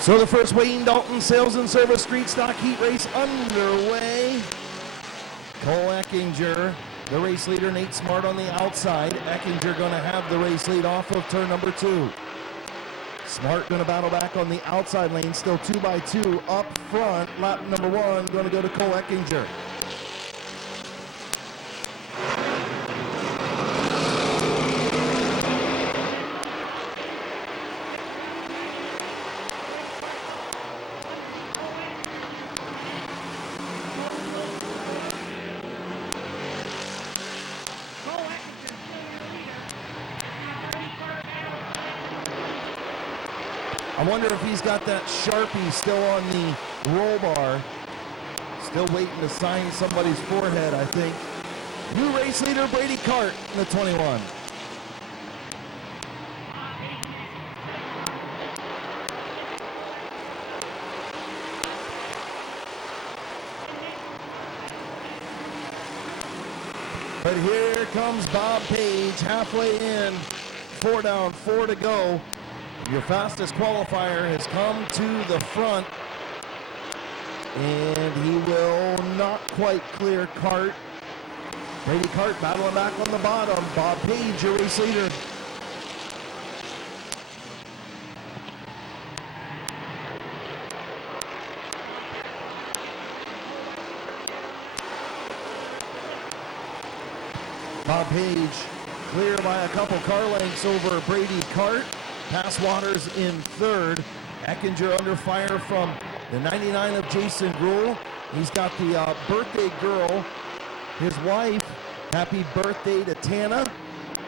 So the first Wayne Dalton Sales and Service Street Stock Heat Race underway. Cole Eckinger, the race leader, Nate Smart on the outside. Eckinger going to have the race lead off of turn number 2. Smart going to battle back on the outside lane, still 2 by 2 up front. Lap number 1 going to go to Cole Eckinger. I wonder if he's got that Sharpie still on the roll bar. Still waiting to sign somebody's forehead, I think. New race leader Brady Cart in the 21. But here comes Bob Page halfway in. 4 down, 4 to go. Your fastest qualifier has come to the front, and he will not quite clear Cart. Brady Cart battling back on the bottom. Bob Page, your race leader. Bob Page clear by a couple car lengths over Brady Cart. Pass Waters in 3rd. Eckinger under fire from the 99 of Jason Gruhl. He's got the birthday girl, his wife. Happy birthday to Tana,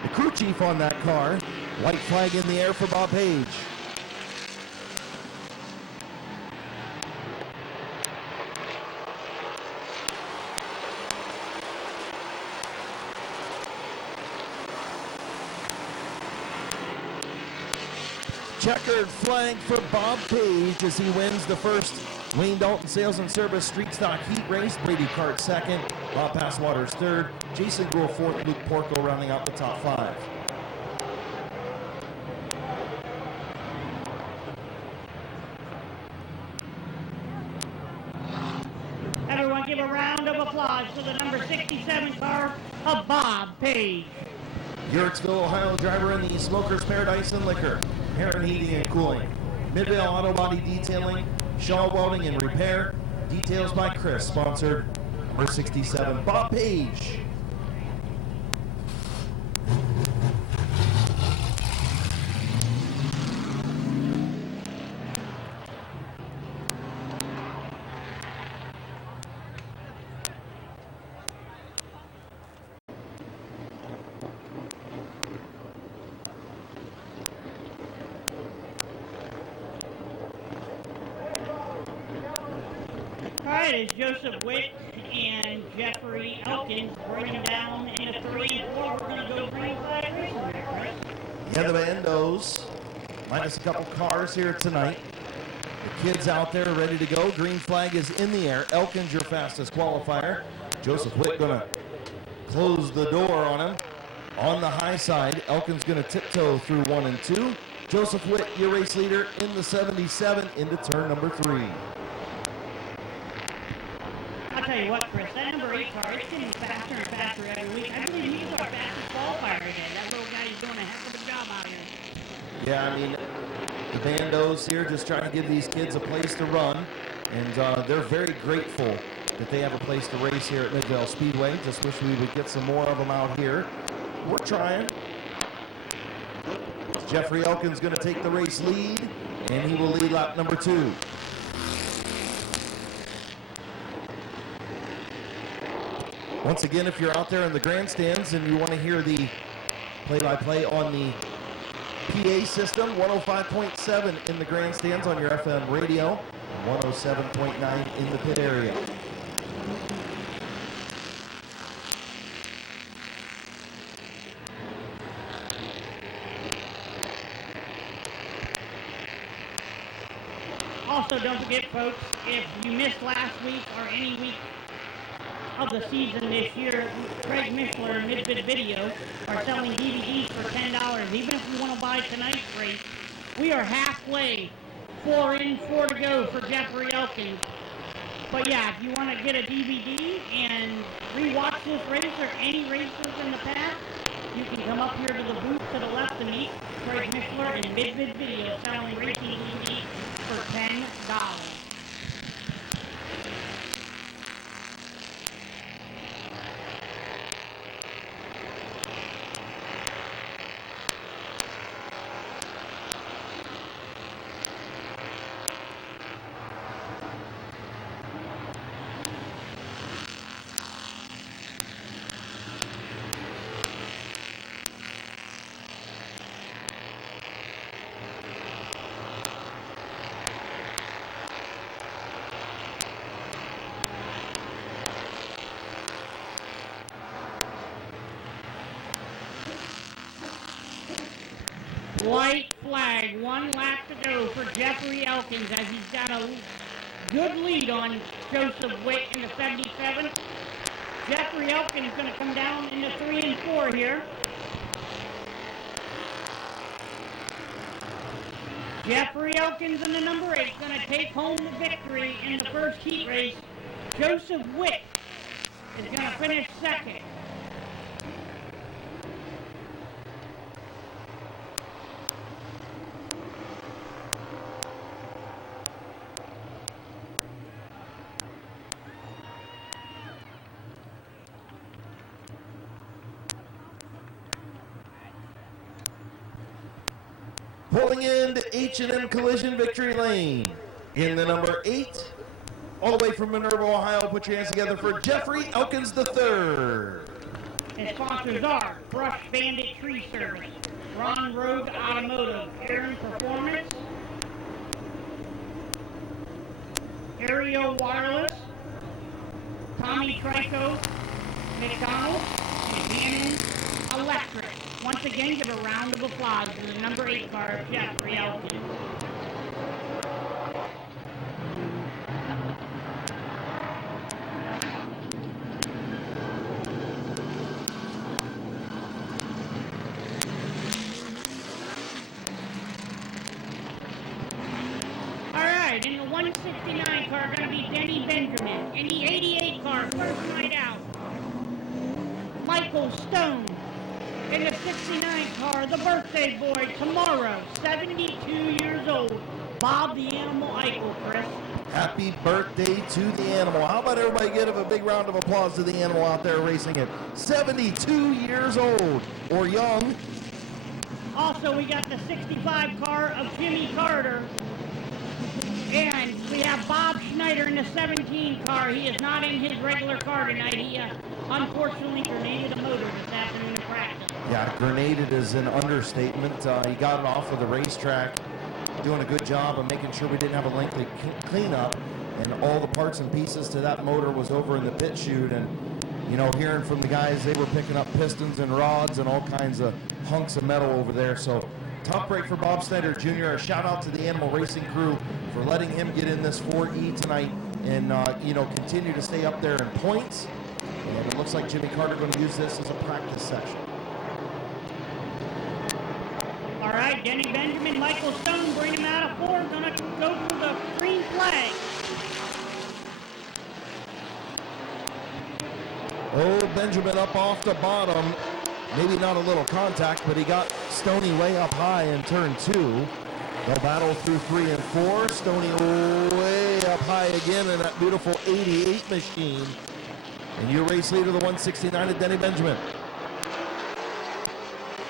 the crew chief on that car. White flag in the air for Bob Page. Checkered flag for Bob Page as he wins the first Wayne Dalton Sales and Service Street Stock Heat Race. Brady Cart 2nd, Bob Passwaters 3rd, Jason Gruhl 4th, Luke Porco rounding out the top 5. Everyone give a round of applause to the number 67 car of Bob Page. Yurtsville, Ohio driver in the Smokers Paradise and Liquor. Heron Heating and Cooling, Midvale Auto Body Detailing, Shaw Welding and Repair, details by Chris, sponsored number 67, Bob Page. Is Joseph Witt and Jeffrey Elkins bringing down into 3 and 4. We're going to go green flag racing there, right? Yeah, the Bandos, minus a couple cars here tonight. The kids out there ready to go. Green flag is in the air. Elkins, your fastest qualifier. Joseph Witt going to close the door on him. On the high side, Elkins going to tiptoe through 1 and 2. Joseph Witt, your race leader in the 77 into turn number 3. I'll tell you what, Chris, that number 8 car, it's getting faster and faster every week. I believe he's our fastest qualifier today. That little guy is doing a heck of a job out here. Yeah, I mean, the Bandos here just trying to give these kids a place to run, and they're very grateful that they have a place to race here at Midvale Speedway. Just wish we would get some more of them out here. We're trying. Jeffrey Elkins going to take the race lead, and he will lead lap number 2. Once again, if you're out there in the grandstands and you want to hear the play-by-play on the PA system, 105.7 in the grandstands on your FM radio, 107.9 in the pit area. Also, don't forget, folks, if you missed last week or any week of the season this year, Craig Mishler and Mid-Vid Video are selling DVDs for $10. Even if you want to buy tonight's race, we are halfway 4 in, 4 to go for Jeffrey Elkins. But yeah, if you want to get a DVD and rewatch this race or any races in the past, you can come up here to the booth to the left and meet Craig Mishler and Mid-Vid Video selling racing DVDs for $10. White flag, 1 lap to go for Jeffrey Elkins as he's got a good lead on Joseph Witt in the 77. Jeffrey Elkins is going to come down in the 3 and 4 here. Jeffrey Elkins in the number 8 going to take home the victory in the first heat race. Joseph Witt is going to finish second. Pulling into H&M Collision Victory Lane in the number 8, all the way from Minerva, Ohio. Put your hands together for Jeffrey Elkins III. And sponsors are Brush Bandit Tree Service, Ron Rogue Automotive, Aaron Performance, Aerial Wireless, Tommy Trico, McDonald's, and Hannon Electric. Once again, give a round of applause to the number 8 car, Jeffrey Elkins. All right, in the 169 car, going to be Denny Benjamin. In the 88 car, first night out, Michael Stone. In the 69 car, the birthday boy tomorrow, 72 years old, Bob the Animal Eichel, Chris. Happy birthday to the animal. How about everybody give a big round of applause to the animal out there racing at 72 years old or young. Also, we got the 65 car of Jimmy Carter. And we have Bob Schneider in the 17 car. He is not in his regular car tonight. He unfortunately grenaded a motor this afternoon in practice. Yeah, grenaded is an understatement. He got it off of the racetrack, doing a good job of making sure we didn't have a lengthy cleanup, and all the parts and pieces to that motor was over in the pit chute. And you know, hearing from the guys, they were picking up pistons and rods and all kinds of hunks of metal over there. So tough break for Bob Snyder Jr. A shout out to the Animal Racing crew for letting him get in this 4E tonight and you know, continue to stay up there in points. And it looks like Jimmy Carter going to use this as a practice session. All right, Denny Benjamin, Michael Stone, bring him out of 4, going to go for the green flag. Oh, Benjamin up off the bottom. Maybe not a little contact, but he got Stoney way up high in turn 2. They'll battle through 3 and 4. Stoney way up high again in that beautiful 88 machine. And your race leader, the 169 of Denny Benjamin.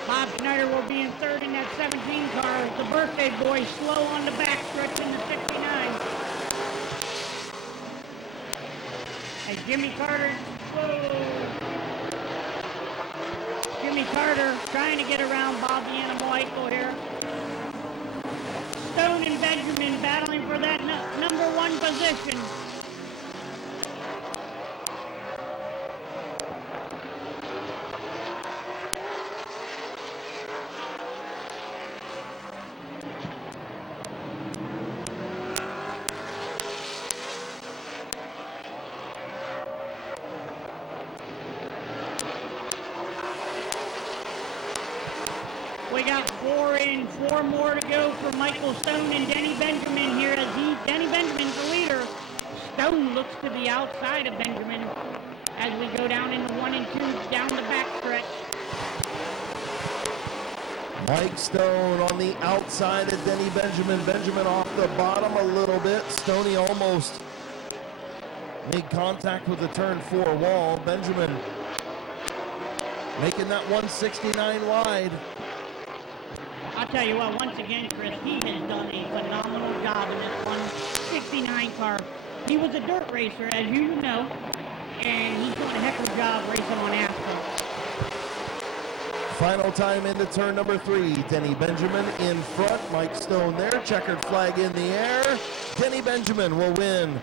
Bob Schneider will be in 3rd in that 17 car. The birthday boy slow on the backstretch in the 69. And Jimmy Carter, Jimmy Carter trying to get around Bob the Animal Eichel here. Stone and Benjamin battling for that number 1 position. We got four more to go for Michael Stone and Denny Benjamin here as Denny Benjamin's the leader. Stone looks to be outside of Benjamin as we go down into 1 and 2 down the backstretch. Mike Stone on the outside of Denny Benjamin. Benjamin off the bottom a little bit. Stoney almost made contact with the turn 4 wall. Benjamin making that 169 wide. I'll tell you what, once again, Chris, he has done a phenomenal job in this 169 car. He was a dirt racer, as you know, and he's doing a heck of a job racing on asphalt. Final time into turn number 3. Denny Benjamin in front. Mike Stone there. Checkered flag in the air. Denny Benjamin will win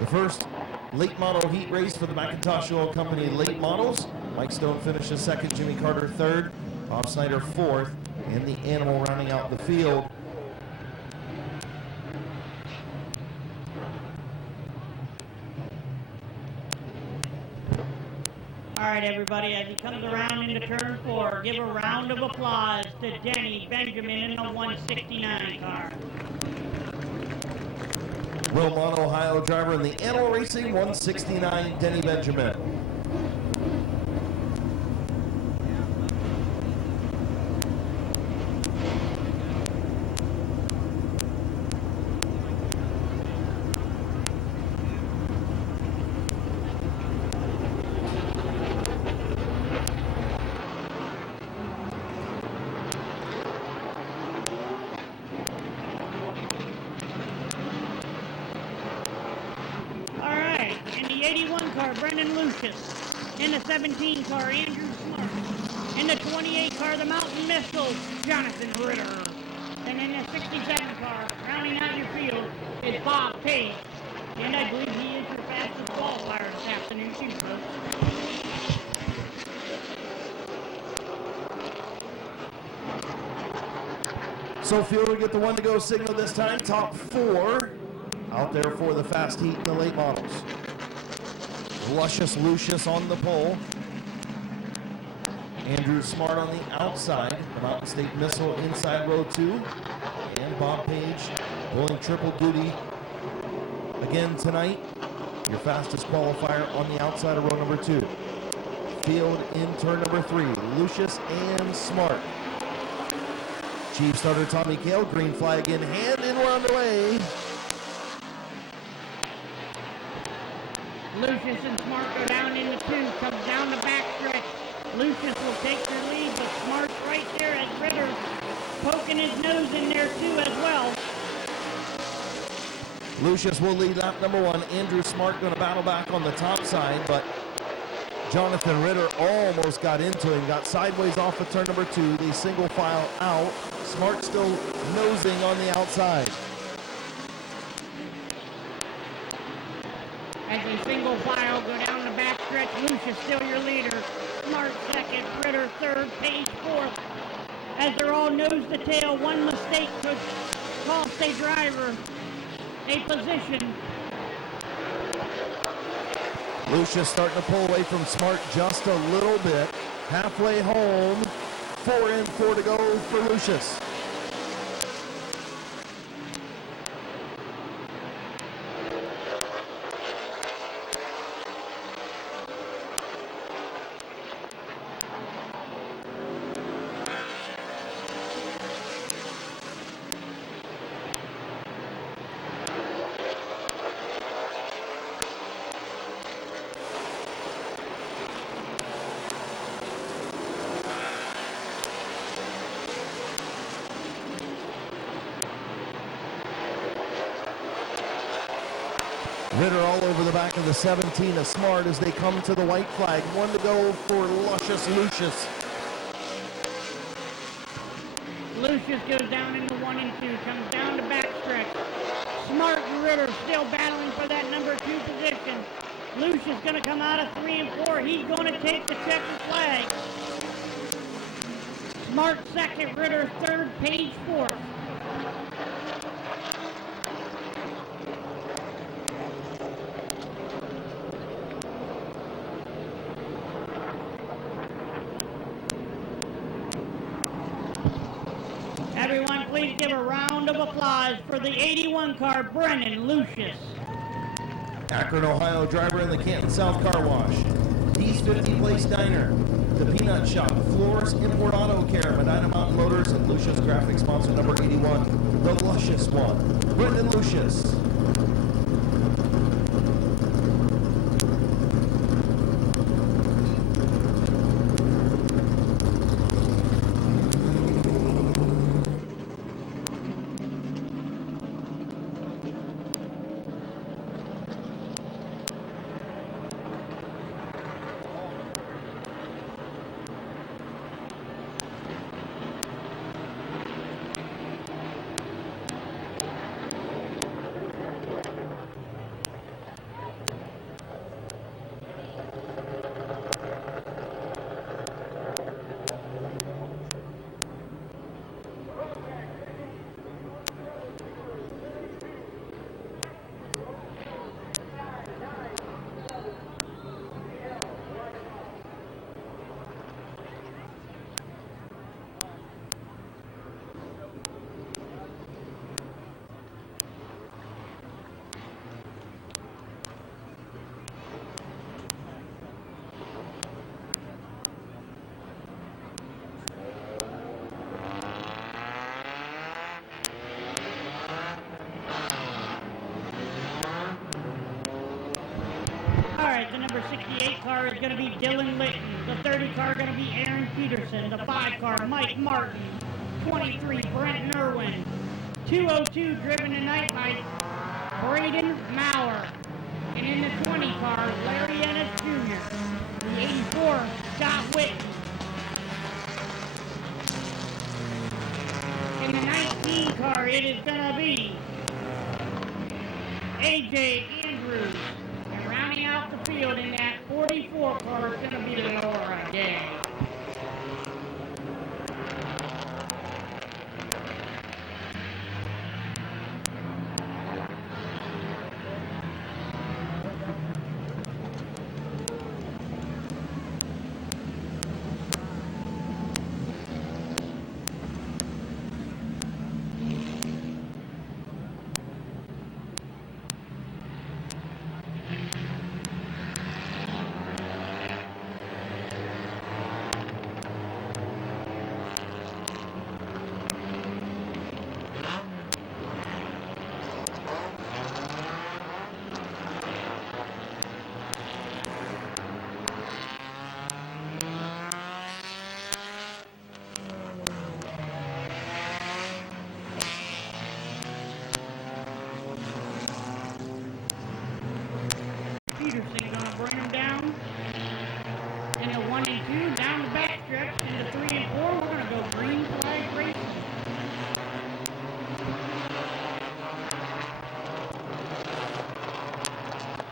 the first late model heat race for the McIntosh Oil Company late models. Mike Stone finishes second. Jimmy Carter third. Bob Snyder fourth. And the Animal rounding out the field. All right, everybody, as he comes around into turn 4, give a round of applause to Denny Benjamin in the 169 car. Wilmot, Ohio driver in the Animal Racing 169, Denny Benjamin. In the 17 car, Andrew Smart. In the 28 car, the Mountain Missile, Jonathan Ritter. And in the 67 car, rounding out your field, is Bob Page. And I believe he is your fastest qualifier this afternoon, too, folks. So Field will get the 1 to go signal this time. Top 4 out there for the fast heat in the late models. Luscious Lucius on the pole. Andrew Smart on the outside. The Mountain State Missile inside row 2. And Bob Page pulling triple duty again tonight. Your fastest qualifier on the outside of row number 2. Field in turn number 3. Lucius and Smart. Chief starter Tommy Kale, green flag in hand, and we're underway. Lucius and Smart go down into 2, comes down the backstretch. Lucius will take their lead, but Smart's right there as Ritter poking his nose in there too as well. Lucius will lead lap number 1. Andrew Smart going to battle back on the top side, but Jonathan Ritter almost got into him, got sideways off of turn number 2. They single file out. Smart still nosing on the outside. As they single file go down the backstretch, Lucius still your leader. Smart second, Ritter third, Page fourth. As they're all nose to tail, one mistake could cost a driver a position. Lucius starting to pull away from Smart just a little bit. Halfway home, 4 and 4 to go for Lucius. Ritter all over the back of the 17 of Smart as they come to the white flag. 1 to go for Luscious Lucius. Lucius goes down into 1 and 2, comes down to backstretch. Smart and Ritter still battling for that number 2 position. Lucius going to come out of 3 and 4. He's going to take the checkered flag. Smart second, Ritter third, Page fourth. applause for the 81 car, Brennan Lucius. Akron, Ohio driver in the Canton South Car Wash. D's 50 Place Diner. The Peanut Shop. Floors Import Auto Care. Medina Mountain Motors and Lucius Graphics sponsor number 81. The Luscious One. Brendan Lucius. The number 68 car is going to be Dylan Litton. The 30 car going to be Aaron Peterson. The 5 car, Mike Martin. 23, Brent Irwin. 202 driven tonight by Braden Maurer. And in the 20 car, Larry Ennis Jr. The 84, Scott Whitten. In the 19 car, it is going to be AJ Andrews. Rounding out the field in that 44 car is going to be Laura Day. Peterson gonna bring him down. And at 1 and 2, down the back stretch into 3 and 4, we're gonna go green flag racing.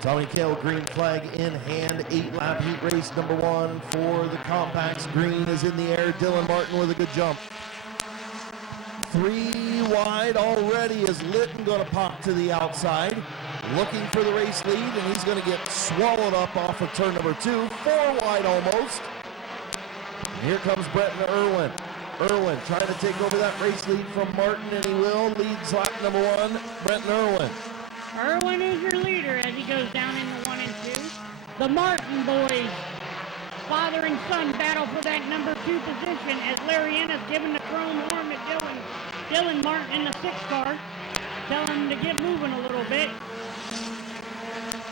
Tommy Cale, green flag in hand. 8-lap heat race number 1 for the compacts. Green is in the air. Dylan Martin with a good jump. 3 wide already. Is Litton going to pop to the outside? Looking for the race lead, and he's going to get swallowed up off of turn number 2. 4 wide almost. And here comes Brenton Irwin. Irwin trying to take over that race lead from Martin, and he will. Leads lap number 1, Brenton Irwin. Irwin is your leader as he goes down into 1 and 2. The Martin boys, father and son, battle for that number 2 position as Larry Ennis giving the chrome horn to Dylan Martin in the 6 car. Tell him to get moving a little bit.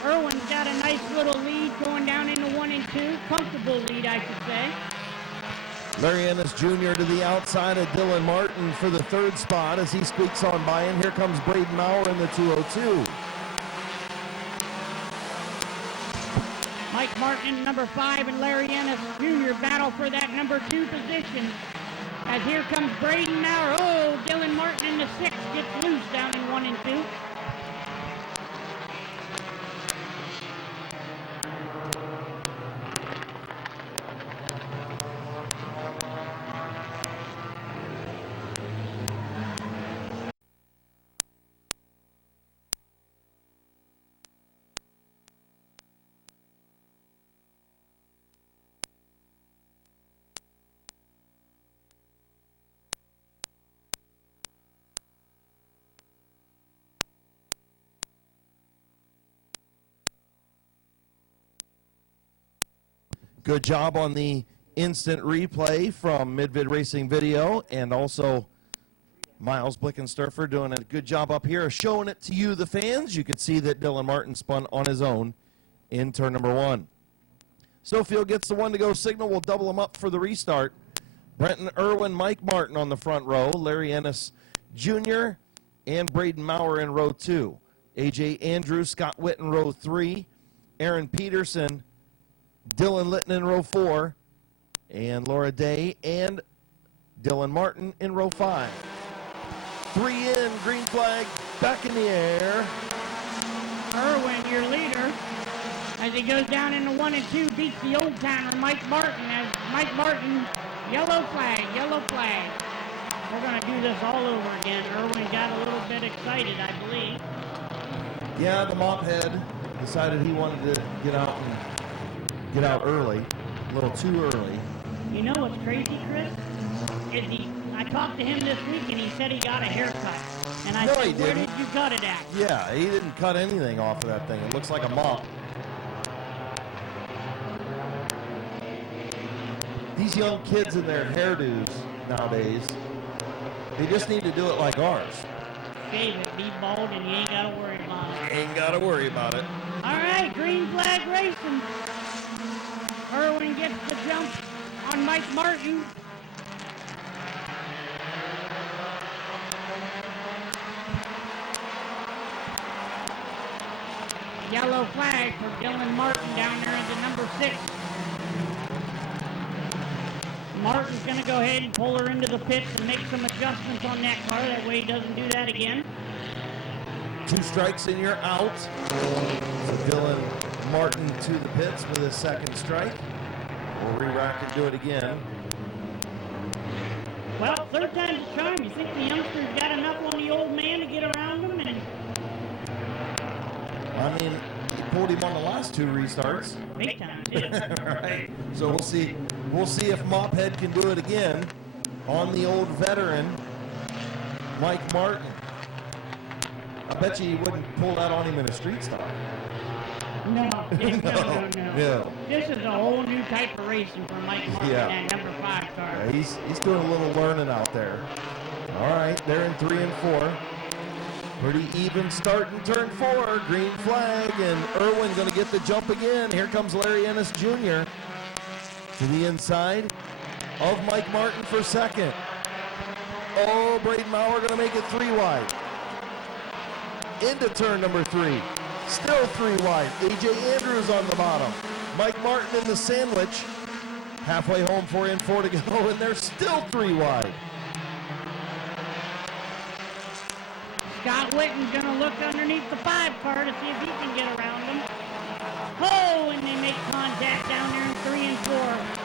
Irwin's got a nice little lead going down into 1 and 2. Comfortable lead, I should say. Larry Ennis Jr. to the outside of Dylan Martin for the 3rd spot as he squeaks on by, and here comes Braden Maurer in the 202. Mike Martin, number 5, and Larry Ennis Jr. battle for that number 2 position. As here comes Braden Maurer. Oh, Dylan Martin in the 6 gets loose down in 1 and 2. Good job on the instant replay from Mid-Vid Racing Video, and also Miles Blickensturfer doing a good job up here showing it to you, the fans. You could see that Dylan Martin spun on his own in turn number 1. Sofield gets the 1-to-go signal. We'll double them up for the restart. Brenton Irwin, Mike Martin on the front row, Larry Ennis Jr., and Braden Maurer in row 2. A.J. Andrews, Scott Witt in row 3, Aaron Peterson, Dylan Litton in row 4, and Laura Day and Dylan Martin in row 5. 3 in, green flag back in the air. Irwin, your leader, as he goes down into 1 and 2, beats the old timer Mike Martin. As Mike Martin, yellow flag, yellow flag. We're going to do this all over again. Irwin got a little bit excited, I believe. Yeah, the mop head decided he wanted to get out early, a little too early. You know what's crazy, Chris? I talked to him this week and he said he got a haircut. And I said, where did you cut it at? Yeah, he didn't cut anything off of that thing. It looks like a mop. These young kids and their hairdos nowadays, they just need to do it like ours. Shave it, be bald, and you ain't got to worry about it. Ain't got to worry about it. All right, green flag racing. Irwin gets the jump on Mike Martin. Yellow flag for Dylan Martin down there into number 6. Martin's going to go ahead and pull her into the pits and make some adjustments on that car. That way he doesn't do that again. 2 strikes and you're out. So Dylan Martin to the pits with his 2nd strike. We'll re-rack and do it again. Well, 3rd time's a charm. You think the youngsters got enough on the old man to get around him? And I mean, he pulled him on the last 2 restarts. big time, too. Right. So we'll see. We'll see if Mophead can do it again on the old veteran, Mike Martin. I bet you he wouldn't pull that on him in a street stop. No. No. This is a whole new type of racing for Mike Martin, Yeah. that number 5 car. Yeah, he's doing a little learning out there. All right, they're in 3 and 4. Pretty even start in turn 4. Green flag, and Irwin going to get the jump again. Here comes Larry Ennis Jr. to the inside of Mike Martin for 2nd. Oh, Braden Maurer going to make it 3 wide. Into turn number 3. Still 3 wide. A.J. Andrews on the bottom. Mike Martin in the sandwich. Halfway home, 4 in, 4 to go, and they're still 3 wide. Scott Witten's going to look underneath the 5 car to see if he can get around them. Oh, and they make contact down there in 3 and 4.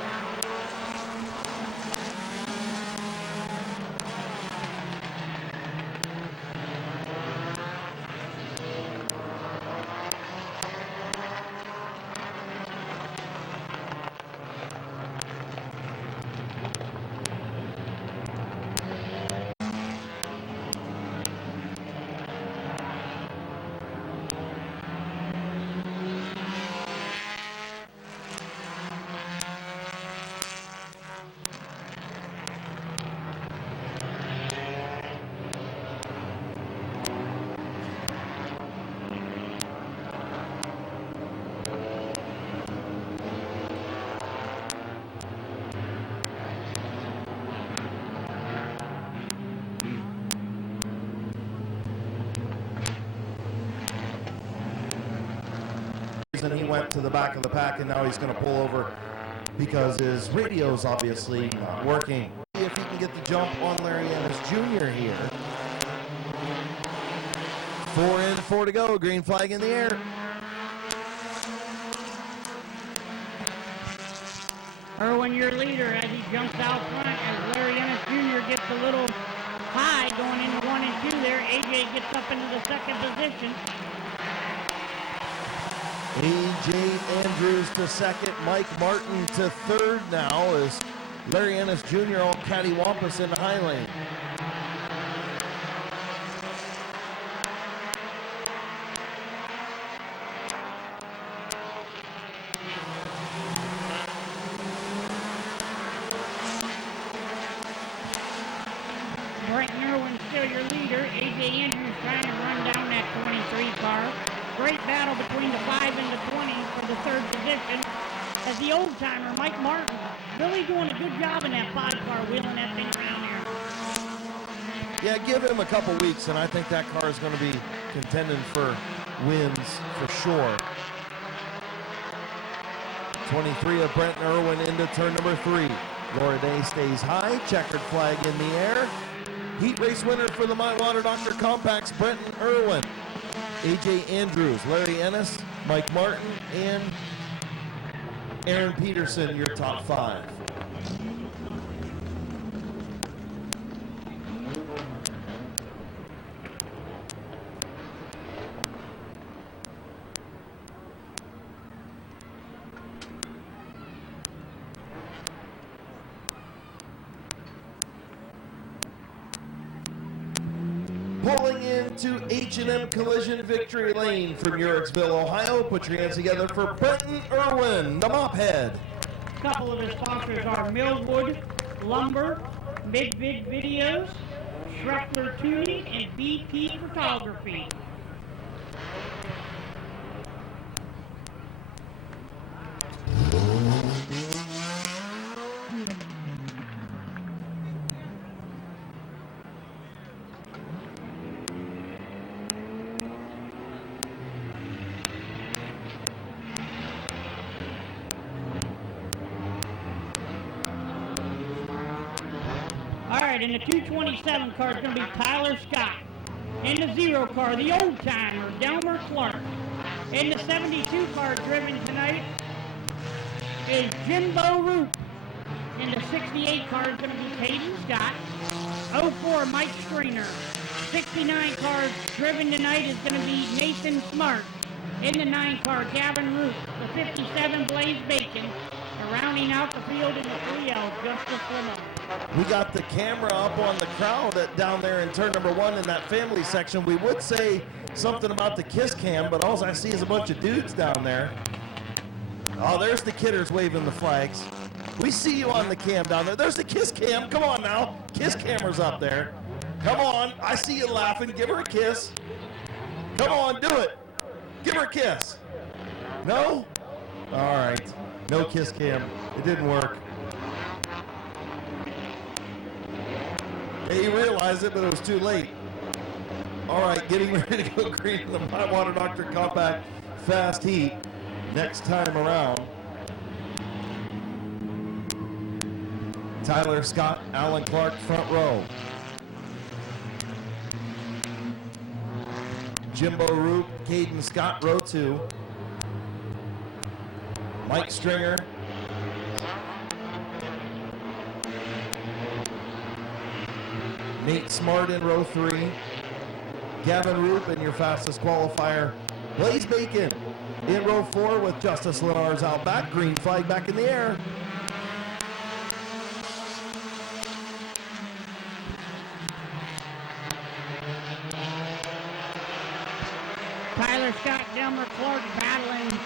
And he went to the back of the pack, and now he's going to pull over because his radio's obviously not working. See if he can get the jump on Larry Ennis Jr. here. 4 in, 4 to go. Green flag in the air. Irwin, your leader, as he jumps out front, as Larry Ennis Jr. gets a little high going into 1 and 2 there. AJ gets up into the 2nd position. A.J. Andrews to 2nd, Mike Martin to 3rd now as Larry Ennis Jr. all cattywampus in the high lane. A.J. Andrews trying to run down that 23 car. Great battle between the 5 and the 20 for the third position. As the old-timer, Mike Martin, really doing a good job in that 5 car, wheeling that thing around here. Yeah, give him a couple weeks, and I think that car is going to be contending for wins for sure. 23 of Brenton Irwin into turn number 3. Laura Day stays high, checkered flag in the air. Heat race winner for the Minewater Dr. Compacts, Brenton Irwin. A.J. Andrews, Larry Ennis, Mike Martin, and Aaron Peterson, your top 5. Pulling into H&M Collision Victory Lane from Uricksville, Ohio. Put your hands together for Brenton Irwin, the mophead. A couple of the sponsors are Millwood Lumber, Mid-Vid Videos, Schreckler Tuning, and BP Photography. All right, in the 227 car is going to be Tyler Scott. In the 0 car, the old-timer, Delmer Clark. In the 72 car driven tonight is Jimbo Roop. In the 68 car is going to be Hayden Scott. 04, Mike Streiner. 69 car driven tonight is going to be Nathan Smart. In the 9 car, Gavin Root. The 57, Blaze Bacon. And rounding out the field in the 3L, Justice Limo. We got the camera up on the crowd down there in turn number 1 in that family section. We would say something about the kiss cam, but all I see is a bunch of dudes down there. Oh, there's the kidders waving the flags. We see you on the cam down there. There's the kiss cam. Come on now. Kiss camera's up there. Come on. I see you laughing. Give her a kiss. Come on, do it. Give her a kiss. No? All right. No kiss cam. It didn't work. Yeah, you realized it, but it was too late. All right, getting ready to go green in the Minewater Dr. Compact Fast Heat next time around. Tyler Scott, Alan Clark, front row. Jimbo Roop, Caden Scott, row 2. Mike Stringer. Nate Smart in row 3. Gavin Roop in your fastest qualifier. Blaze Bacon in row 4 with Justice Lenars out back. Green flag back in the air. Tyler Scott, Delmer Clark battling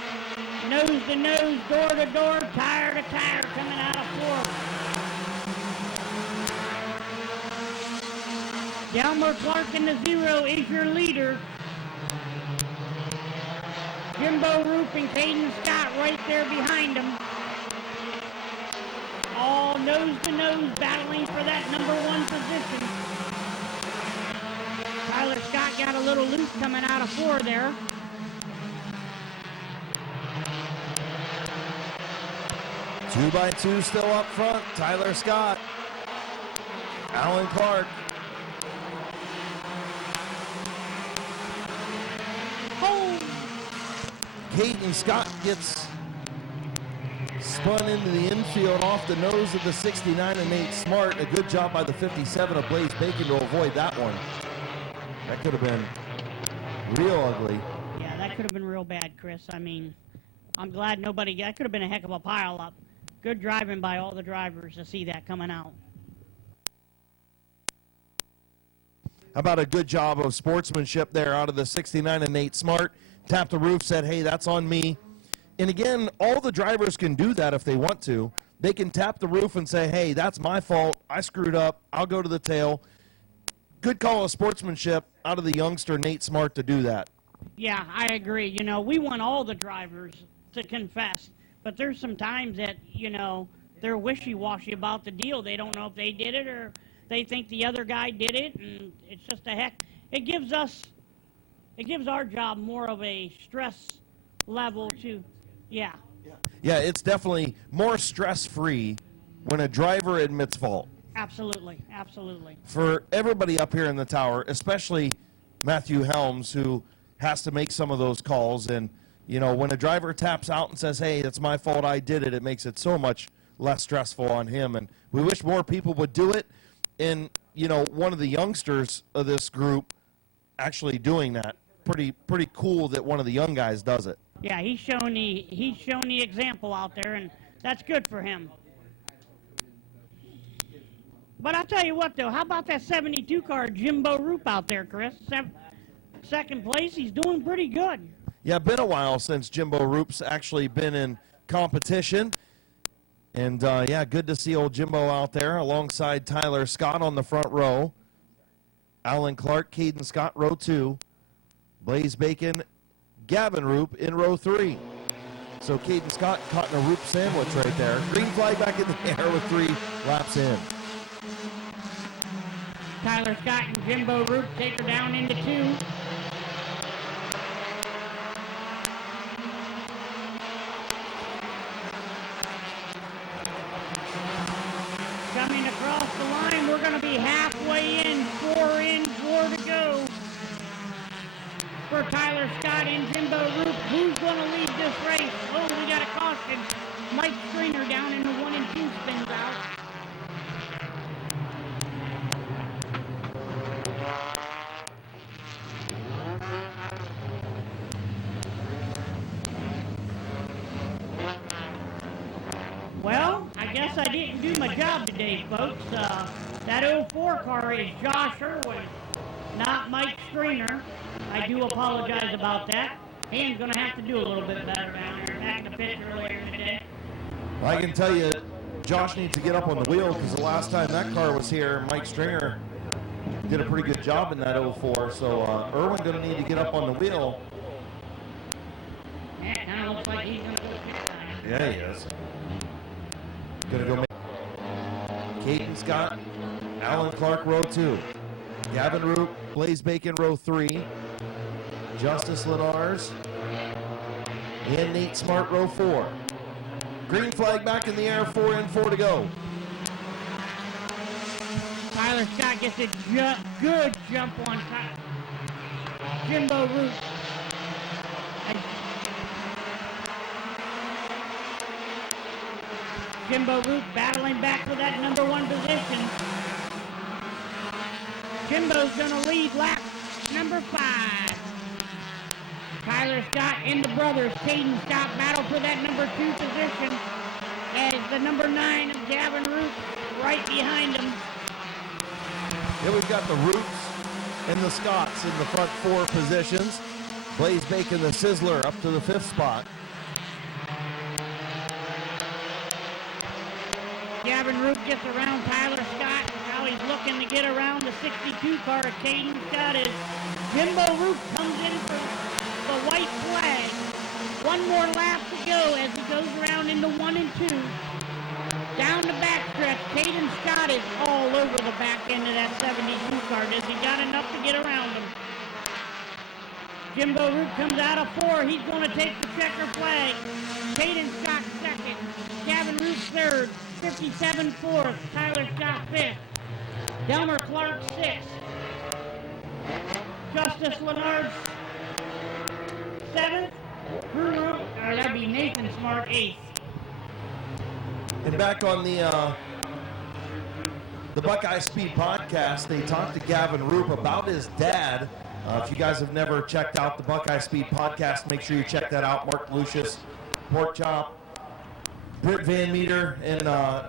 nose to nose, door to door, tire to tire coming out of 4. Delmer Clark in the 0 is your leader. Jimbo Roop and Caden Scott right there behind him. All nose to nose battling for that number 1 position. Tyler Scott got a little loose coming out of 4 there. Two by two still up front. Tyler Scott. Alan Clark. Oh! Caden Scott gets spun into the infield off the nose of the 69 and Nate Smart. A good job by the 57 of Blaze Bacon to avoid that one. That could have been real ugly. Yeah, that could have been real bad, Chris. I mean, I'm glad nobody, that could have been a heck of a pile up. Good driving by all the drivers to see that coming out. How about a good job of sportsmanship there out of the 69 and Nate Smart. Tapped the roof, said, hey, that's on me. And again, all the drivers can do that if they want to. They can tap the roof and say, hey, that's my fault. I screwed up. I'll go to the tail. good call of sportsmanship out of the youngster Nate Smart to do that. Yeah, I agree. You know, we want all the drivers to confess, but there's some times that, you know, they're wishy-washy about the deal. They don't know if they did it or they think the other guy did it, and it's just a heck. It gives our job more of a stress level to, yeah. Yeah, it's definitely more stress-free when a driver admits fault. Absolutely, absolutely. For everybody up here in the tower, especially Matthew Helms, who has to make some of those calls. And, you know, when a driver taps out and says, hey, it's my fault, I did it, it makes it so much less stressful on him. And we wish more people would do it. And, you know, one of the youngsters of this group actually doing that, pretty cool that one of the young guys does it. Yeah, he's shown the example out there, and that's good for him. But I'll tell you what, though, how about that 72 car Jimbo Roop out there, Chris? Second place, he's doing pretty good. Yeah, been a while since Jimbo Roop's actually been in competition. And, yeah, good to see old Jimbo out there alongside Tyler Scott on the front row. Alan Clark, Caden Scott, row 2. Blaze Bacon, Gavin Roop in row 3. So Caden Scott caught in a Roop sandwich right there. Green flag back in the air with 3 laps in. Tyler Scott and Jimbo Roop take her down into 2. Coming across the line, we're going to be halfway in, 4 to go. For Tyler Scott and Jimbo Roop, who's going to lead this race? Oh, we got a caution. Mike Stringer down in the 1 and 2 spins out. Well, I guess I didn't do my job today, folks. That 04 car is Josh Irwin, not Mike Stringer. I do apologize about that. Dan's going to have to do a little bit better down there. Back in the pit earlier today. I can tell you, Josh needs to get up on the wheel because the last time that car was here, Mike Stringer did a pretty good job in that 04. So Irwin going to need to get up on the wheel. Yeah, it kind of looks like he's going to go pit time. Yeah, he is. Going to go make Caden Scott, Alan Clark, row 2. Gavin Roop, Blaze Bacon, row 3. Justice Lenars and Nate Smart, row 4. Green flag back in the air, 4 in, 4 to go. Tyler Scott gets a good jump on Jimbo Roop. Jimbo Roop battling back for that number 1 position. Jimbo's going to lead lap number 5. Tyler Scott and the brothers, Caden Scott, battle for that number 2 position as the number 9 of Gavin Roop right behind him. Yeah, we've got the Roots and the Scotts in the front 4 positions. Blaze Bacon, the Sizzler, up to the 5th spot. Gavin Roop gets around Tyler Scott. Now he's looking to get around the 62 car of Caden Scott as Jimbo Roop comes in for the white flag. 1 more lap to go as he goes around into 1 and 2. Down the backstretch, Caden Scott is all over the back end of that 72 car. Does he got enough to get around him? Jimbo Roop comes out of 4. He's going to take the checker flag. Caden Scott 2nd. Gavin Roop 3rd. 57 4th. Tyler Scott 5th. Delmer Clark 6th. Justice Lenard 7th. Or that'd be Nathan Smart 8th. And back on the Buckeye Speed podcast, they talked to Gavin Roop about his dad. If you guys have never checked out the Buckeye Speed podcast, make sure you check that out. Mark Lucius, Pork Chop, Britt Van Meter, and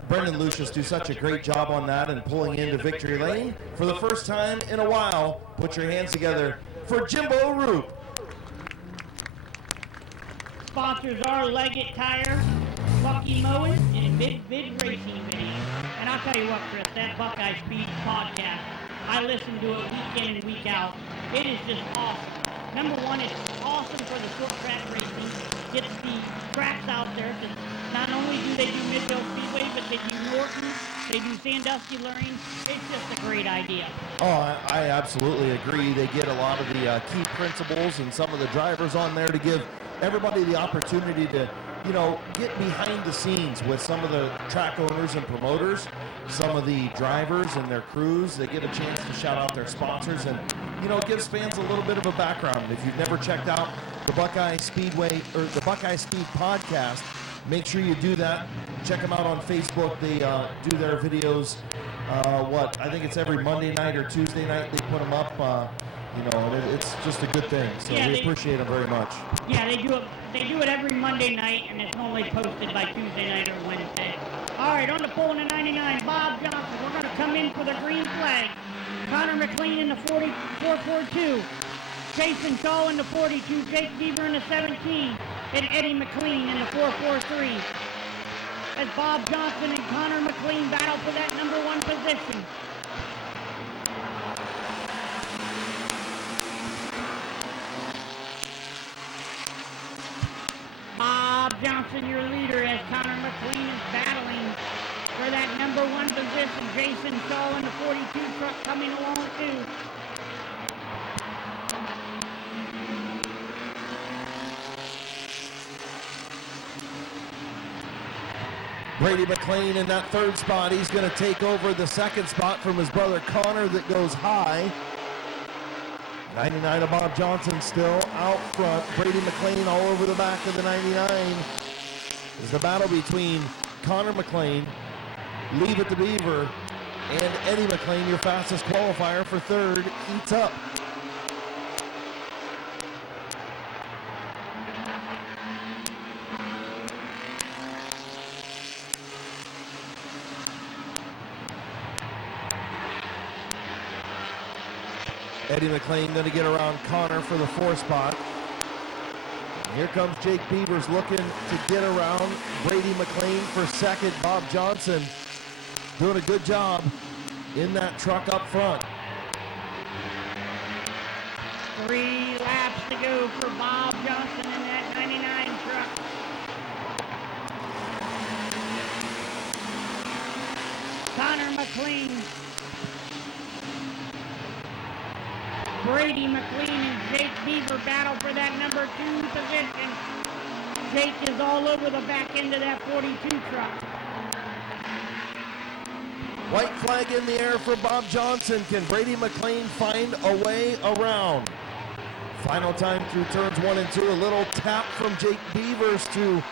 Brendan Lucius do such a great job on that and pulling into victory lane. For the first time in a while, put your hands together for Jimbo Roop. Sponsors are Leggett Tire, Bucky Mowing, and Mid-Vid Racing Video. And I'll tell you what, Chris, that Buckeye Speed podcast I listen to it week in and week out. It is just awesome. Number one, it's awesome for the short track racing. Gets the tracks out there. Not only do they do Midvale Speedway, but they do Norton. They do Sandusky Luring. It's just a great idea. Oh, I absolutely agree. They get a lot of the key principles and some of the drivers on there to give everybody the opportunity to, you know, get behind the scenes with some of the track owners and promoters, some of the drivers and their crews. They get a chance to shout out their sponsors, and, you know, it gives fans a little bit of a background. If you've never checked out the Buckeye Speedway or the Buckeye Speed podcast, make sure you do that. Check them out on Facebook. They do their videos, I think it's every Monday night or Tuesday night they put them up. You know, and it's just a good thing. So yeah, we appreciate them very much. Yeah, they do it. They do it every Monday night, and it's normally posted by Tuesday night or Wednesday. All right, on the pole in the 99, Bob Johnson. We're going to come in for the green flag. Connor McLean in the 442. Jason Shaw in the 42. Jake Beaver in the 17. And Eddie McLean in the 443. As Bob Johnson and Connor McLean battle for that number one position. Bob Johnson, your leader, as Connor McLean is battling for that number one position. Jason Shaw in the 42 truck coming along too. Brady McLean in that third spot. He's going to take over the second spot from his brother Connor that goes high. 99 of Bob Johnson still out front. Brady McLean all over the back of the 99. Is the battle between Connor McLean, Leave It to Beaver, and Eddie McLean, your fastest qualifier for third, eats up. Eddie McLean going to get around Connor for the fourth spot. Here comes Jake Beavers looking to get around Brady McLean for second. Bob Johnson doing a good job in that truck up front. 3 laps to go for Bob Johnson in that 99 truck. Connor McLean, Brady McLean and Jake Beaver battle for that number 2 position. Jake is all over the back end of that 42 truck. White flag in the air for Bob Johnson. Can Brady McLean find a way around? Final time through turns 1 and 2. A little tap from Jake Beavers to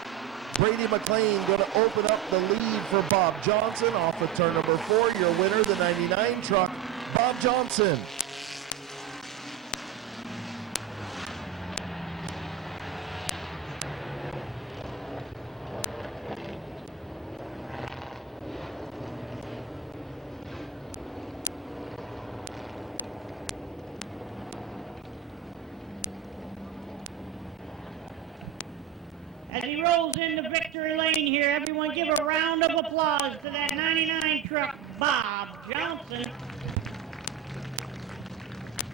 Brady McLean. Going to open up the lead for Bob Johnson off of turn number 4. Your winner, the 99 truck, Bob Johnson. As he rolls into victory lane here, everyone give a round of applause to that 99 truck, Bob Johnson.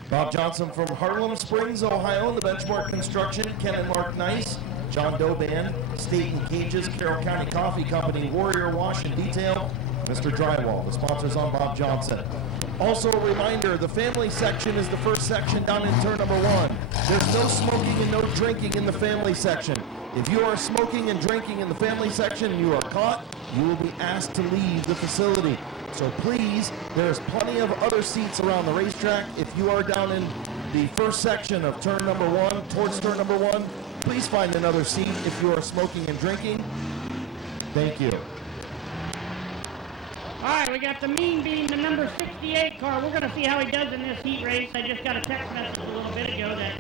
Bob Johnson from Harlem Springs, Ohio, the Benchmark Construction, Ken and Mark Nice, John Doe Band, State and Cages, Carroll County Coffee Company, Warrior Wash and Detail, Mr. Drywall, the sponsors on Bob Johnson. Also a reminder, the family section is the first section down in turn number 1. There's no smoking and no drinking in the family section. If you are smoking and drinking in the family section and you are caught, you will be asked to leave the facility. So please, there's plenty of other seats around the racetrack. If you are down in the first section of turn number 1, towards turn number 1, please find another seat if you are smoking and drinking. Thank you. All right, we got the Mean Bean, the number 68 car. We're going to see how he does in this heat race. I just got a text message a little bit ago that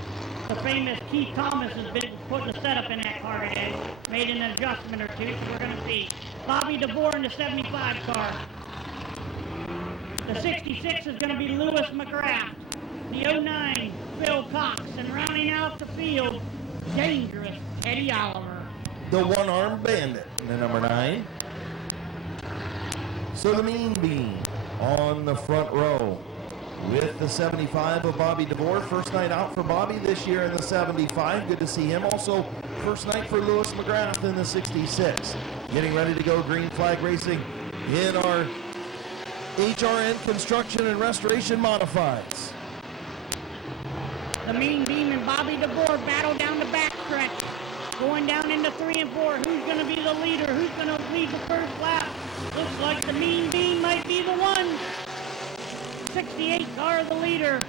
the famous Keith Thomas has been putting a setup in that car today, made an adjustment or two, so we're going to see. Bobby DeBoer in the 75 car. The 66 is going to be Lewis McGrath. The 09, Phil Cox. And rounding out the field, dangerous Eddie Oliver. The one-armed bandit, the number 9. So the Mean Bean on the front row. with the 75 of Bobby DeVore. First night out for Bobby this year in the 75. Good to see him. Also, first night for Lewis McGrath in the 66. Getting ready to go green flag racing in our HRN Construction and Restoration Modifieds. The Mean Beam and Bobby DeVore battle down the backstretch. Going down into 3 and 4. Who's going to be the leader? Who's going to lead the first lap? Looks like the Mean Beam might be the one. 68 car the leader.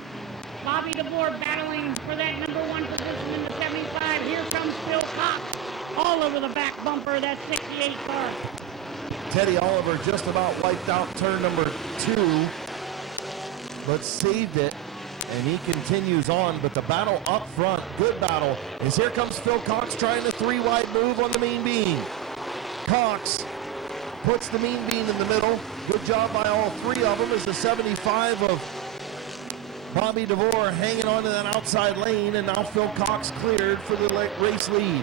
Bobby DeVore battling for that number 1 position in the 75. Here comes Phil Cox all over the back bumper of that 68 car. Teddy Oliver just about wiped out turn number 2, but saved it, and he continues on. But the battle up front, good battle, is here comes Phil Cox trying the 3-wide move on the Mean Bean. Cox puts the Mean Bean in the middle. Good job by all 3 of them as the 75 of Bobby DeVore hanging on to that outside lane, and now Phil Cox cleared for the race lead.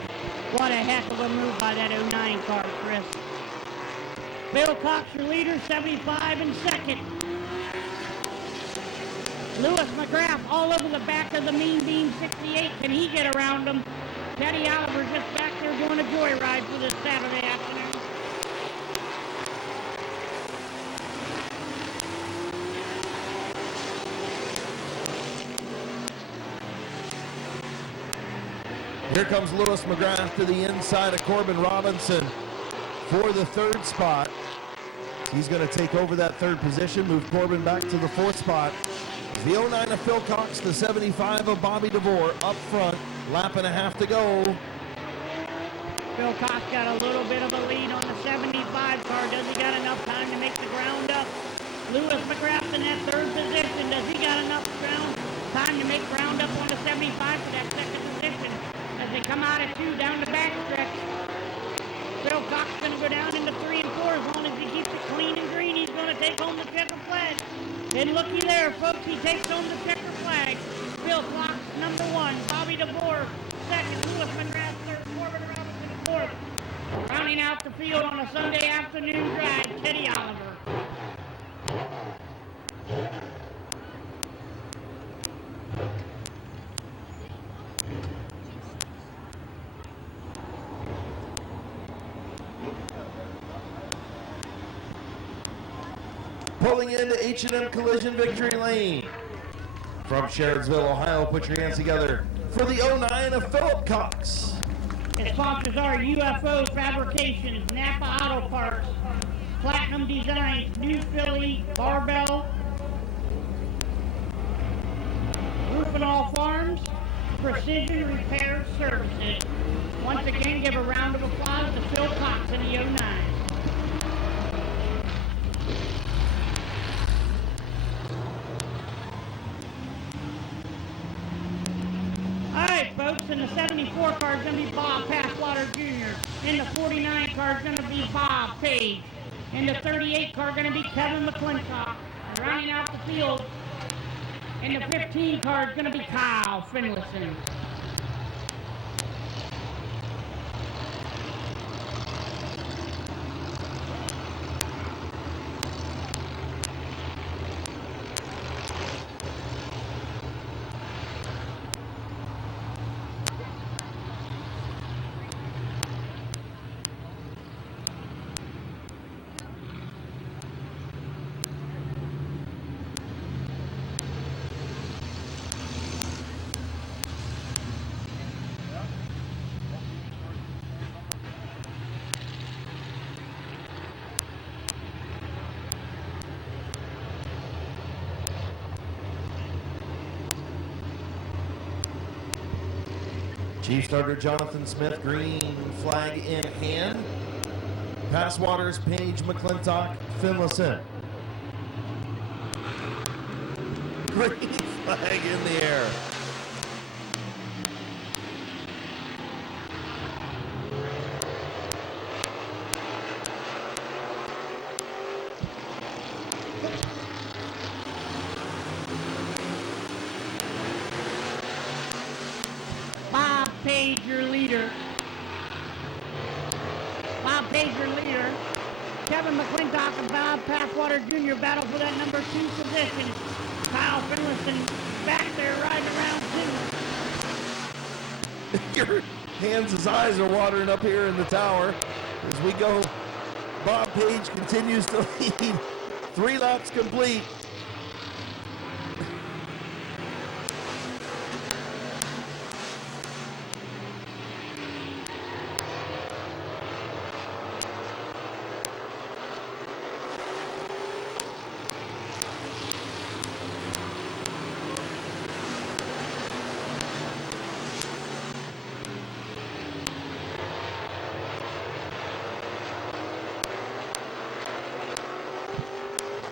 What a heck of a move by that 09 car, Chris. Phil Cox, your leader, 75 in second. Lewis McGrath all over the back of the Mean Bean 68. Can he get around him? Teddy Oliver just back there doing a joyride for this Saturday afternoon. Here comes Lewis McGrath to the inside of Corbin Robinson for the 3rd spot. He's going to take over that 3rd position, move Corbin back to the 4th spot. The 09 of Phil Cox, the 75 of Bobby DeVore up front, lap and a half to go. Phil Cox got a little bit of a lead on the 75 car. Does he got enough time to make the ground up? Lewis McGrath in that 3rd position. Does he got enough time to make ground up on the 75 for that 2nd position? As they come out of 2 down the backstretch. Phil Cox is going to go down into 3 and 4. As long as he keeps it clean and green, he's going to take home the checker flag. And looky there, folks, he takes home the checker flag. Phil Cox, number 1. Bobby DeVore, 2nd. Lewis McGrath, 3rd. Corbin Robinson, 4th. Rounding out the field on a Sunday afternoon drive, Teddy Oliver. Pulling into H&M Collision Victory Lane. From Sherridsville, Ohio, put your hands together for the 09 of Philip Cox. His sponsors are UFO Fabrications, Napa Auto Parts, Platinum Designs, New Philly, Barbell, Roof and All Farms, Precision Repair Services. Once again, give a round of applause to Phil Cox in the 09. All right, folks, in the 74 car is going to be Bob Passwater Jr. In the 49 car is going to be Bob Page. In the 38 car going to be Kevin McClintock. And rounding out the field, in the 15 car is going to be Kyle Finlayson. Chief starter Jonathan Smith, green flag in hand. Passwaters, Page, McClintock, Finlayson. Green flag in the air. Bob Page, your leader. Bob Page, your leader. Kevin McClintock and Bob Passwater Jr. battle for that number 2 position. Kyle Finlayson back there riding around too. Your hands' eyes are watering up here in the tower as we go. Bob Page continues to lead. 3 laps complete.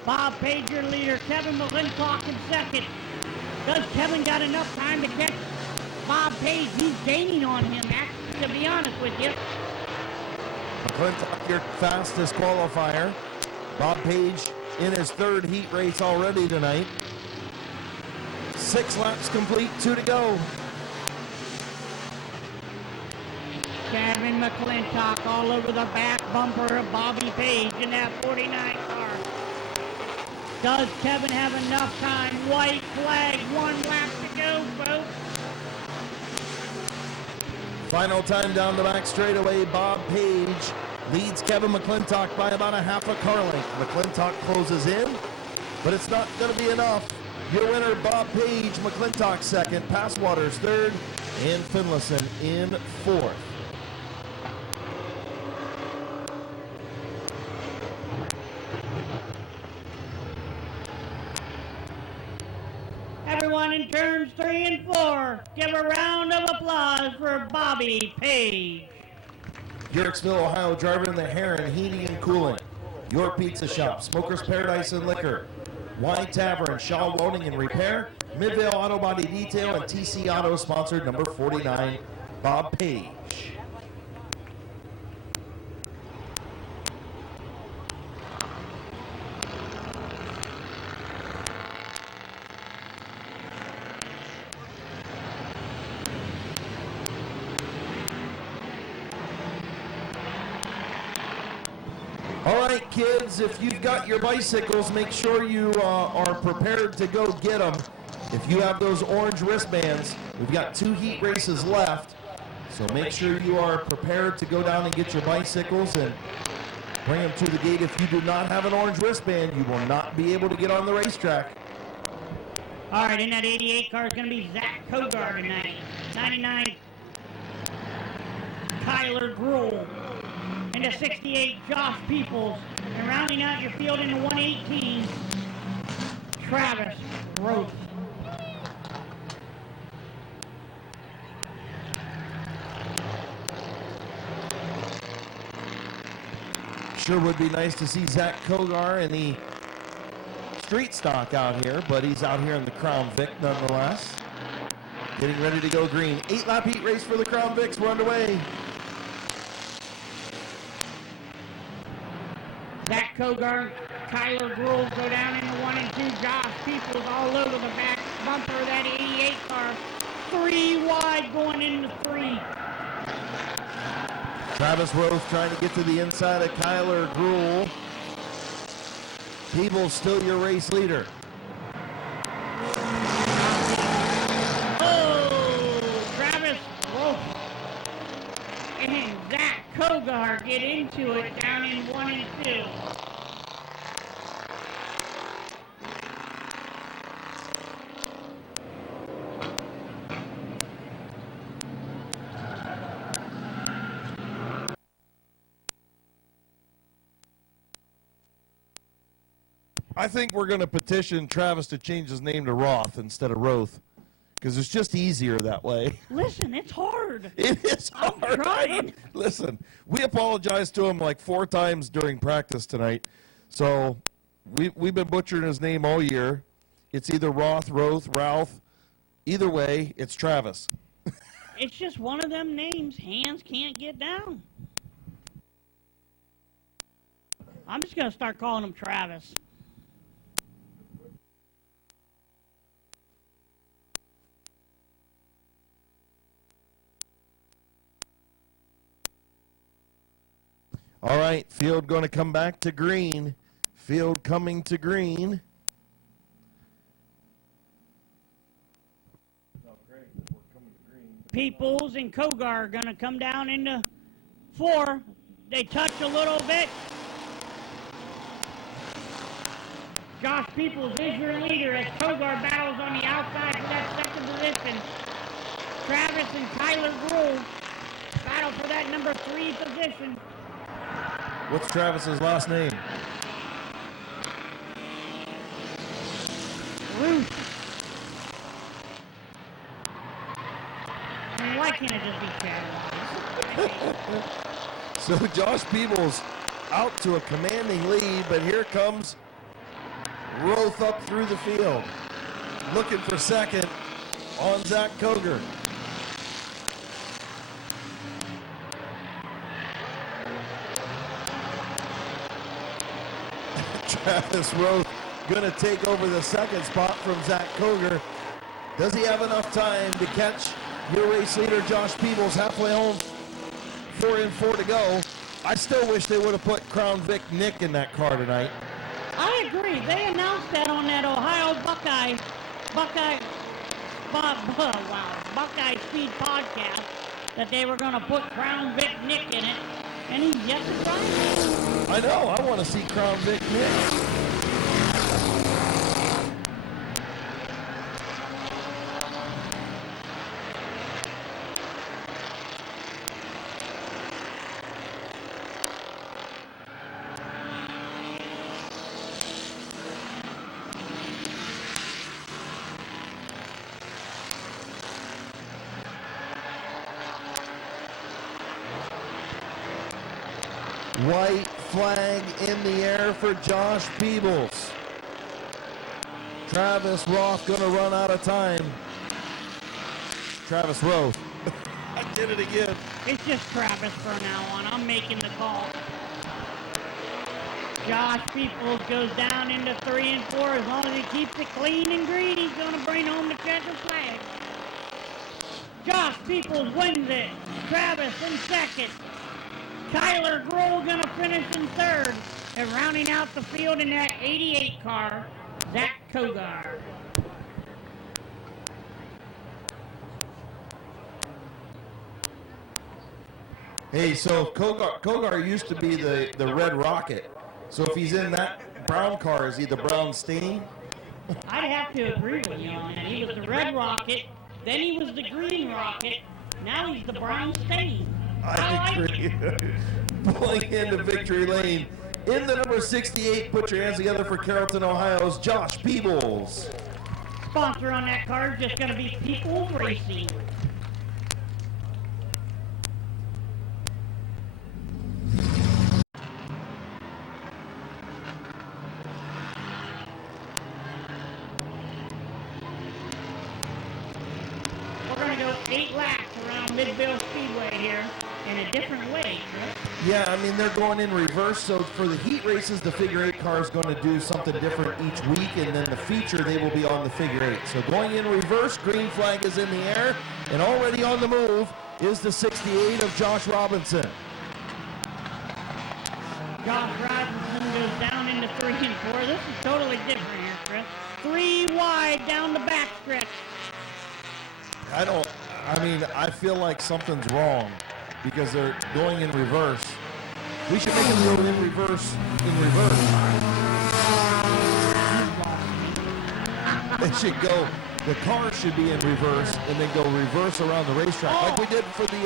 Bob Page, your leader. Kevin McClintock in second. Does Kevin got enough time to catch Bob Page? He's gaining on him, actually, to be honest with you. McClintock, your fastest qualifier. Bob Page in his 3rd heat race already tonight. 6 laps complete, 2 to go. Kevin McClintock all over the back bumper of Bobby Page in that 49 car. Does Kevin have enough time? White flag, 1 lap to go, folks. Final time down the back straightaway. Bob Page leads Kevin McClintock by about a half a car length. McClintock closes in, but it's not going to be enough. Your winner, Bob Page. McClintock second, Passwater's third, and Finlayson in fourth. Everyone in turns 3 and 4, give a round of applause for Bobby Page. Yorksville, Ohio, driving the Heron Heating and Cooling. York Pizza Shop, Smokers Paradise and Liquor, Wine Tavern, Shaw Welding and Repair, Midvale Auto Body Detail, and TC Auto sponsored number 49, Bob Page. All right, kids, if you've got your bicycles, make sure you are prepared to go get them. If you have those orange wristbands, we've got 2 heat races left, so make sure you are prepared to go down and get your bicycles and bring them to the gate. If you do not have an orange wristband, you will not be able to get on the racetrack. All right, in that 88 car is going to be Zach Kogar tonight. 99, Kyler Gruhl. In the 68, Josh Peoples. And rounding out your field in the 118, Travis Roth. Sure would be nice to see Zach Kogar in the street stock out here, but he's out here in the Crown Vic nonetheless. Getting ready to go green. 8-lap heat race for the Crown Vics. We're underway. Zach Kogar, Kyler Gruhl go down in the 1 and 2. Josh Peoples all over the back bumper of that 88 car. 3 wide going into 3. Travis Rose trying to get to the inside of Kyler Gruhl. Peebles still your race leader. Oh, Travis Wolf and Zach Kogar get into it down in 1 and 2. I think we're going to petition Travis to change his name to Roth instead of Roth, because it's just easier that way. Listen, it's hard. It is hard. I'm trying. Listen, we apologized to him like 4 times during practice tonight, so we've been butchering his name all year. It's either Roth, Ralph. Either way, it's Travis. It's just one of them names hands can't get down. I'm just going to start calling him Travis. All right, field going to come back to green. Field coming to green. Peoples and Kogar are going to come down into 4. They touch a little bit. Josh Peoples is your leader as Kogar battles on the outside for that second position. Travis and Tyler Gruhl battle for that number 3 position. What's Travis's last name? Ruth. I mean, why can't it just be Chad? So Josh Peebles out to a commanding lead, but here comes Roth up through the field. Looking for second on Zach Koger. Travis Roth going to take over the second spot from Zach Koger. Does he have enough time to catch your race leader, Josh Peebles, halfway home? 4 in 4 to go. I still wish they would have put Crown Vic Nick in that car tonight. I agree. They announced that on that Ohio Buckeye Speed podcast that they were going to put Crown Vic Nick in it, and he's yet to try it. I know. I want to see Crown Vic Nick. White flag in the air for Josh Peebles. Travis Roth going to run out of time. Travis Roth. I did it again. It's just Travis from now on. I'm making the call. Josh Peoples goes down into 3 and 4. As long as he keeps it clean and green, he's going to bring home the checker flag. Josh Peoples wins it. Travis in second. Tyler Grohl going to finish in third. And rounding out the field in that 88 car, Zach Kogar. Hey, so Kogar used to be the Red Rocket. So if he's in that brown car, is he the Brown Stain? I'd have to agree with you on that. He was the Red Rocket, then he was the Green Rocket, now he's the Brown Stain. I agree. Pulling into victory lane. In the number 68, put your hands together for Carrollton, Ohio's Josh Peebles. Sponsor on that car is just going to be Peoples Racing. We're going to go 8 laps around Mid-Ville Speedway here in a different way, right? Yeah, I mean, they're going in reverse, so for the heat races, the figure 8 car is going to do something different each week, and then the feature, they will be on the figure 8. So going in reverse, green flag is in the air, and already on the move is the 68 of Josh Robinson. Josh Robinson goes down into 3 and 4. This is totally different here, Chris. 3 wide down the back stretch. I feel like something's wrong because they're going in reverse. We should make them go in reverse. They should go, the car should be in reverse and then go reverse around the racetrack like we did for the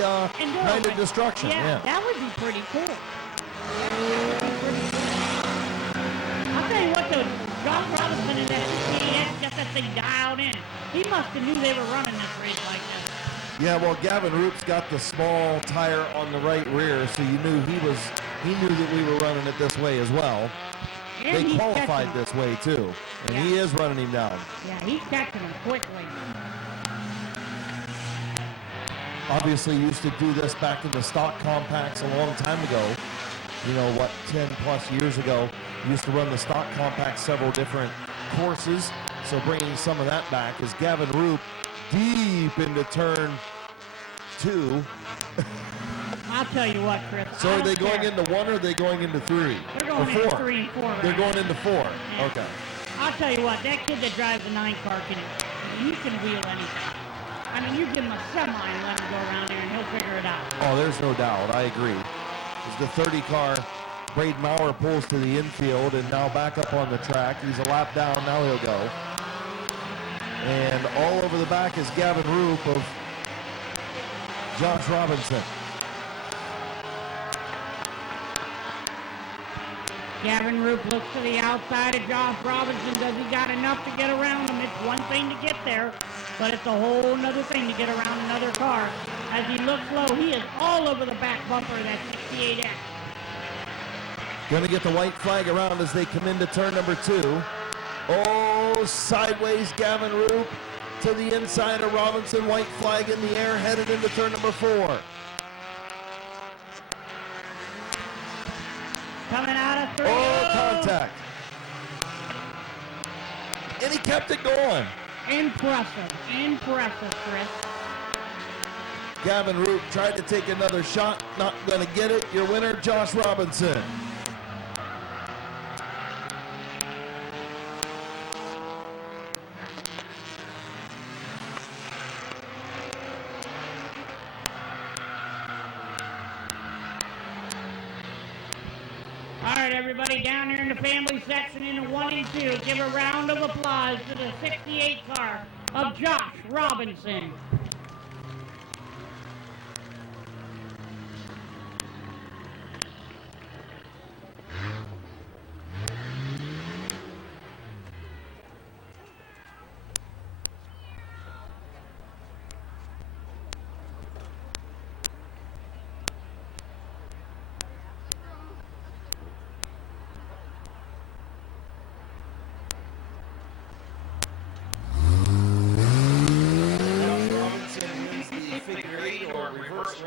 Night of Destruction. Yeah, that would be pretty cool. I'll tell you what though, Josh Robinson in that 68 has got that thing dialed in. He must have knew they were running this race like this. Yeah, well, Gavin Roop's got the small tire on the right rear, so he knew that we were running it this way as well. And they qualified this way too, and he is running him down. Yeah, he's catching him quickly. Obviously used to do this back in the stock compacts a long time ago. 10 plus years ago. Used to run the stock compacts several different courses, so bringing some of that back is Gavin Roop deep into turn 2. I'll tell you what, Chris. So are they going into 1 or are they going into 3? They're going or 4? into 3 and 4. Right? They're going into 4. Yeah. Okay. I'll tell you what, that kid that drives the 9 car he can wheel anything. I mean, you give him a semi and let him go around there and he'll figure it out. Oh, there's no doubt. I agree. As the 30 car, Braden Maurer pulls to the infield and now back up on the track. He's a lap down. Now he'll go. And all over the back is Gavin Roop of Josh Robinson. Gavin Roop looks to the outside of Josh Robinson. Does he got enough to get around him? It's one thing to get there, but it's a whole nother thing to get around another car. As he looks low, he is all over the back bumper of that 68X. Going to get the white flag around as they come into turn number 2. Oh, sideways Gavin Roop to the inside of Robinson. White flag in the air, headed into turn number 4. Coming out of 3. Oh, contact. And he kept it going. Impressive, Chris. Gavin Roop tried to take another shot. Not going to get it. Your winner, Josh Robinson. All right, everybody down here in the family section in the 1 and 2. Give a round of applause to the 68 car of Josh Robinson.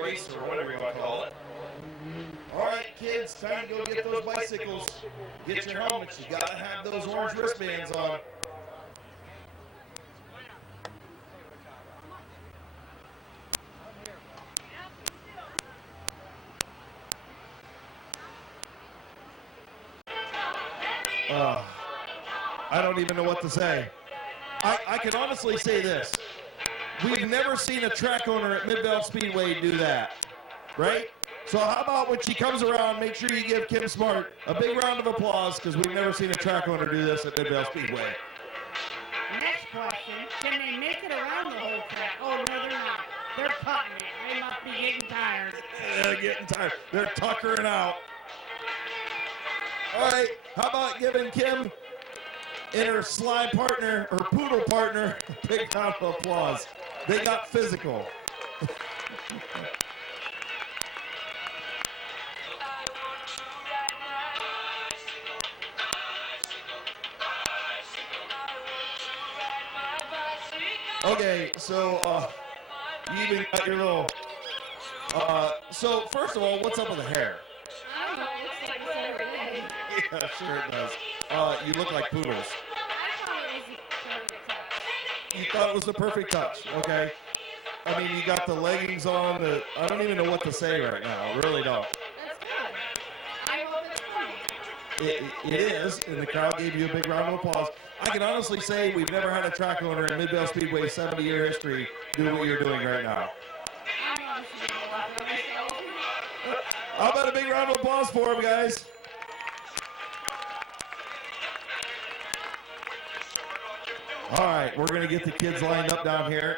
Race or whatever you want to call it. All right, kids, time to go get those bicycles. Get your helmets. You got to have those orange wristbands on. I don't even know what to say. I can honestly say this. We've never seen a track owner at Mid-Vale Speedway do that, right? So how about when she comes around, make sure you give Kim Smart a big round of applause because we've never seen a track owner do this at Mid-Vale Speedway. Next question, can they make it around the whole track? Oh, no, they're not. They're cutting it. They must be getting tired. They're getting tired. They're tuckering out. All right, how about giving Kim and her slide partner, her poodle partner, a big round of applause. They got physical. Okay, so you even got your little. So first of all, what's up with the hair? I don't know. It looks like it's every day. Yeah, sure it does. You look like poodles. I thought it was the perfect touch. You thought it was the perfect touch, okay? I mean, you got the leggings on. I don't even know what to say right now. I really don't. That's good. I hope it's funny. It is, and the crowd gave you a big round of applause. I can honestly say we've never had a track owner in Mid-Vale Speedway's 70-year history do what you're doing right now. I know this is a lot for myself. How about a big round of applause for him, guys? All right, we're going to get the kids lined up down here.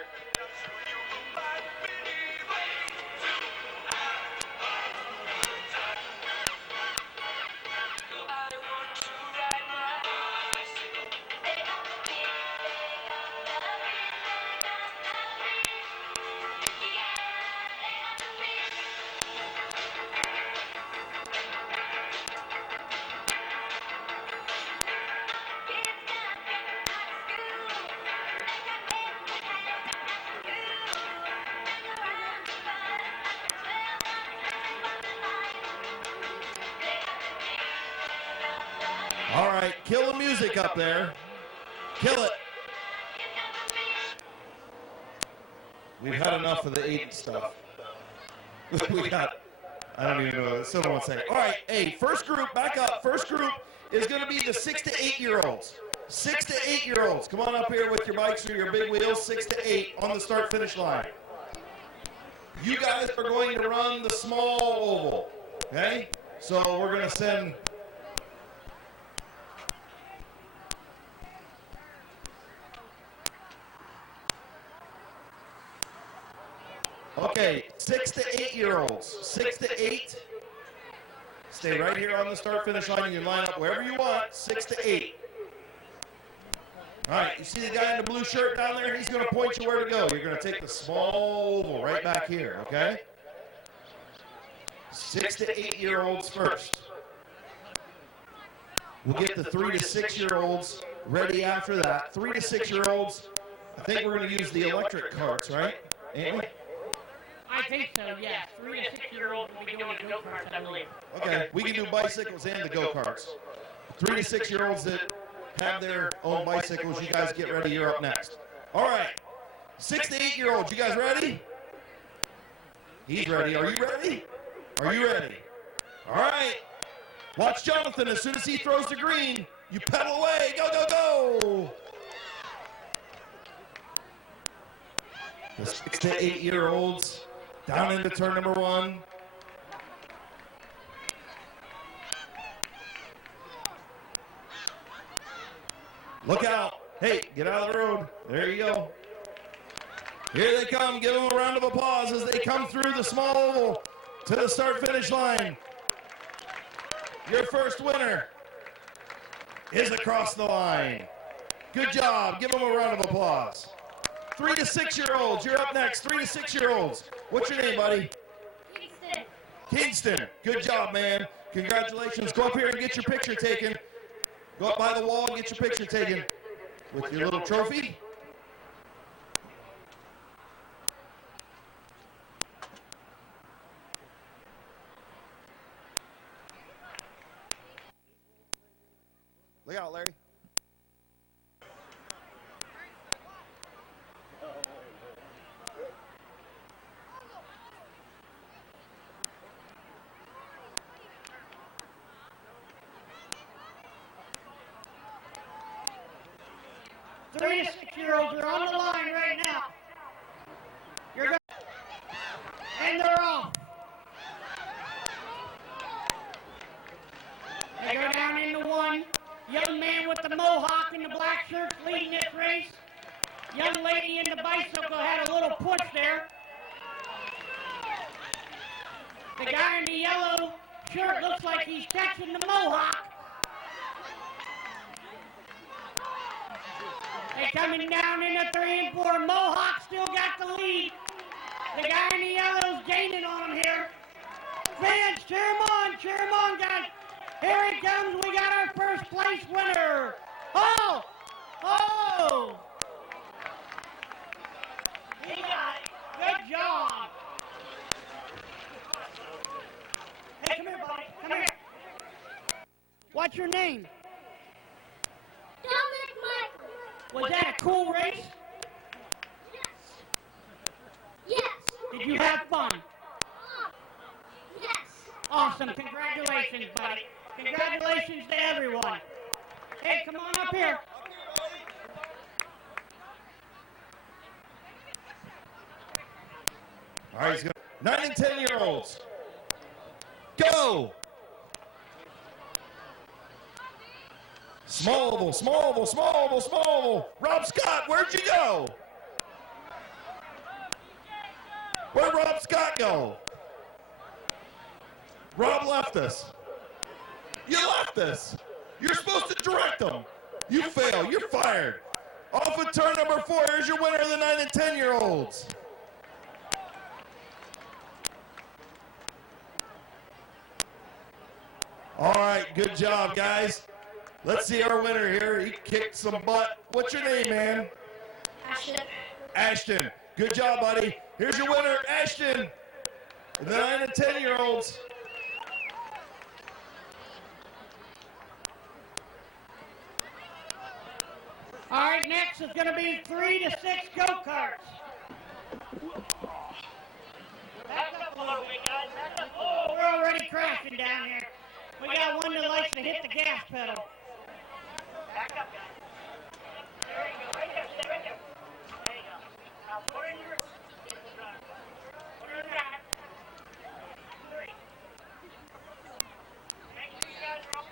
All right, kill the music up there. Kill it. We've had enough of the 80s stuff. I don't even know. Still don't want to say. All right, hey, first group, back up. First group is going to be the 6 to 8-year-olds. 6 to 8-year-olds. Come on up here with your bikes or your big wheels, 6 to 8 on the start-finish line. You guys are going to run the small oval, okay? So we're going to send... Okay, 6 to 8-year-olds. 6 to 8. Stay right here on the start-finish line. You can line up wherever you want, 6 to 8. All right, you see the guy in the blue shirt down there? He's going to point you where to go. You're going to take the small oval right back here, okay? 6 to 8-year-olds first. We'll get the 3 to 6-year-olds ready after that. 3 to 6-year-olds, I think we're going to use the electric carts, right? Ain't we? I think so, yes. 3 to 6-year-olds will be doing the go-karts, I believe. Okay, we can do bicycles and the go-karts. 3 to 6-year-olds that have their own bicycles, you guys get ready, you're up next. All right, 6 to 8-year-olds, you guys ready? He's ready. Are you ready? Are you ready? All right. Watch Jonathan. As soon as he throws the green, you pedal away. Go, go, go. The 6 to 8-year-olds down into turn number 1. Look out. Hey, get out of the road. There you go. Here they come. Give them a round of applause as they come through the small oval to the start-finish line. Your first winner is across the line. Good job. Give them a round of applause. 3 to 6-year-olds, you're up next. 3 to 6-year-olds. What's your name, buddy? Kingston. Kingston. Good job, man. Congratulations. Go up here and get your picture taken. Go up by the wall and get your picture taken with your little trophy. Look out, Larry. Three to 6-year-olds are on the line right now. You're going, and they're off. They go down into 1. Young man with the mohawk and the black shirt leading this race. Young lady in the bicycle had a little push there. The guy in the yellow shirt looks like he's catching the mohawk. They coming down into 3 and 4. Mohawk still got the lead. The guy in the yellow's gaining on him here. Fans, cheer him on, guys. Here he comes. We got our first place winner. Oh! Oh! He got it. Good job. Hey, come here, buddy. Come here. What's your name? Dominic Michael. Was that a cool race? Yes. Yes. Did you have fun? Yes. Awesome. Congratulations, buddy. Congratulations to everyone. Hey, come on up here. All right, he's going 9 and 10-year-olds. Go! Small oval, small oval, small oval, small oval. Rob Scott, where'd you go? Where'd Rob Scott go? Rob left us. You left us. You're supposed to direct them. You fail. You're fired. Off of turn number 4. Here's your winner of the 9 and 10-year-olds. All right, good job, guys. Let's see our winner here. He kicked some butt. What's your name, man? Ashton. Ashton. Good job, buddy. Here's your winner, Ashton. The 9 and 10-year-olds. All right, next is going to be 3 to 6 go-karts. Back up a little bit, guys. Back up. Oh, we're already crashing down here. We got one that likes to hit the gas pedal. Back up, guys. There you go. Right there. Stay right there. There you go. Now put in your... Put her in that. 3. Make sure you guys are all...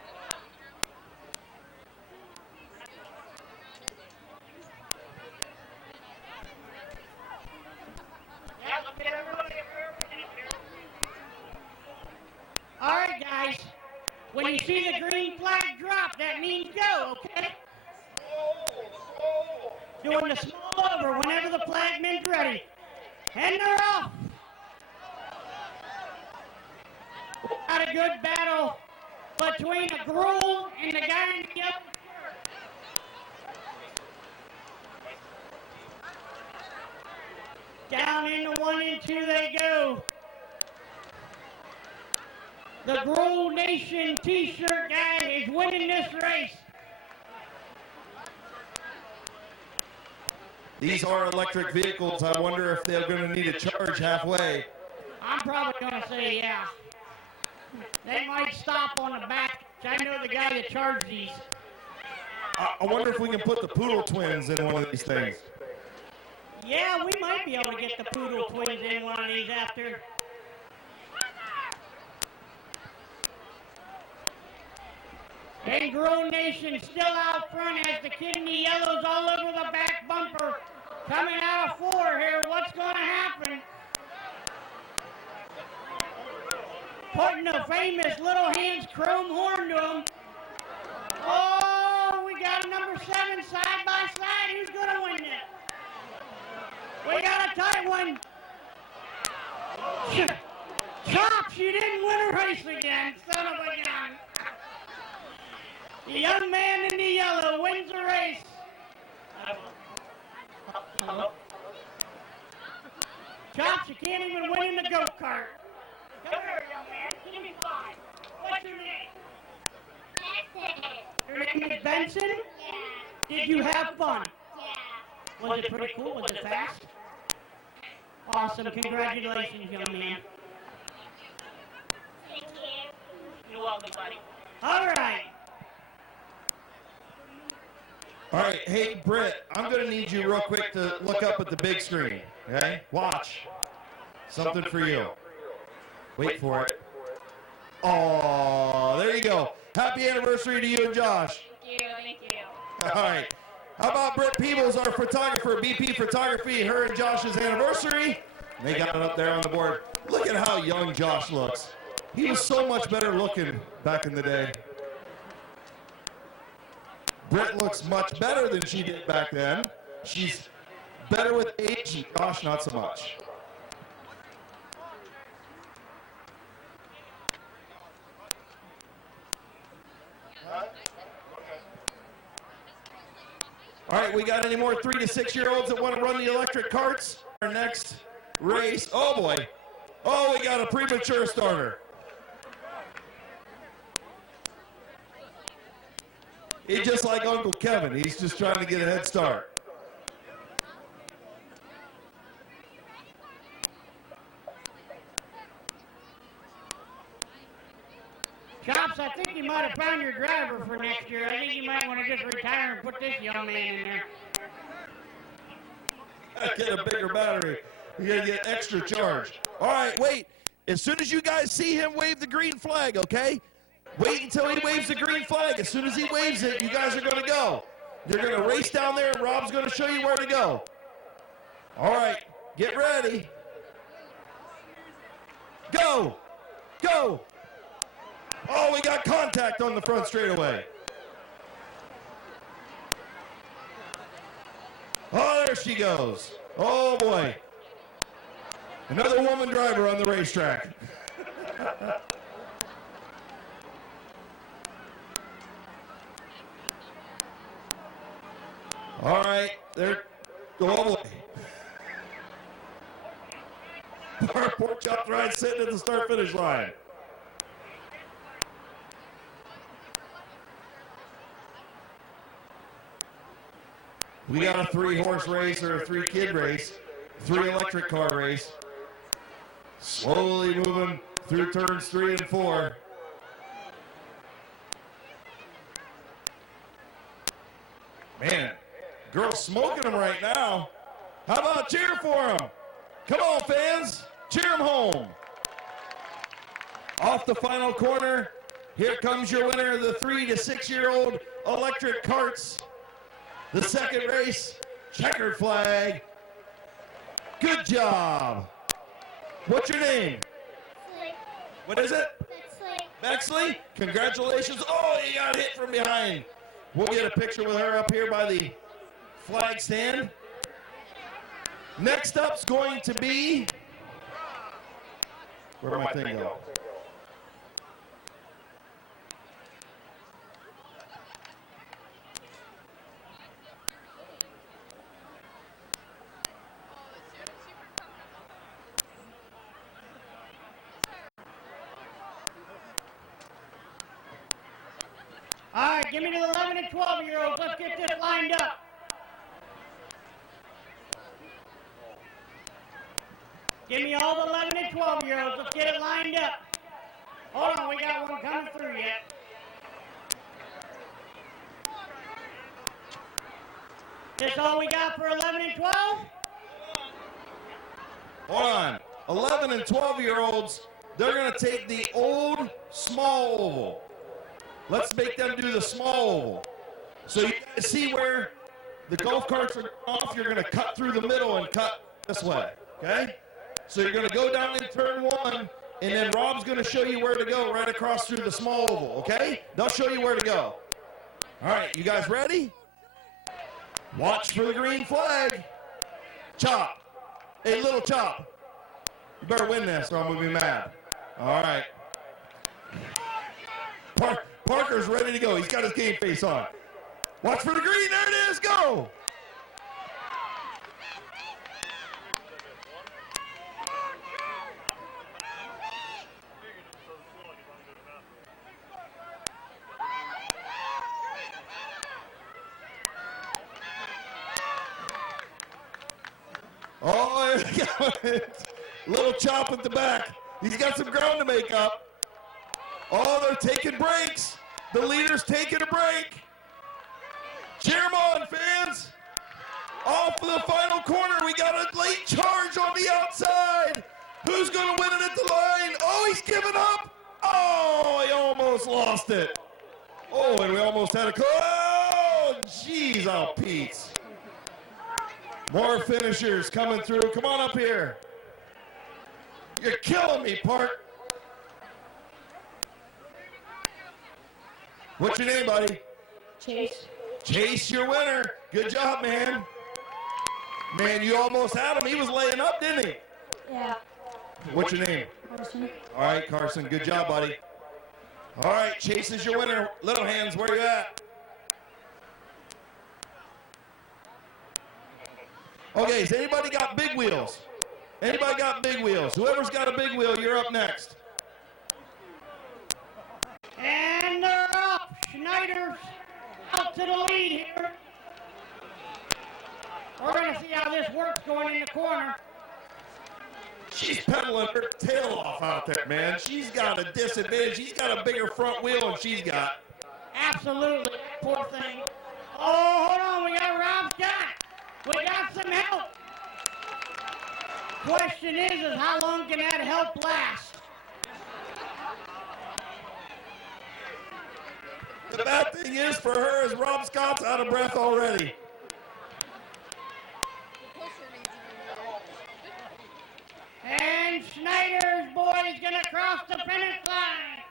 Yeah, look at everybody up here. All right, guys. When you see the green flag drop, that means go, okay? Doing the small over whenever the flagman's ready. And they're off. Got a good battle between the gruel and the guy in the yellow. Down into 1 and 2 they go. The Gruel Nation t-shirt guy is winning this race. These are electric vehicles. I wonder if they're going to need a charge halfway. I'm probably going to say yeah. They might stop on the back. I know the guy that charged these. I wonder if we can put the Poodle twins in one of these things. Yeah, we might be able to get the Poodle twins in one of these after. And Gruel Nation still out front as the kid in the yellow's all over the back bumper. Coming out of 4 here. What's going to happen? Putting the famous Little Hands chrome horn to him. Oh, we got a number 7 side by side. Who's going to win it? We got a tight one. Chops, you didn't win a race again, son of a gun. The young man in the yellow wins the race. Chops, you can't even win in the go-kart. Come here, young man. Give me 5. What's your name? Your name is Benson? Yeah. Did you have fun? Yeah. Was it pretty cool? Was it fast? Awesome. Congratulations, young man. Thank you. You're welcome, buddy. All right. All right, hey, Britt, I'm going to need you real quick to look up at the big screen, okay? Watch. Something for you. Wait for it. Oh, there you go. Happy anniversary to you and Josh. Thank you. Thank you. All right. How about Britt Peebles, our photographer, BP Photography, her and Josh's anniversary? They got it up there on the board. Look at how young Josh looks. He was so much better looking back in the day. Britt looks much better than she did back then. She's better with age, and Josh not so much. All right, we got any more 3 to 6-year-olds that want to run the electric carts? Our next race, oh boy. Oh, we got a premature starter. He's just like Uncle Kevin. He's just trying to get a head start. Chops, I think you might have found your driver for next year. I think you might want to just retire and put this young man in there. Get a bigger battery. You're going to get extra charge. All right, wait. As soon as you guys see him wave the green flag, okay? Wait until he waves the green flag. As soon as he waves it, you guys are going to go. You're going to race down there, and Rob's going to show you where to go. All right, get ready. Go. Go. Oh, we got contact on the front straightaway. Oh, there she goes. Oh, boy. Another woman driver on the racetrack. All right, there. Oh, boy. Our pork chop ride sitting at the start-finish line. We got a 3-horse race or a 3-kid race, 3 electric car race. Slowly moving through turns 3 and 4. Man, girls smoking them right now. How about cheer for them? Come on, fans, cheer them home. Off the final corner, here comes your winner of the 3 to 6 year old electric carts. The second race, checkered flag. Good job. What's your name? Bexley. What is it? Bexley. Bexley, congratulations. Oh, you got hit from behind. We'll get a picture with her up here by the flag stand. Next up's going to be, where'd my thing go? All right, give me the 11 and 12-year-olds. Let's get this lined up. Give me all the 11 and 12-year-olds. Let's get it lined up. Hold on, we got one coming through yet. This all we got for 11 and 12? Hold on. 11 and 12-year-olds, they're going to take the old small oval. Let's make them do the small oval. So you guys see where the golf carts are off, you're going to cut through the middle and cut this way, okay? So you're going to go down in turn 1, and then Rob's going to show you where to go right across through the small oval, okay? They'll show you where to go. All right, you guys ready? Watch for the green flag. Chop. Hey, little Chop. You better win this or I'm going to be mad. All right. Parker's ready to go. He's got his game face on. Watch for the green. There it is. Go. Oh, there we go. Little Chop at the back. He's got some ground to make up. Oh, they're taking breaks. The leader's taking a break. Cheer them on, fans. Off of the final corner, we got a late charge on the outside. Who's going to win it at the line? Oh, he's giving up. Oh, he almost lost it. Oh, and we almost had a... Oh, jeez, oh, Pete. More finishers coming through. Come on up here. You're killing me, Park. What's your name, buddy? Chase. Chase, your winner. Good job, man. Man, you almost had him. He was laying up, didn't he? Yeah. What's your name? Carson. All right, Carson. Good job, buddy. All right, Chase is your winner. Little Hands, where you at? Okay, has anybody got big wheels? Anybody got big wheels? Whoever's got a big wheel, you're up next. And they're up. Schneider's out to the lead here. We're going to see how this works going in the corner. She's pedaling her tail off out there, man. She's got a disadvantage. She's got a bigger front wheel than she's got. Absolutely. Poor thing. Oh, hold on. We got Rob Scott. We got some help. Question is how long can that help last? The bad thing is for her is Rob Scott's out of breath already. And Schneider's boy is going to cross the finish line.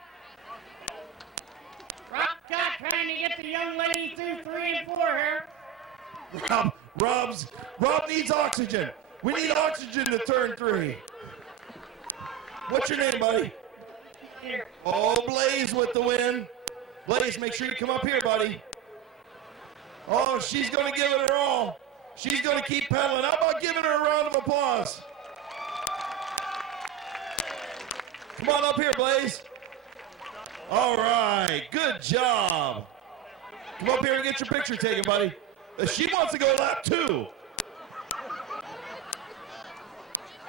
Rob Scott trying to get the young lady through 3 and 4 here. Rob needs oxygen. We need oxygen to turn 3. What's your name, buddy? Here. Oh, Blaze with the win. Blaze, make sure you come up here, buddy. Oh, she's going to give it her all. She's going to keep pedaling. How about giving her a round of applause? Come on up here, Blaze. All right, good job. Come up here and get your picture taken, buddy. She wants to go lap 2.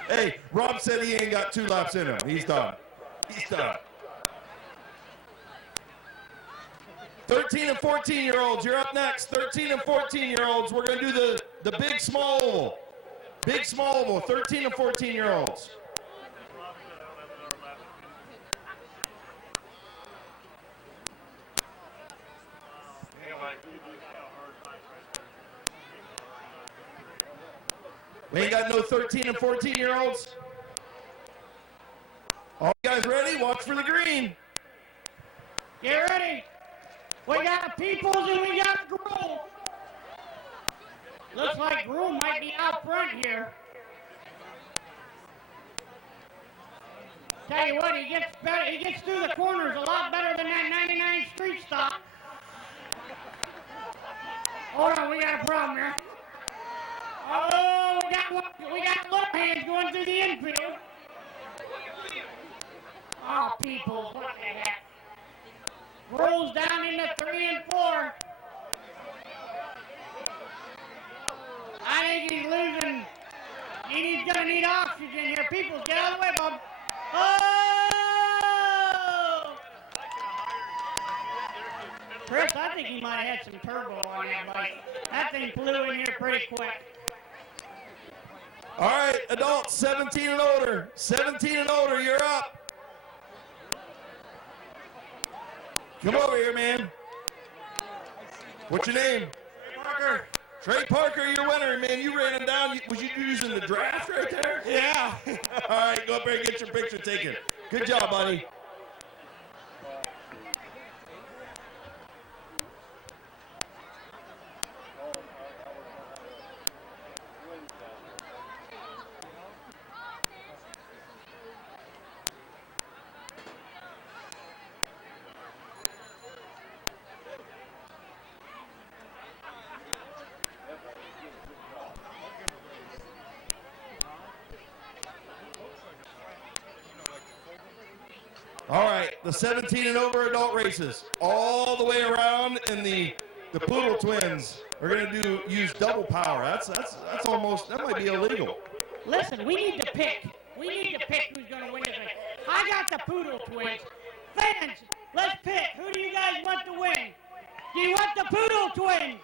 Hey, Rob said he ain't got 2 laps in him. He's done. He's done. 13 and 14-year-olds, you're up next. 13 and 14-year-olds, we're going to do the big small oval. Big small oval, 13 and 14-year-olds. We ain't got no 13 and 14-year-olds. All you guys ready? Watch for the green. Get ready. We got Peoples and we got Gruel. Looks like Gruel might be out front here. Tell you what, he gets better. He gets through the corners a lot better than that 99 street stock. Hold on, we got a problem here. Oh, we got little hands going through the infield. Oh, Peoples, what the heck? Rolls down into 3 and 4. I think he's losing. He's going to need oxygen here. Peoples, get out of the way, bub. Oh! Chris, I think he might have had some turbo on that bike. That thing flew in here pretty quick. All right, adults, 17 and older. 17 and older, you're up. Come over here, man. What's your name? Parker. Trey Parker, your winner, man. You ran him down. Was you using the draft right there? Yeah. All right, go up there and get your picture taken. Good job, buddy. All right, the 17 and over adult races, all the way around, and the Poodle twins are going to use double power. That's almost, that might be illegal. Listen, we need to pick. We need to pick who's going to win this race. I got the Poodle twins. Fans, let's pick. Who do you guys want to win? Do you want the Poodle twins?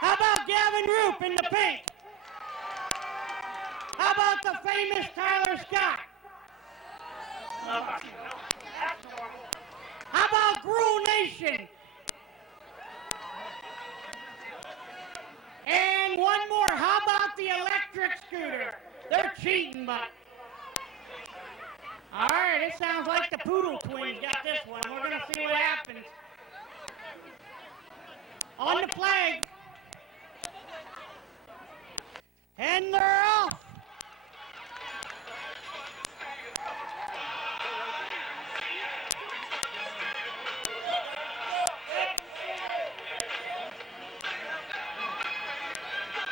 How about Gavin Roop in the pink? How about the famous Tyler Scott? How about Gruel Nation? And one more, how about the electric scooter? They're cheating, but... All right, it sounds like the Poodle twins got this one. We're going to see what happens. On the flag. And they're off.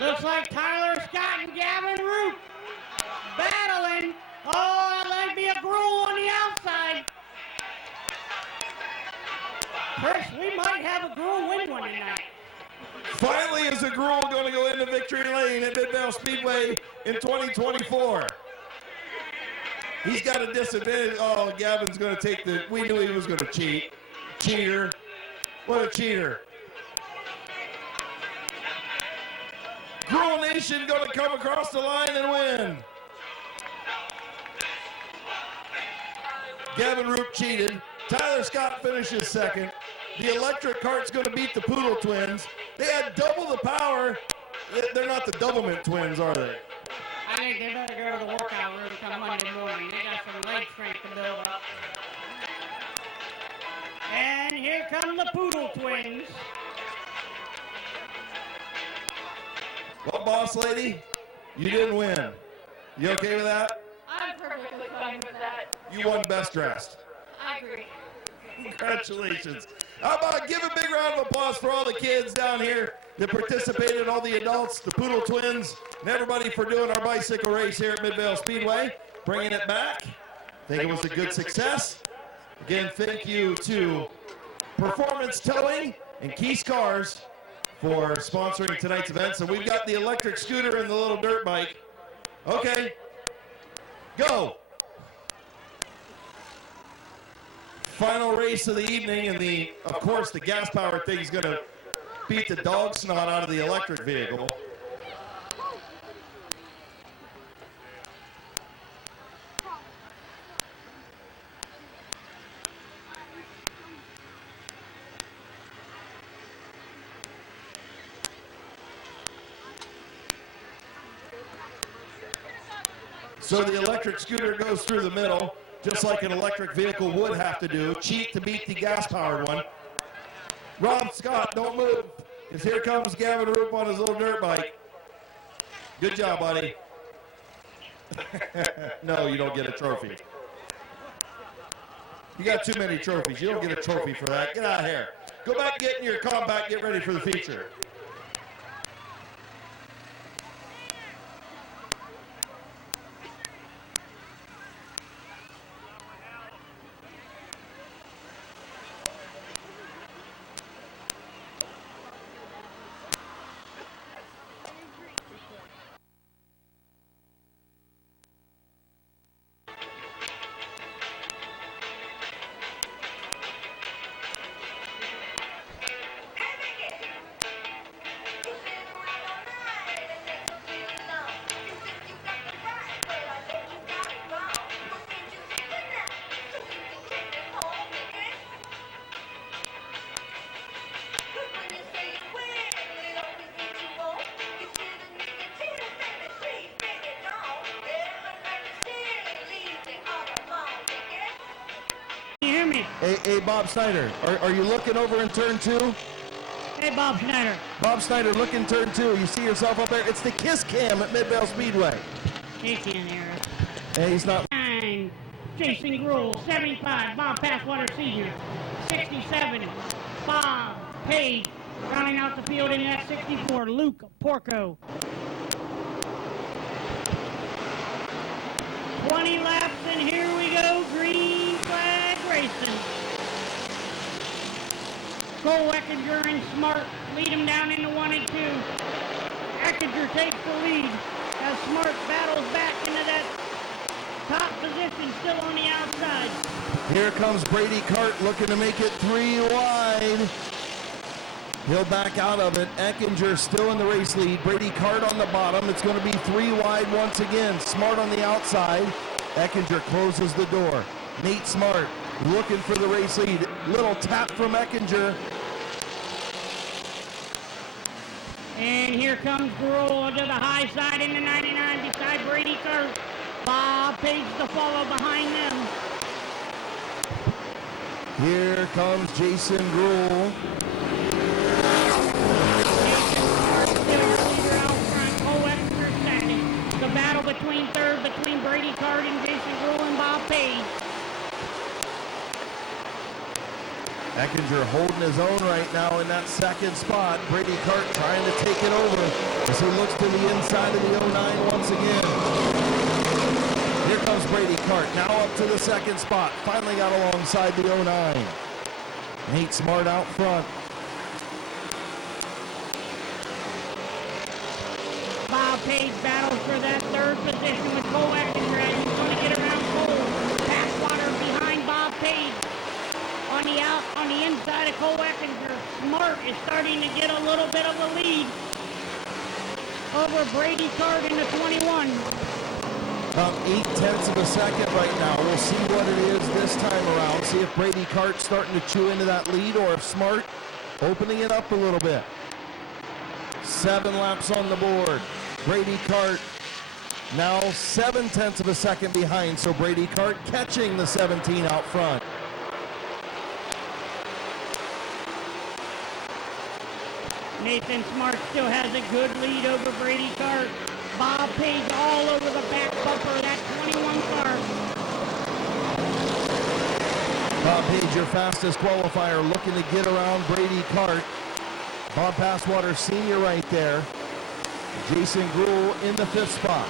Looks like Tyler Scott and Gavin Roop battling. Oh, that might be a Gruel on the outside. Chris, we might have a Gruel win one tonight. Finally, is a Gruel going to go into victory lane at Midvale Speedway in 2024? He's got a disadvantage. Oh, Gavin's going to take the, we knew he was going to cheat. Cheater. What a cheater. Gruel Nation going to come across the line and win. Gavin Roop cheated. Tyler Scott finishes second. The electric cart's going to beat the Poodle twins. They had double the power. They're not the Doublemint twins, are they? I think they better go to the workout room come Monday morning. They got some leg strength to build up. And here come the Poodle twins. Well, boss lady, you didn't win. You okay with that? I'm perfectly fine with that. You won best dressed. I agree. Congratulations. How about give a big round of applause for all the kids down here that participated, all the adults, the Poodle twins, and everybody for doing our bicycle race here at Midvale Speedway, bringing it back. I think it was a good success. Again, thank you to Performance Towing and Keys Cars for sponsoring tonight's event. So we've got the electric scooter and the little dirt bike. Okay, go. Final race of the evening, and of course, the gas-powered thing is going to beat the dog snot out of the electric vehicle. So the electric scooter goes through the middle, just like an electric vehicle would have to do. Cheat to beat the gas-powered one. Rob Scott, don't move, because here comes Gavin Roop on his little dirt bike. Good job, buddy. No, you don't get a trophy. You got too many trophies. You don't get a trophy for that. Get out of here. Go back, get in your compact, get ready for the feature. Hey, Bob Snyder, are you looking over in turn 2? Hey, Bob Schneider. Bob Snyder, look in turn 2. You see yourself up there? It's the Kiss Cam at Midvale Speedway. Kick in there. Hey, he's not. Jason Gruhl, 75. Bob Passwater Sr., 67. Bob Page, rounding out the field in that 64. Luke Porco. 20 laps, and here we go. Green flag racing. Cole Eckinger and Smart lead him down into 1 and 2. Eckinger takes the lead as Smart battles back into that top position, still on the outside. Here comes Brady Cart looking to make it 3 wide. He'll back out of it. Eckinger still in the race lead. Brady Cart on the bottom. It's going to be 3 wide once again. Smart on the outside. Eckinger closes the door. Nate Smart looking for the race lead. Little tap from Eckinger. And here comes Gruhl to the high side in the 99 beside Brady Cart. Bob Page to follow behind them. Here comes Jason Gruhl. The battle between third, between Brady Cart and Jason Gruhl and Bob Page. Eckinger holding his own right now in that second spot. Brady Cart trying to take it over as he looks to the inside of the 09 once again. Here comes Brady Cart, now up to the second spot. Finally got alongside the 09. Nate Smart out front. Bob Page battles for that third position with Cole Eckinger. He's going to get around Cole. Passwater behind Bob Page. On the inside of Cole Eckinger. Smart is starting to get a little bit of a lead over Brady Cart in the 21. About 0.8 of a second right now. We'll see what it is this time around. See if Brady Cart's starting to chew into that lead or if Smart opening it up a little bit. 7 laps on the board. Brady Cart now 0.7 of a second behind, so Brady Cart catching the 17 out front. Nathan Smart still has a good lead over Brady Cart. Bob Page all over the back bumper of that 21 car. Bob Page, your fastest qualifier, looking to get around Brady Cart. Bob Passwater Sr. right there. Jason Gruhl in the 5th spot.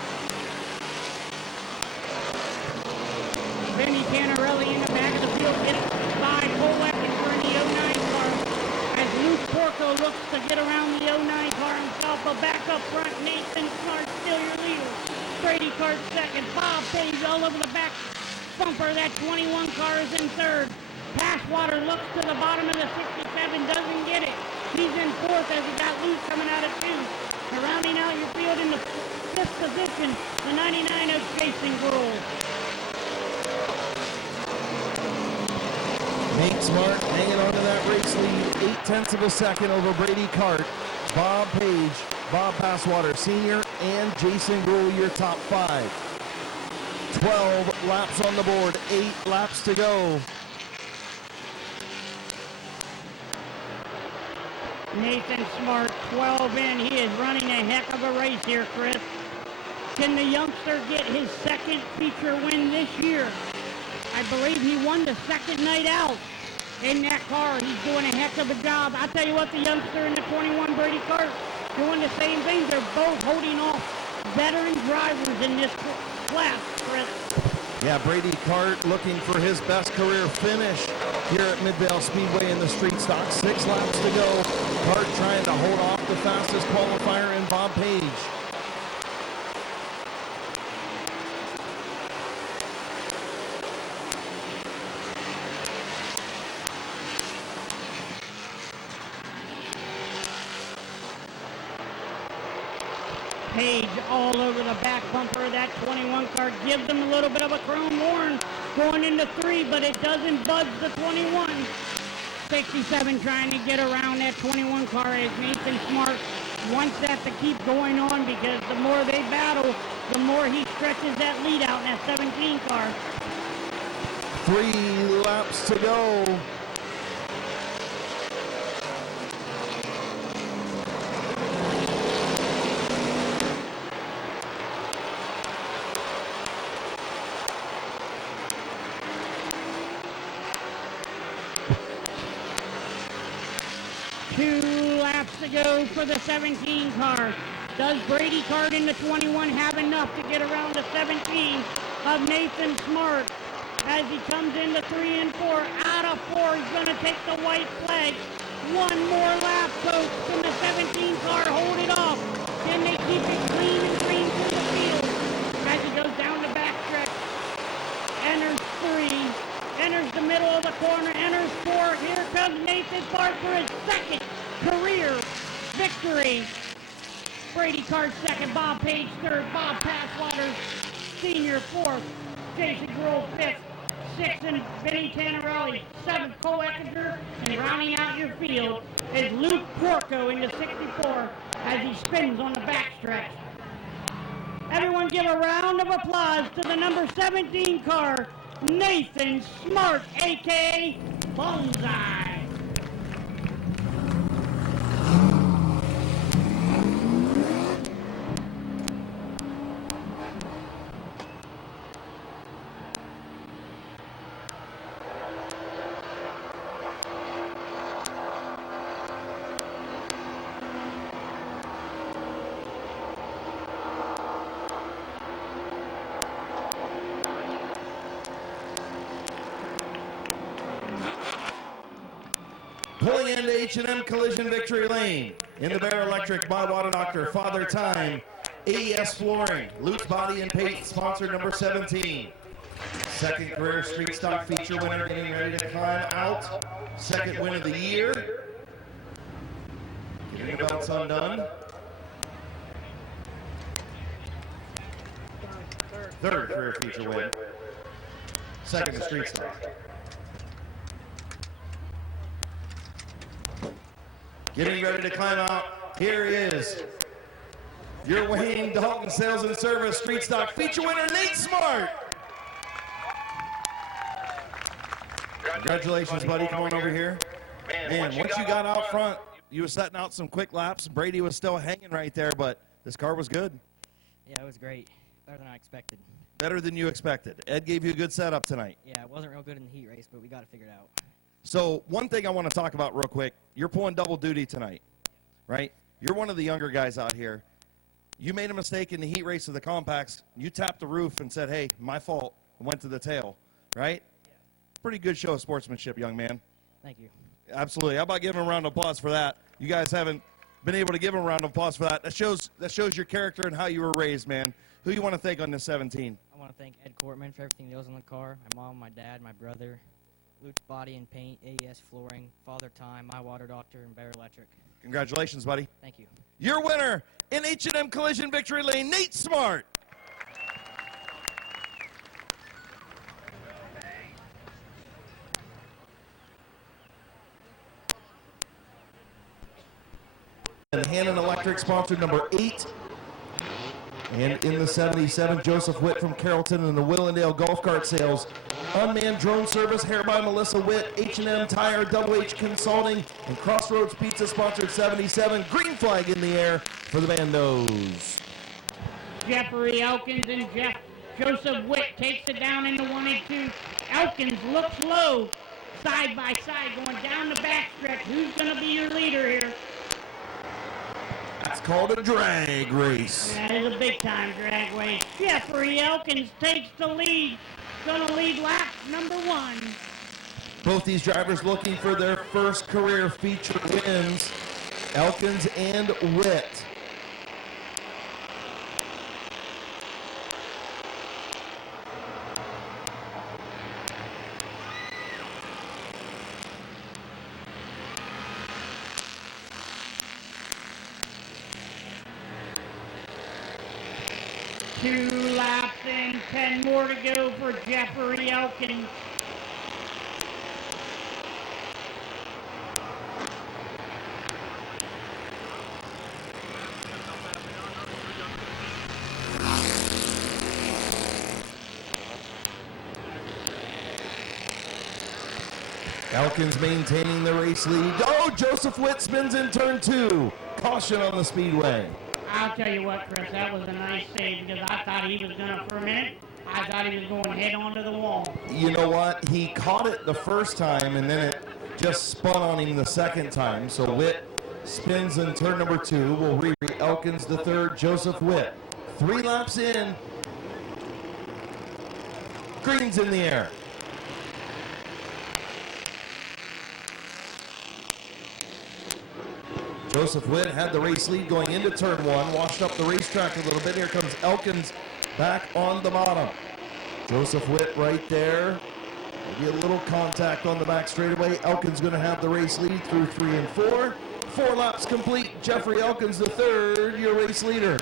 Benny Canarelli in the back of the field getting by Cole Eckinger in the 09 car. As Luke Porco looks to get around the 09 car himself, but back up front, Nathan Smart still your leader. Brady Cart second. Bob Page all over the back bumper. That 21 car is in third. Passwater looks to the bottom of the 67, doesn't get it. He's in fourth as he got loose coming out of two. And rounding out your field in the fifth position, the 99 of Jason Gruhl. Nate Smart hanging on to that race lead, 0.8 of a second over Brady Cart. Bob Page, Bob Passwater Sr., and Jason Gruhl, your top five. 12 laps on the board, 8 laps to go. Nathan Smart, 12 in. He is running a heck of a race here, Chris. Can the youngster get his second feature win this year? I believe he won the second night out in that car. He's doing a heck of a job. I tell you what, the youngster in the 21 Brady Cart doing the same thing. They're both holding off veteran drivers in this class, Chris. Yeah, Brady Cart looking for his best career finish here at Midvale Speedway in the street stock. 6 laps to go. Cart trying to hold off the fastest qualifier in Bob Page. Page all over the back bumper of that 21 car. Gives them a little bit of a chrome horn going into 3, but it doesn't budge the 21. 67 trying to get around that 21 car as Nathan Smart wants that to keep going on because the more they battle, the more he stretches that lead out in that 17 car. 3 laps to go. To go for the 17 car. Does Brady Cart in the 21 have enough to get around the 17 of Nathan Smart as he comes into 3 and 4? Out of 4, he's going to take the white flag. One more lap, folks, from the 17 car. Hold it off. Can they keep it clean and green through the field as he goes down the backstretch? Enters 3, enters the middle of the corner, enters 4. Here comes Nathan Smart for his second career victory. Brady Cart second, Bob Page third, Bob Passwater Sr. fourth, Jason Gruhl fifth, sixth and Benny Tannerelli, seventh Cole Eckinger, and rounding out your field is Luke Porco in the 64 as he spins on the backstretch. Everyone give a round of applause to the number 17 car, Nathan Smart, a.k.a. Bullseye. Pulling into H&M Collision Victory Lane. In the Bear Electric by Water Doctor, Father Time, AES Flooring, Luke's Body and Paint, sponsor number 17. Second career street stock feature winner getting ready to climb out. Second win of the year. Getting the belts undone. Third career feature win. Second to street stock. Getting ready to climb out. Here he is. Your Wayne Dalton Sales and Service Street Stock feature winner, Nate Smart. Congratulations, buddy. Come on over here. Man, once you got out front, you were setting out some quick laps. Brady was still hanging right there, but this car was good. Yeah, it was great. Better than I expected. Better than you expected. Ed gave you a good setup tonight. Yeah, it wasn't real good in the heat race, but we got it figured out. So one thing I want to talk about real quick, you're pulling double duty tonight, right? You're one of the younger guys out here. You made a mistake in the heat race of the compacts. You tapped the roof and said, hey, my fault, and went to the tail, right? Yeah. Pretty good show of sportsmanship, young man. Thank you. Absolutely. How about giving him a round of applause for that? You guys haven't been able to give him a round of applause for that. That shows your character and how you were raised, man. Who you want to thank on this 17? I want to thank Ed Cortman for everything that was in the car. My mom, my dad, my brother, Luke's Body and Paint, AES Flooring, Father Time, My Water Doctor, and Bear Electric. Congratulations, buddy. Thank you. Your winner in H&M Collision Victory Lane, Nate Smart. And Hannon Electric sponsored number 8. And in the 77, Joseph Witt from Carrollton and the Willendale Golf Cart Sales. Unmanned Drone Service, hair by Melissa Witt, H&M Tire, Double H Consulting, and Crossroads Pizza sponsored 77. Green flag in the air for the Bandos. Jeffrey Elkins and Joseph Witt takes it down into 1 and 2. Elkins looks low, side by side, going down the backstretch. Who's going to be your leader here? That's called a drag race. That is a big-time drag race. Jeffrey Elkins takes the lead. Going to lead lap number 1. Both these drivers looking for their first career feature wins. Elkins and Witt. Two laps and 10 more to go for Jeffrey Elkins. Elkins maintaining the race lead. Oh, Joseph Witt spins in turn 2. Caution on the speedway. I'll tell you what, Chris, that was a nice save because I thought he was going to, for a minute, I thought he was going head on to the wall. You know what? He caught it the first time and then it just spun on him the second time. So Witt spins in turn number 2. We'll reread Elkins the third, Joseph Witt. 3 laps in. Green's in the air. Joseph Witt had the race lead going into turn 1, washed up the racetrack a little bit. Here comes Elkins back on the bottom. Joseph Witt right there. Maybe a little contact on the back straightaway. Elkins going to have the race lead through 3 and 4. 4 laps complete. Jeffrey Elkins the third, your race leader.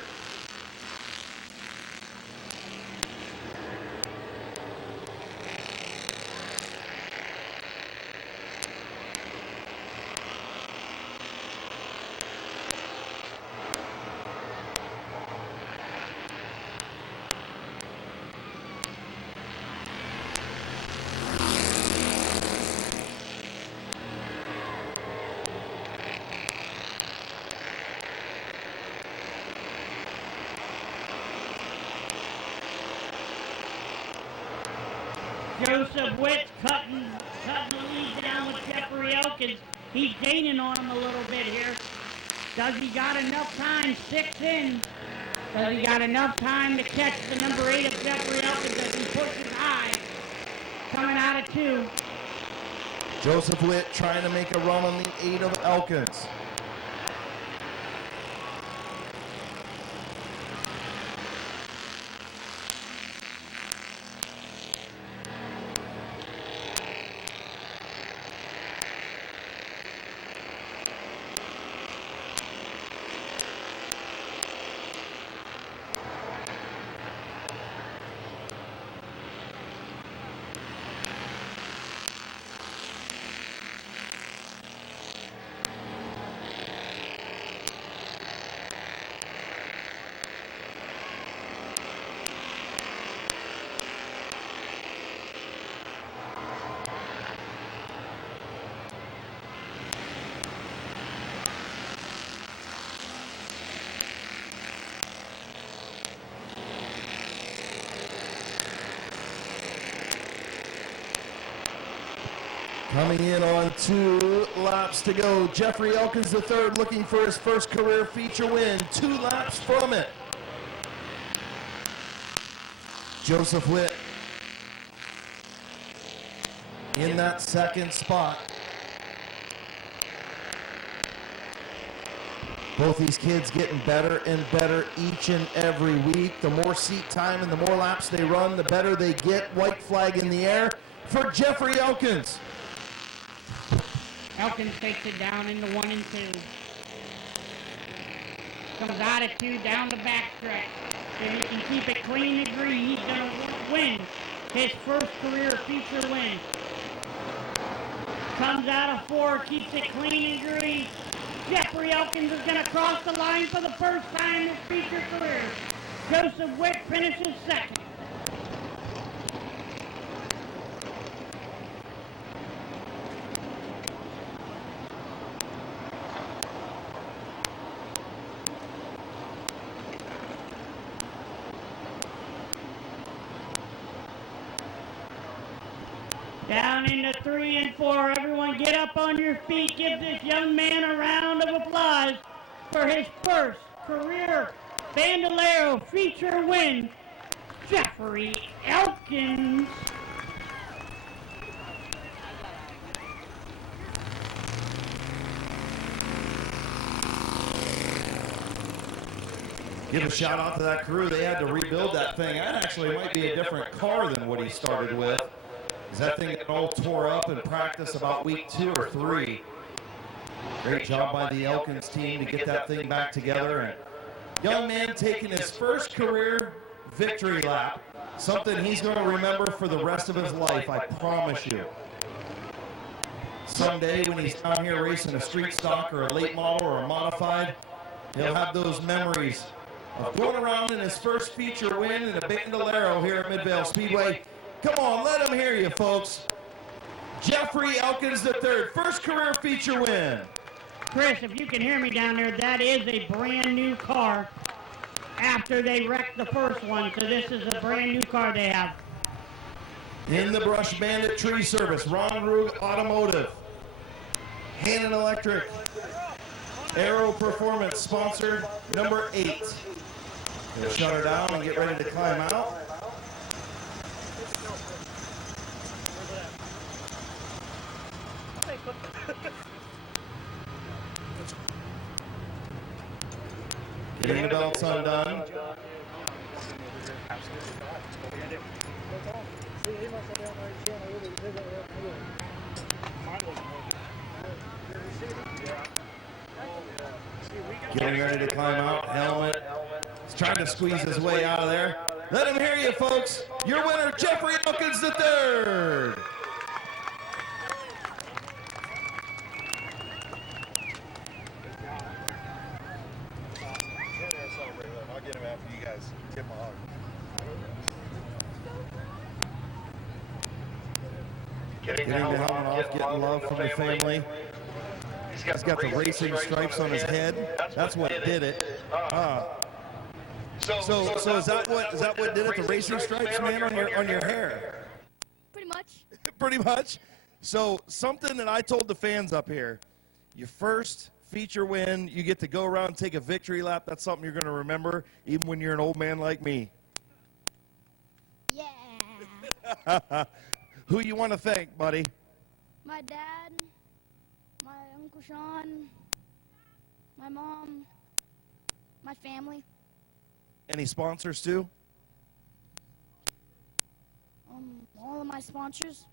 Joseph Witt cutting the lead down with Jeffrey Elkins. He's gaining on him a little bit here. Does he got enough time? 6 in. Does he got enough time to catch the number 8 of Jeffrey Elkins as he pushes high? Coming out of 2. Joseph Witt trying to make a run on the 8 of Elkins. Coming in on 2 laps to go. Jeffrey Elkins the third looking for his first career feature win. 2 laps from it. Joseph Witt in that second spot. Both these kids getting better and better each and every week. The more seat time and the more laps they run, the better they get. White flag in the air. for Jeffrey Elkins. Elkins takes it down into 1 and 2. Comes out of 2 down the backstretch. If he can keep it clean and green, he's going to win his first career feature win. Comes out of 4, keeps it clean and green. Jeffrey Elkins is going to cross the line for the first time in his feature career. Joseph Witt finishes second. Down into 3 and 4. Everyone get up on your feet. Give this young man a round of applause for his first career Bandolero feature win. Jeffrey Elkins. Give a shout out to that crew. They had to rebuild that thing. That actually might be a different car than what he started with. That thing got all tore up in practice about week 2 or 3. Great job by the Elkins team to get that thing back together. And young man taking his first career victory lap. Something he's going to remember for the rest of his life, I promise you. Someday when he's down here racing a street stock or a late model or a modified, he'll have those memories of going around in his first feature win in a Bandolero here at Midvale Speedway. Come on, let him hear you, folks. Jeffrey Elkins III, first career feature win. Chris, if you can hear me down there, that is a brand new car after they wrecked the first one. So this is a brand new car they have. In the Brush Bandit Tree Service, Ron Rug Automotive, Hannon Electric, Aero Performance sponsor number 8. They'll shut her down and get ready to climb out. Getting the belts undone. Getting ready to climb out, helmet. He's trying to squeeze his way out of there. Let him hear you, folks. Your winner, Jeffrey Elkins III. Getting the helmet off, getting love from the family. He's got the racing stripes on his head. That's what did it. So is that what did it? The racing stripes, man, on your hair? Pretty much. Pretty much. So something that I told the fans up here, your first feature win, you get to go around and take a victory lap. That's something you're going to remember, even when you're an old man like me. Yeah. Who you want to thank, buddy? My dad, my Uncle Sean, my mom, my family. Any sponsors too? All of my sponsors.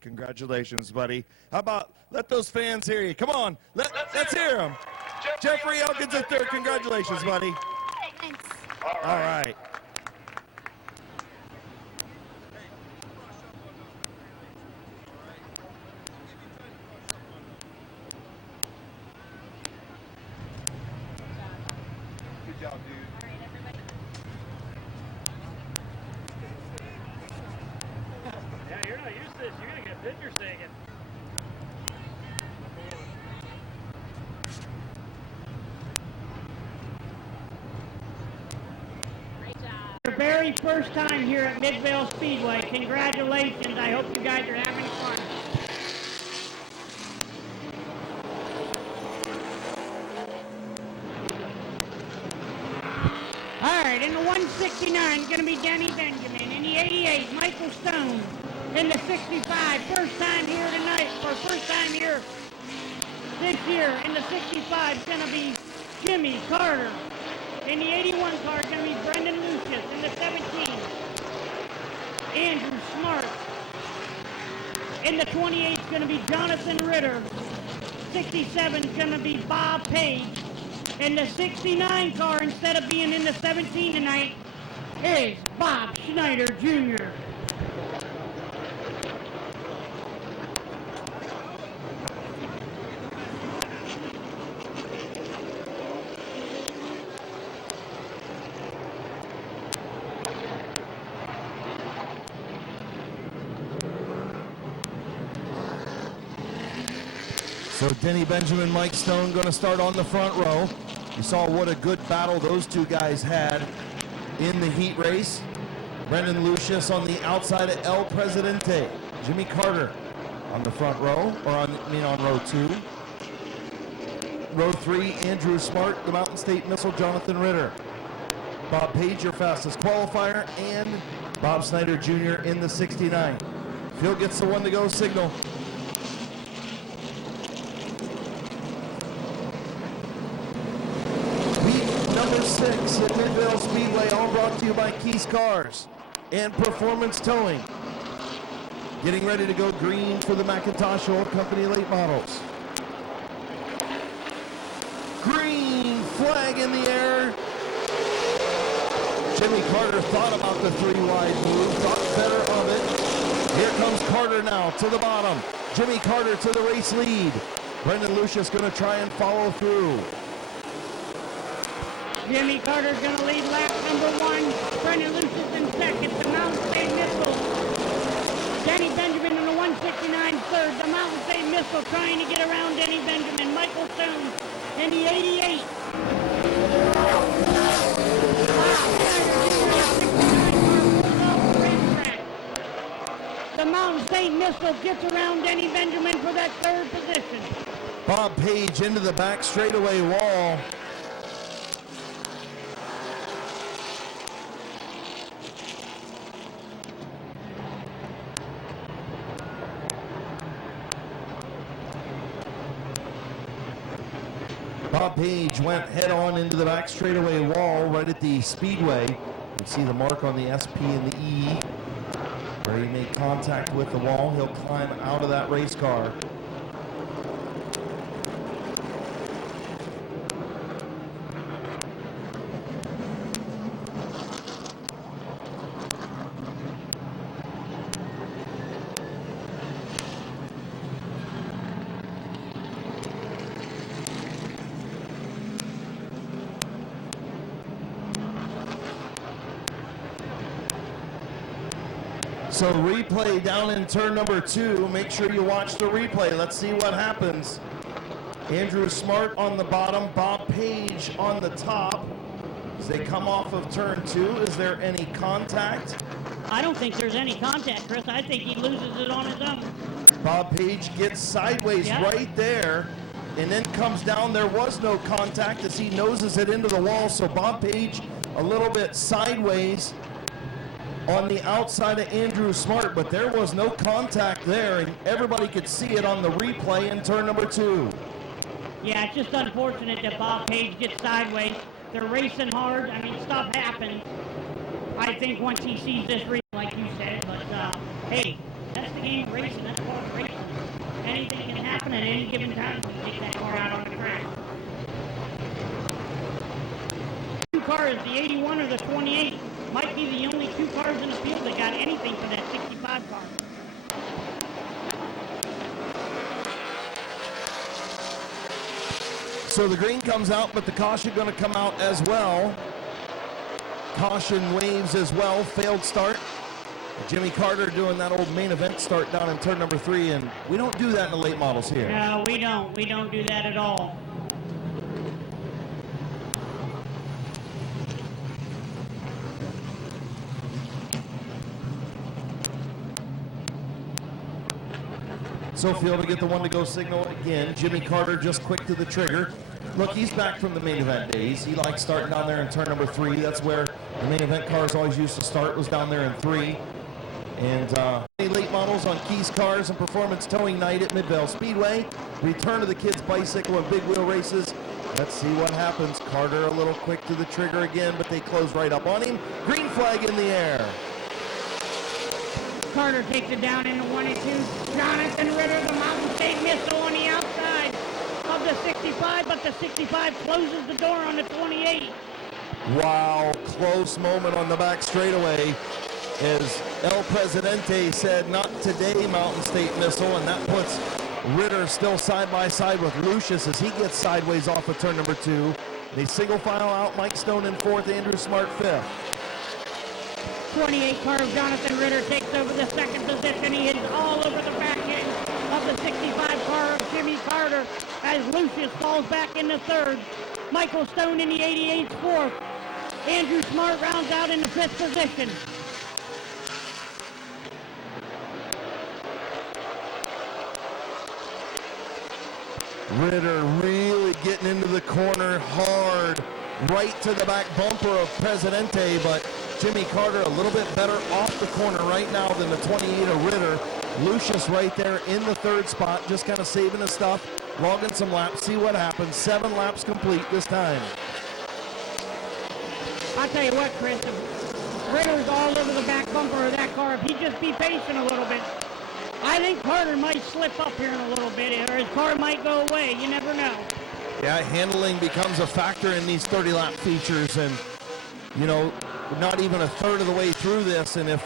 Congratulations, buddy. How about let those fans hear you? Come on, let's hear them. Jeffrey Elkins III, congratulations, buddy. Thanks. All right. Good job, dude. Yeah, you're not used to this. You're going to get pictures taken. Your very first time here at Midvale Speedway. Congratulations. I hope you guys are having fun. All right, in the 169 is going to be Denny Benjamin. In the 88, Michael Stone. In the 65, first time here tonight, or first time here this year. In the 65 is going to be Jimmy Carter. In the 81 car is going to be Brendan Lucius. In the 17, Andrew Smart. In the 28 is going to be Jonathan Ritter. 67 is going to be Bob Page. In the 69 car, instead of being in the 17 tonight, is Bob Schneider Jr. So Denny Benjamin, Mike Stone going to start on the front row. You saw what a good battle those two guys had in the heat race. Brendan Lucius on the outside of El Presidente. Jimmy Carter on the front row, or on row 2. Row 3, Andrew Smart, the Mountain State Missile, Jonathan Ritter. Bob Page, your fastest qualifier, and Bob Snyder Jr. in the 69. Phil gets the one to go signal. Number 6 at Midvale Speedway, all brought to you by Keys Cars and Performance Towing. Getting ready to go green for the McIntosh Oil Company late models. Green flag in the air. Jimmy Carter thought about the 3-wide move, thought better of it. Here comes Carter now to the bottom. Jimmy Carter to the race lead. Brendan Lucius going to try and follow through. Jimmy Carter's going to lead lap number 1. Brendan Lucius in second. The Mountain State Missile. Denny Benjamin in the 169 third. The Mountain State Missile trying to get around Denny Benjamin. Michael Stone in the 88. The Mountain State Missile gets around Denny Benjamin for that third position. Bob Page into the back straightaway wall. Bob Page went head on into the back straightaway wall right at the speedway. You can see the mark on the SP and the E where he made contact with the wall. He'll climb out of that race car. So replay down in turn number 2. Make sure you watch the replay. Let's see what happens. Andrew Smart on the bottom, Bob Page on the top. As they come off of turn 2, is there any contact? I don't think there's any contact, Chris. I think he loses it on his own. Bob Page gets sideways right there and then comes down. There was no contact as he noses it into the wall. So Bob Page a little bit sideways on the outside of Andrew Smart, but there was no contact there, and everybody could see it on the replay in turn number 2. Yeah, it's just unfortunate that Bob Page gets sideways. They're racing hard. I mean, stuff happens. I think once he sees this replay, like you said, but hey, that's the game of racing. That's part of racing. Anything can happen at any given time when you take that car out on the track. Two cars, the 81 or the 28. Might be the only 2 cars in the field that got anything for that 65 car. So the green comes out, but the caution going to come out as well. Caution waves as well. Failed start. Jimmy Carter doing that old main event start down in turn number 3, and we don't do that in the late models here. No, we don't. We don't do that at all. So Field to get the one to go signal again. Jimmy Carter just quick to the trigger. Look, he's back from the main event days. He likes starting down there in turn number 3. That's where the main event cars always used to start, was down there in 3. And late models on Keys Cars and Performance Towing Night at Midvale Speedway. Return of the kids' bicycle and big wheel races. Let's see what happens. Carter a little quick to the trigger again, but they close right up on him. Green flag in the air. Carter takes it down into 1 and 2. Jonathan Ritter, the Mountain State missile on the outside of the 65, but the 65 closes the door on the 28. Wow, close moment on the back straightaway. As El Presidente said, not today, Mountain State missile, and that puts Ritter still side by side with Lucius as he gets sideways off of turn number 2. They single file out, Mike Stone in 4th, Andrew Smart 5th. 28 car of Jonathan Ritter takes over the 2nd position. He hits all over the back end of the 65 car of Jimmy Carter as Lucius falls back in the 3rd. Michael Stone in the 88's 4th. Andrew Smart rounds out in the 5th position. Ritter really getting into the corner hard, right to the back bumper of Presidente, but Jimmy Carter a little bit better off the corner right now than the 28 of Ritter. Lucius right there in the 3rd spot, just kind of saving his stuff, logging some laps, see what happens. 7 laps complete this time. I'll tell you what, Chris, if Ritter's all over the back bumper of that car, if he just be patient a little bit, I think Carter might slip up here in a little bit, or his car might go away. You never know. Yeah, handling becomes a factor in these 30-lap features, and, you know, we're not even a third of the way through this, and if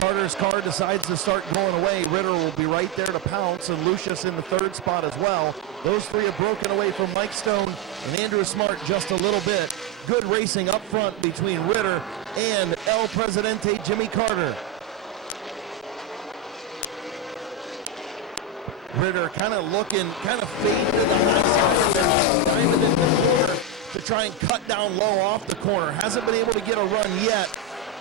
Carter's car decides to start going away, Ritter will be right there to pounce, and Lucius in the 3rd spot as well. Those 3 have broken away from Mike Stone and Andrew Smart just a little bit. Good racing up front between Ritter and El Presidente Jimmy Carter. Ritter kind of looking, kind of fading to the high side, diamond in the corner to try and cut down low off the corner. Hasn't been able to get a run yet,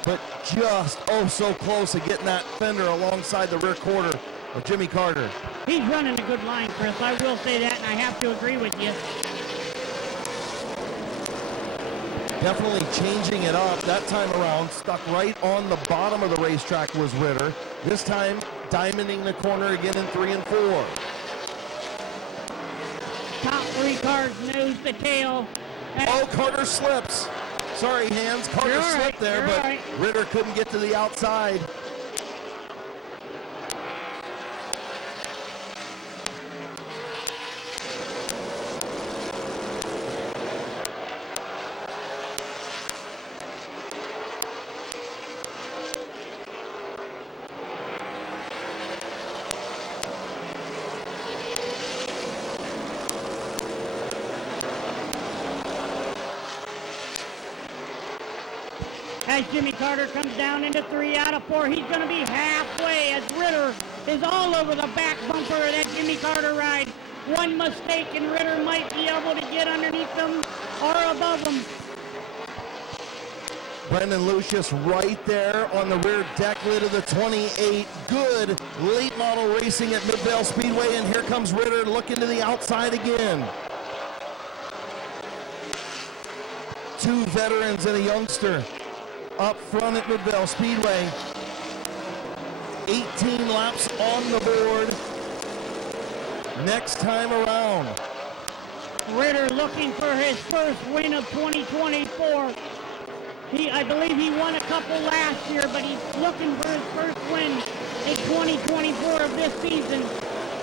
but just so close to getting that fender alongside the rear quarter of Jimmy Carter. He's running a good line, Chris. I will say that, and I have to agree with you. Definitely changing it up. That time around, stuck right on the bottom of the racetrack was Ritter. This time, diamonding the corner again in 3 and 4. Top 3 cars nose to tail. Oh, Carter slips. Sorry, Hans. Carter slipped there, but Ritter couldn't get to the outside. As Jimmy Carter comes down into 3 out of 4, he's going to be halfway as Ritter is all over the back bumper of that Jimmy Carter ride. One mistake and Ritter might be able to get underneath them or above them. Brendan Lucius right there on the rear deck lid of the 28. Good late model racing at Midvale Speedway, and here comes Ritter looking to the outside again. 2 veterans and a youngster up front at Midvale Speedway. 18 laps on the board next time around. Ritter looking for his first win of 2024. I believe he won a couple last year, but he's looking for his first win in 2024 of this season.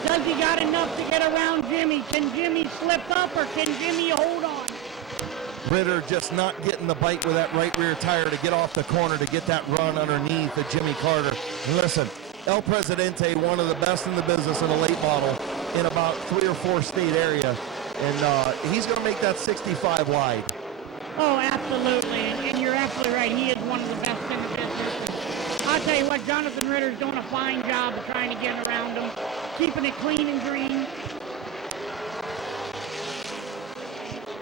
Does he got enough to get around Jimmy? Can Jimmy slip up or can Jimmy hold on? Ritter just not getting the bite with that right rear tire to get off the corner to get that run underneath of Jimmy Carter. And listen, El Presidente, one of the best in the business in a late model in about 3 or 4 state area. And he's going to make that 65 wide. Oh, absolutely. And you're absolutely right. He is one of the best in the business. I'll tell you what, Jonathan Ritter's doing a fine job of trying to get around him, keeping it clean and green.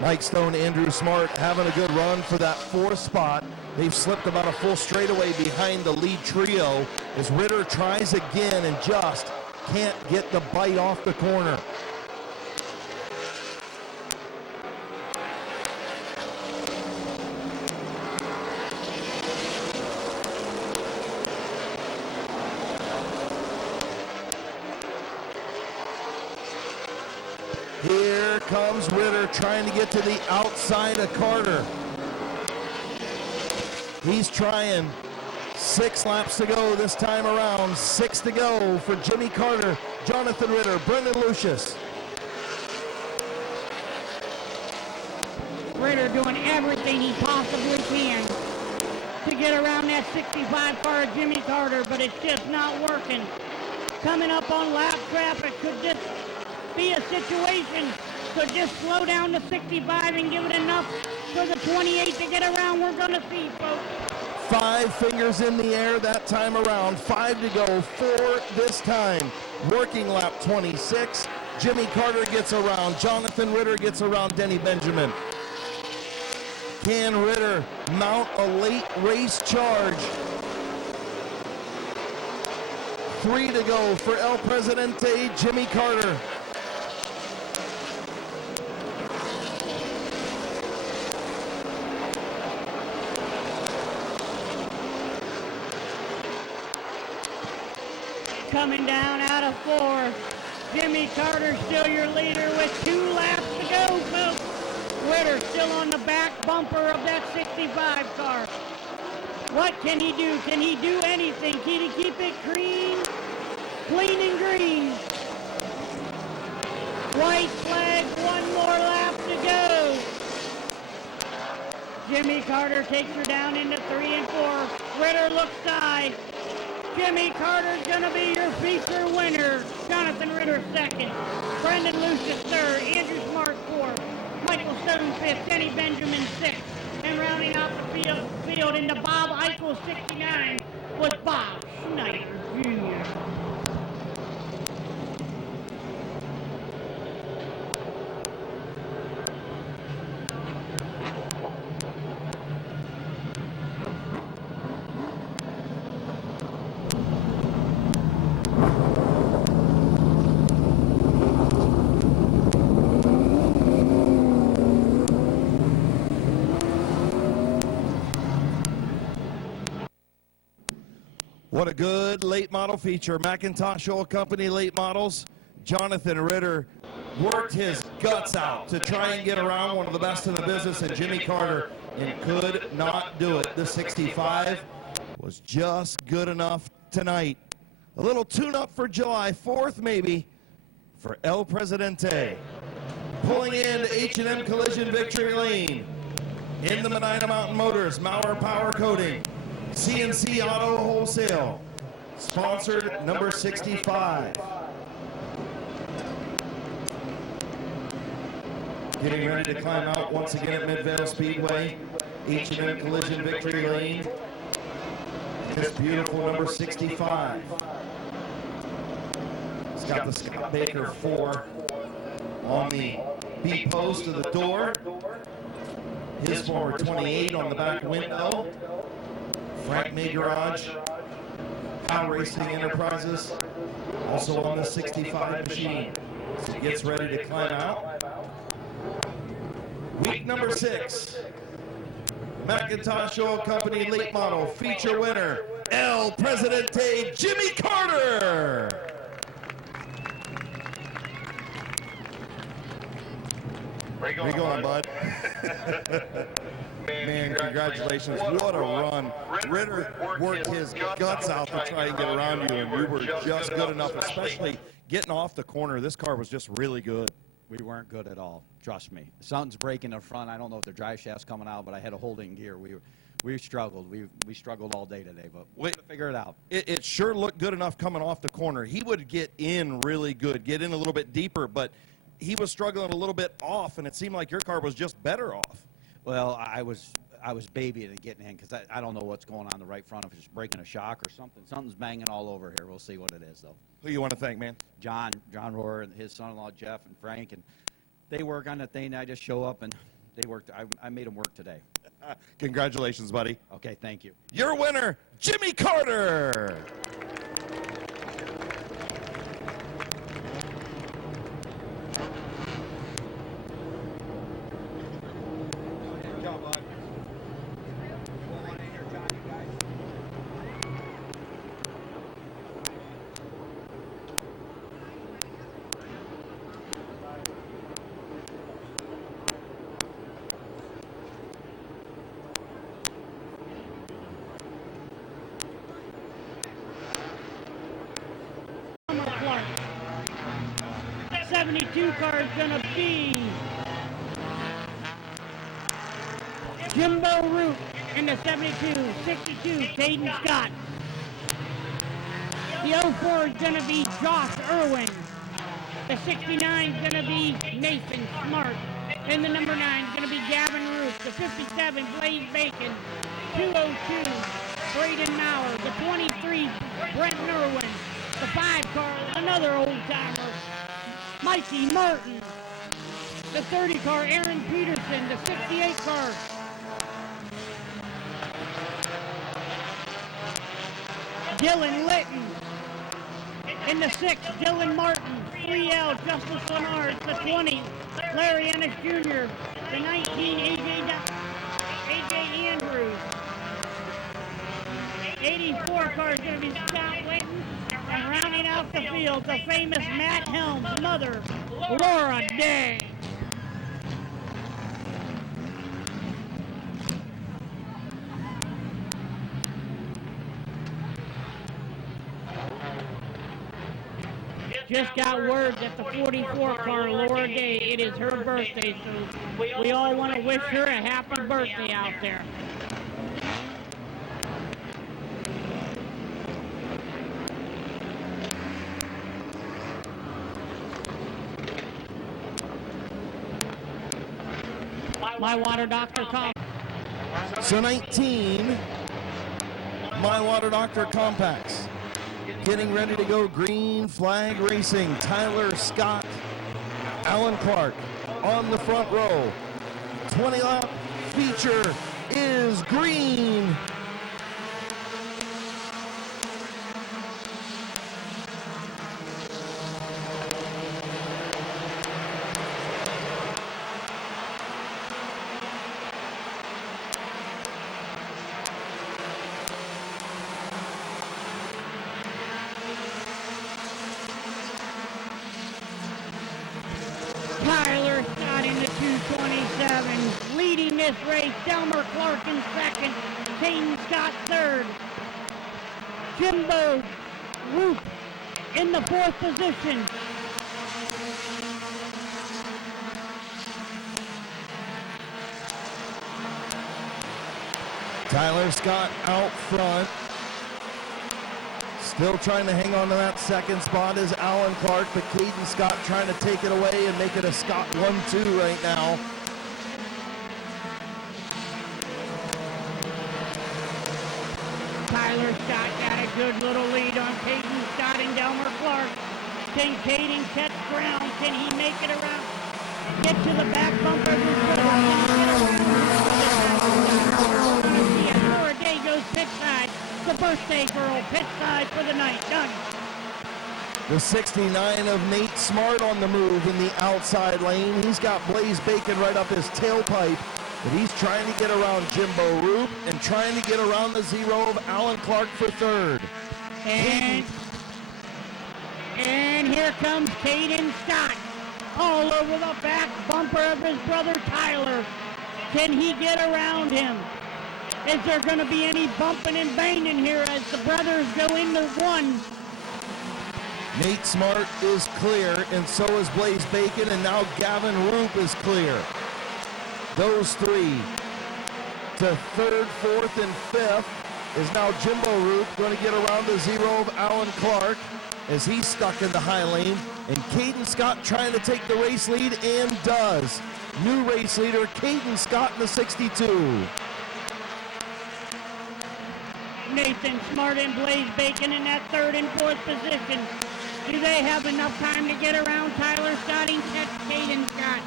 Mike Stone, Andrew Smart having a good run for that 4th spot. They've slipped about a full straightaway behind the lead trio as Ritter tries again and just can't get the bite off the corner. Here comes Ritter trying to get to the outside of Carter. He's trying 6 laps to go this time around. 6 to go for Jimmy Carter, Jonathan Ritter, Brendan Lucius. Ritter doing everything he possibly can to get around that 65 car of Jimmy Carter, but it's just not working. Coming up on lap traffic, could this be a situation? Could just slow down to 65 and give it enough for the 28 to get around? We're going to see, folks. 5 fingers in the air that time around. 5 to go, 4 this time. Working lap 26. Jimmy Carter gets around. Jonathan Ritter gets around Denny Benjamin. Can Ritter mount a late race charge? 3 to go for El Presidente, Jimmy Carter. Coming down out of 4. Jimmy Carter still your leader with 2 laps to go, folks. Ritter still on the back bumper of that 65 car. What can he do? Can he do anything? Can he keep it clean and green? White flag, 1 more lap to go. Jimmy Carter takes her down into 3 and 4. Ritter looks side. Jimmy Carter's gonna be your feature winner. Jonathan Ritter second. Brendan Lucius third. Andrew Smart fourth. Michael Stone fifth. Denny Benjamin sixth. And rounding out the field into Bob Eichel 69 was Bob Schneider Jr. What a good late model feature. McIntosh Oil Company late models. Jonathan Ritter worked his guts out to try and get around one of the best in the business, and Jimmy Carter, and could not do it. The 65 was just good enough tonight. A little tune-up for July 4th, maybe, for El Presidente. Pulling in H&M Collision Victory Lane. In the Medina Mountain Motors, Maurer Power Coating. CNC Auto Wholesale, sponsored number 65. Getting ready to climb out once again at Midvale Speedway, H&M Collision Victory Lane. This beautiful number 65. It's got the Scott Baker 4 on the B post of the door. His former 28 on the back window. Frank May Garage, Power Racing Enterprises, also on the 65 machine. So he gets ready to climb out. Week number 6, McIntosh Oil Company late model feature winner, El Presidente Jimmy Carter. Where you Where you going, bud? Man, congratulations. What a run. Ritter worked his guts out to try and get around you, and you were just good enough, especially getting off the corner. This car was just really good. We weren't good at all, trust me. Something's breaking in front. I don't know if the drive shaft's coming out, but I had a holding gear. We struggled. We struggled all day today, but we're gonna figure it out. It sure looked good enough coming off the corner. He would get in really good, get in a little bit deeper, but he was struggling a little bit off, and it seemed like your car was just better off. Well, I was babying and getting in because I don't know what's going on the right front, if it's breaking a shock or something. Something's banging all over here. We'll see what it is, though. Who you want to thank, man? John Rohrer and his son-in-law Jeff and Frank, and they work on the thing. I just show up and they worked. I made them work today. Congratulations, buddy. Okay, thank you. Your winner, Jimmy Carter. 62 car is going to be Jimbo Root in the 72, 62, Caden Scott. The 04 is going to be Josh Irwin. The 69 is going to be Nathan Smart. And the number 9 is going to be Gavin Root. The 57, Blaze Bacon. 202, Braden Maurer. The 23, Brent Irwin. The 5 car, another old-timer, Mikey Martin. The 30 car, Aaron Peterson. The 68 car, Dylan Litton. In the 6, Dylan Martin. 3L, Justice Lennard. The 20, Larry Ennis Jr. The 19, AJ Andrews. 84 car is going to be Scott Whitten. And rounding out the field, the famous Matt Helms' mother, Laura Day. Just got word that the 44 car, Laura Day, it is her birthday, so we all want to wish her a happy birthday out there. My Water Doctor Comp. So 19, My Water Doctor Compacts. Getting ready to go, Green Flag Racing. Tyler Scott, Alan Clark on the front row. 20-lap feature is green. Tyler Scott in the 227, leading this race. Delmer Clark in second, Caden Scott third. Jimbo Roop in the 4th position. Tyler Scott out front. Still trying to hang on to that second spot is Alan Clark, but Caden Scott trying to take it away and make it a Scott 1-2 right now. Tyler Scott got a good little lead on Caden Scott and Delmer Clark. Can Caden catch ground? Can he make it around? Get to the back bumper of his Laura Day goes pit side. The birthday girl, pit side for the night. Done. The 69 of Nate Smart on the move in the outside lane. He's got Blaze Bacon right up his tailpipe, but he's trying to get around Jimbo Roop and trying to get around the 0 of Alan Clark for third. And here comes Caden Scott all over the back bumper of his brother Tyler. Can he get around him? Is there going to be any bumping and banging here as the brothers go into one? Nate Smart is clear, and so is Blaze Bacon, and now Gavin Roop is clear. Those three to third, fourth, and fifth is now Jimbo Roop going to get around the 0 of Alan Clark as he's stuck in the high lane, and Caden Scott trying to take the race lead and does. New race leader, Caden Scott in the 62. Nathan Smart and Blaze Bacon in that 3rd and 4th position. Do they have enough time to get around Tyler Scott and catch Caden Scott?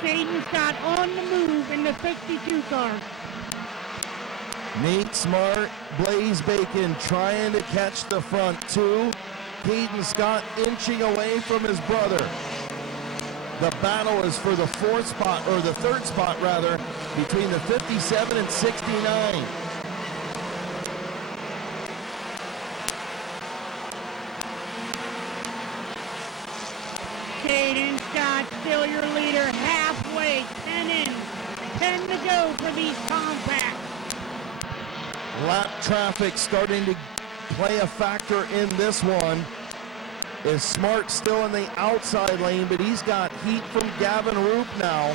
Caden Scott on the move in the 62 car. Nate Smart, Blaze Bacon trying to catch the front two. Caden Scott inching away from his brother. The battle is for the 4th spot, or the 3rd spot rather, between the 57 and 69. Caden Scott still your leader, halfway, 10 in, 10 to go for these compacts. Lap traffic starting to play a factor in this one. is Smart still in the outside lane, but he's got heat from Gavin Roop now.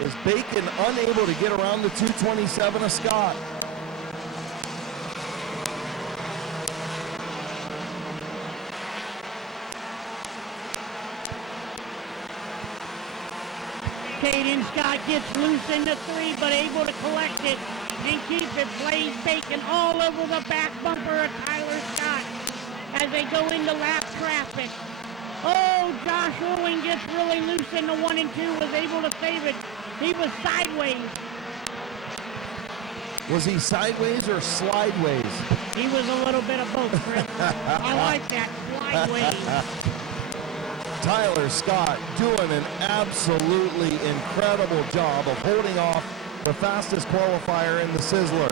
Is Bacon unable to get around the 227 of Scott? Caden Scott gets loose into 3, but able to collect it and keep it. Blaze Bacon all over the back bumper of Tyler Scott as they go into lap traffic. Oh, Josh Irwin gets really loose into 1 and 2, was able to save it. He was sideways. Was he sideways or slideways? He was a little bit of both, Chris. I like that, slideways. Tyler Scott doing an absolutely incredible job of holding off the fastest qualifier in the Sizzler.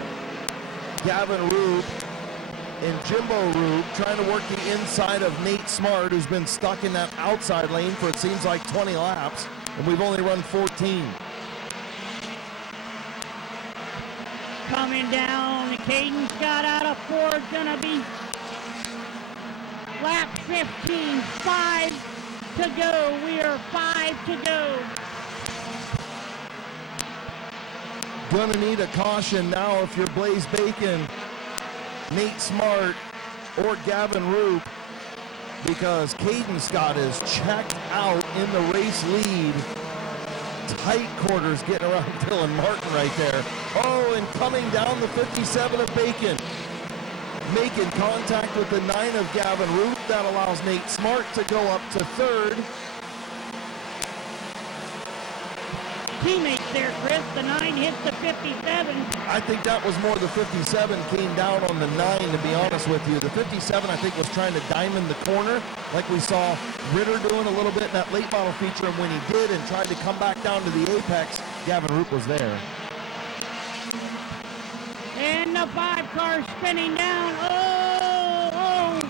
Gavin Roop and Jimbo Roop trying to work the inside of Nate Smart, who's been stuck in that outside lane for it seems like 20 laps, and we've only run 14. Coming down, Caden Scott out of 4 is gonna be lap 15, 5 to go. We are 5 to go. Gonna need a caution now if you're Blaze Bacon, Nate Smart, or Gavin Roop, because Caden Scott is checked out in the race lead. Tight quarters getting around Dylan Martin right there. Oh, and coming down the 57 of Bacon. Making contact with the 9 of Gavin Roop. That allows Nate Smart to go up to 3rd. Teammates there, Chris. The 9 hits the 57. I think that was more the 57 came down on the 9, to be honest with you. The 57, I think, was trying to diamond the corner, like we saw Ritter doing a little bit in that late model feature, and when he did and tried to come back down to the apex, Gavin Roop was there. And the 5 car spinning down. Oh!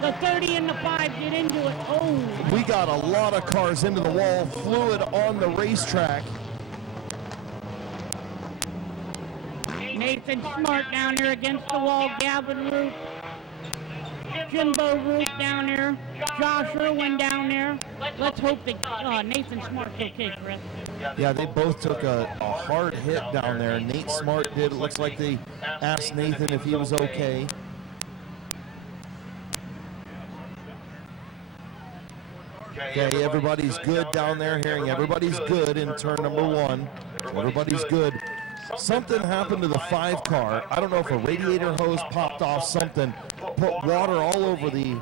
The 30 and the 5 get into it. Oh! We got a lot of cars into the wall, fluid on the racetrack. Nathan Smart down there against the wall. Gavin Roop. Jimbo Roop down there. Josh Irwin down there. Let's hope that Nathan Smart's okay, Chris. Yeah, they both took a hard hit down there. Nate Smart did. It looks like they asked Nathan if he was okay. Okay, everybody's good down there. Hearing everybody's good in turn number 1. Everybody's good. Something happened to the 5 car. I don't know if a radiator hose popped off, something, put water all over the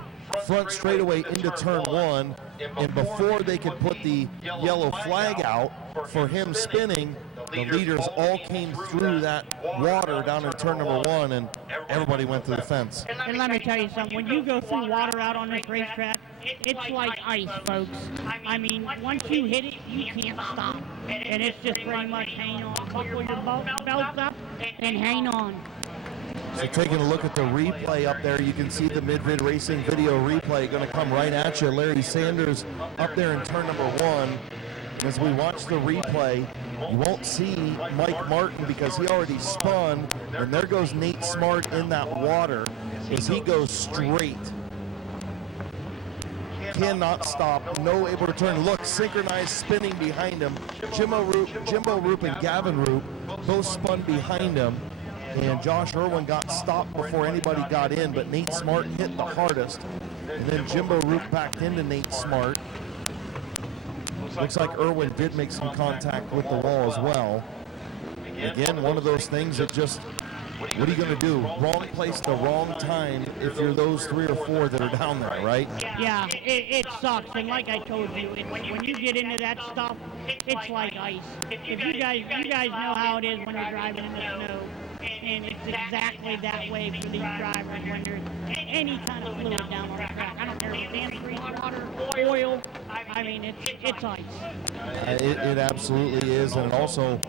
front straightaway into turn 1, and before they could put the yellow flag out for him spinning, the leaders all came through that water down in turn number 1, and everybody went to the fence. And let me tell you something, when you go through water out on this racetrack, it's like ice, folks. I mean, once you hit it, you can't stop. And it's just pretty much hang on. Buckle your belts up and hang on. So taking a look at the replay up there, you can see the Mid-Vid Racing video replay going to come right at you. Larry Sanders up there in turn number 1. As we watch the replay, you won't see Mike Martin because he already spun, and there goes Nate Smart in that water as he goes straight. Cannot stop, no able to turn. Look, synchronized spinning behind him. Jimbo Roop and Gavin Roop both spun behind him, and Josh Irwin got stopped before anybody got in, but Nate Smart hit the hardest, and then Jimbo Roop backed into Nate Smart. Looks like Irwin did make some contact with the wall as well. Again, one of those things that just, what are you going to do? Wrong place, the wrong time if you're those 3 or 4 that are down there, right? Yeah, it sucks. And like I told you, when you get into that stuff, it's like ice. If you guys know how it is when you're driving in the snow, and it's exactly that way for these drivers when there's any kind of fluid down on the track. I don't care if it's sand, water, oil. I mean, it's ice. It absolutely is, and it also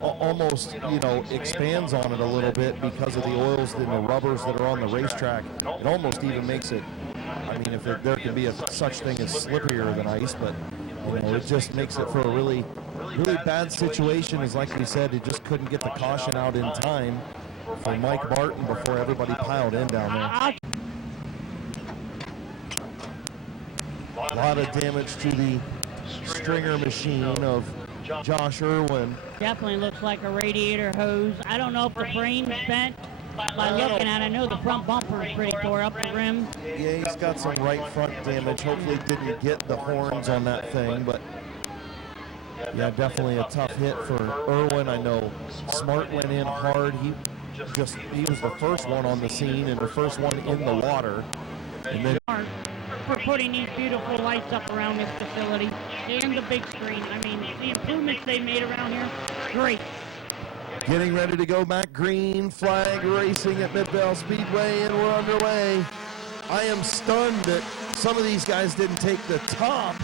almost, you know, expands on it a little bit because of the oils and the rubbers that are on the racetrack. It almost even makes it, I mean, if there can be such thing as slipperier than ice, but you know, it just makes it for a really bad situation. Is like we said, it just couldn't get the caution out in time for Mike Martin before everybody piled in down there. lot of damage to the stringer machine of Josh Irwin. Definitely looks like a radiator hose. I don't know if the frame's bent. By looking at it, I know the front bumper is pretty tore up, the rim. Yeah, he's got some right front damage. Hopefully didn't get the horns on that thing, but yeah, definitely a tough hit for Irwin. I know Smart went in hard. He was the first one on the scene and the first one in the water. And then for putting these beautiful lights up around this facility and the big screen. I mean, the improvements they made around here, great. getting ready to go back. Green flag racing at Midvale Speedway, and we're underway. I am stunned that some of these guys didn't take the top.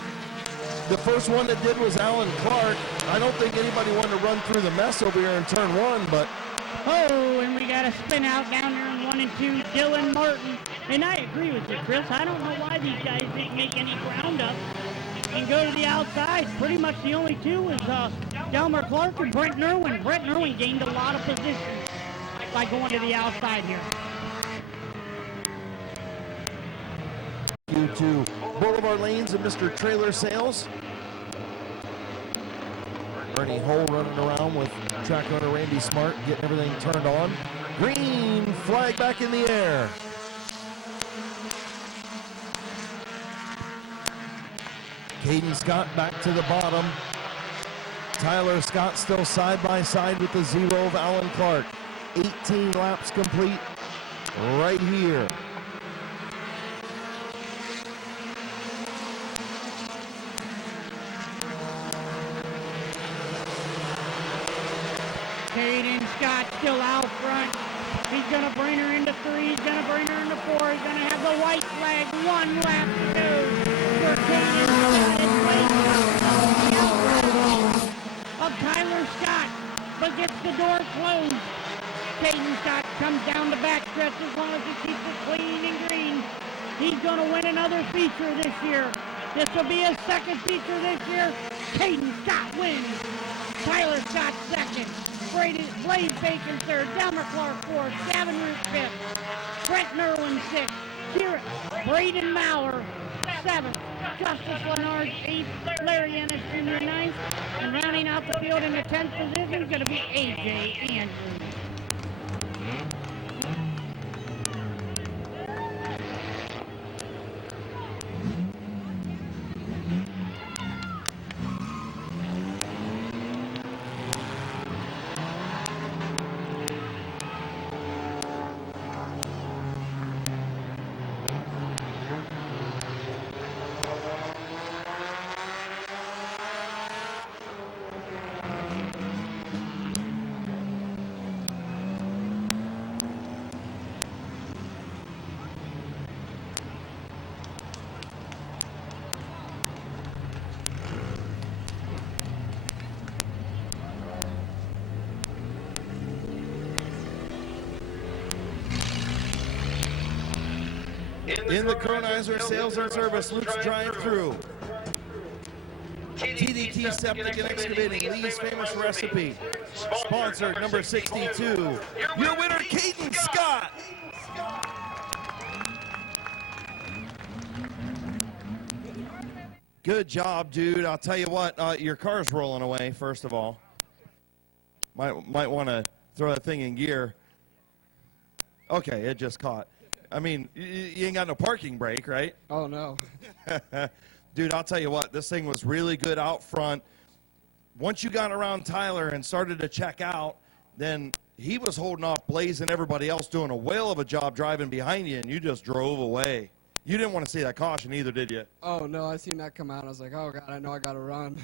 The first one that did was Alan Clark. I don't think anybody wanted to run through the mess over here in turn one, but oh, and we got a spin out down there in 1 and 2, Dylan Martin. And I agree with you, Chris. I don't know why these guys didn't make any ground up and go to the outside. Pretty much the only two was Delmer Clark and Brent Irwin. Brent Irwin gained a lot of position by going to the outside here. due to Boulevard Lanes and Mr. Trailer Sales. Bernie Hull running around with track runner Randy Smart, getting everything turned on. Green flag back in the air. Caden Scott back to the bottom. Tyler Scott still side by side with the zero of Alan Clark. 18 laps complete right here. Caden Scott still out front. He's going to bring her into 3. He's going to bring her into 4. He's going to have the white flag. 1 lap to go for Caden Scott. It's late of Tyler Scott, but gets the door closed. Caden Scott comes down the backstretch as long as he keeps it clean and green. He's going to win another feature this year. This will be his second feature this year. Caden Scott wins. Tyler Scott second. Blaze Bacon third, Delmer Clark fourth, Gavin Root fifth, Brent Irwin sixth, Braden Maurer seventh, Justice Leonard eighth, Larry Ennis Jr. ninth, and rounding out the field in the 10th position is going to be AJ Andrews. In the Chronizer Sales and Service Luke's drive-through. TDT Septic and Excavating, Lee's Famous Recipe. Sponsored number 62. Your winner, Caden Scott. Good job, dude. I'll tell you what, your car's rolling away, first of all. Might want to throw that thing in gear. Okay, it just caught. I mean, you ain't got no parking brake, right? Oh, no. Dude, I'll tell you what, this thing was really good out front. Once you got around Tyler and started to check out, then he was holding off Blaze and everybody else doing a whale of a job driving behind you, and you just drove away. You didn't want to see that caution either, did you? Oh, no, I seen that come out. I was like, oh, God, I know I got to run.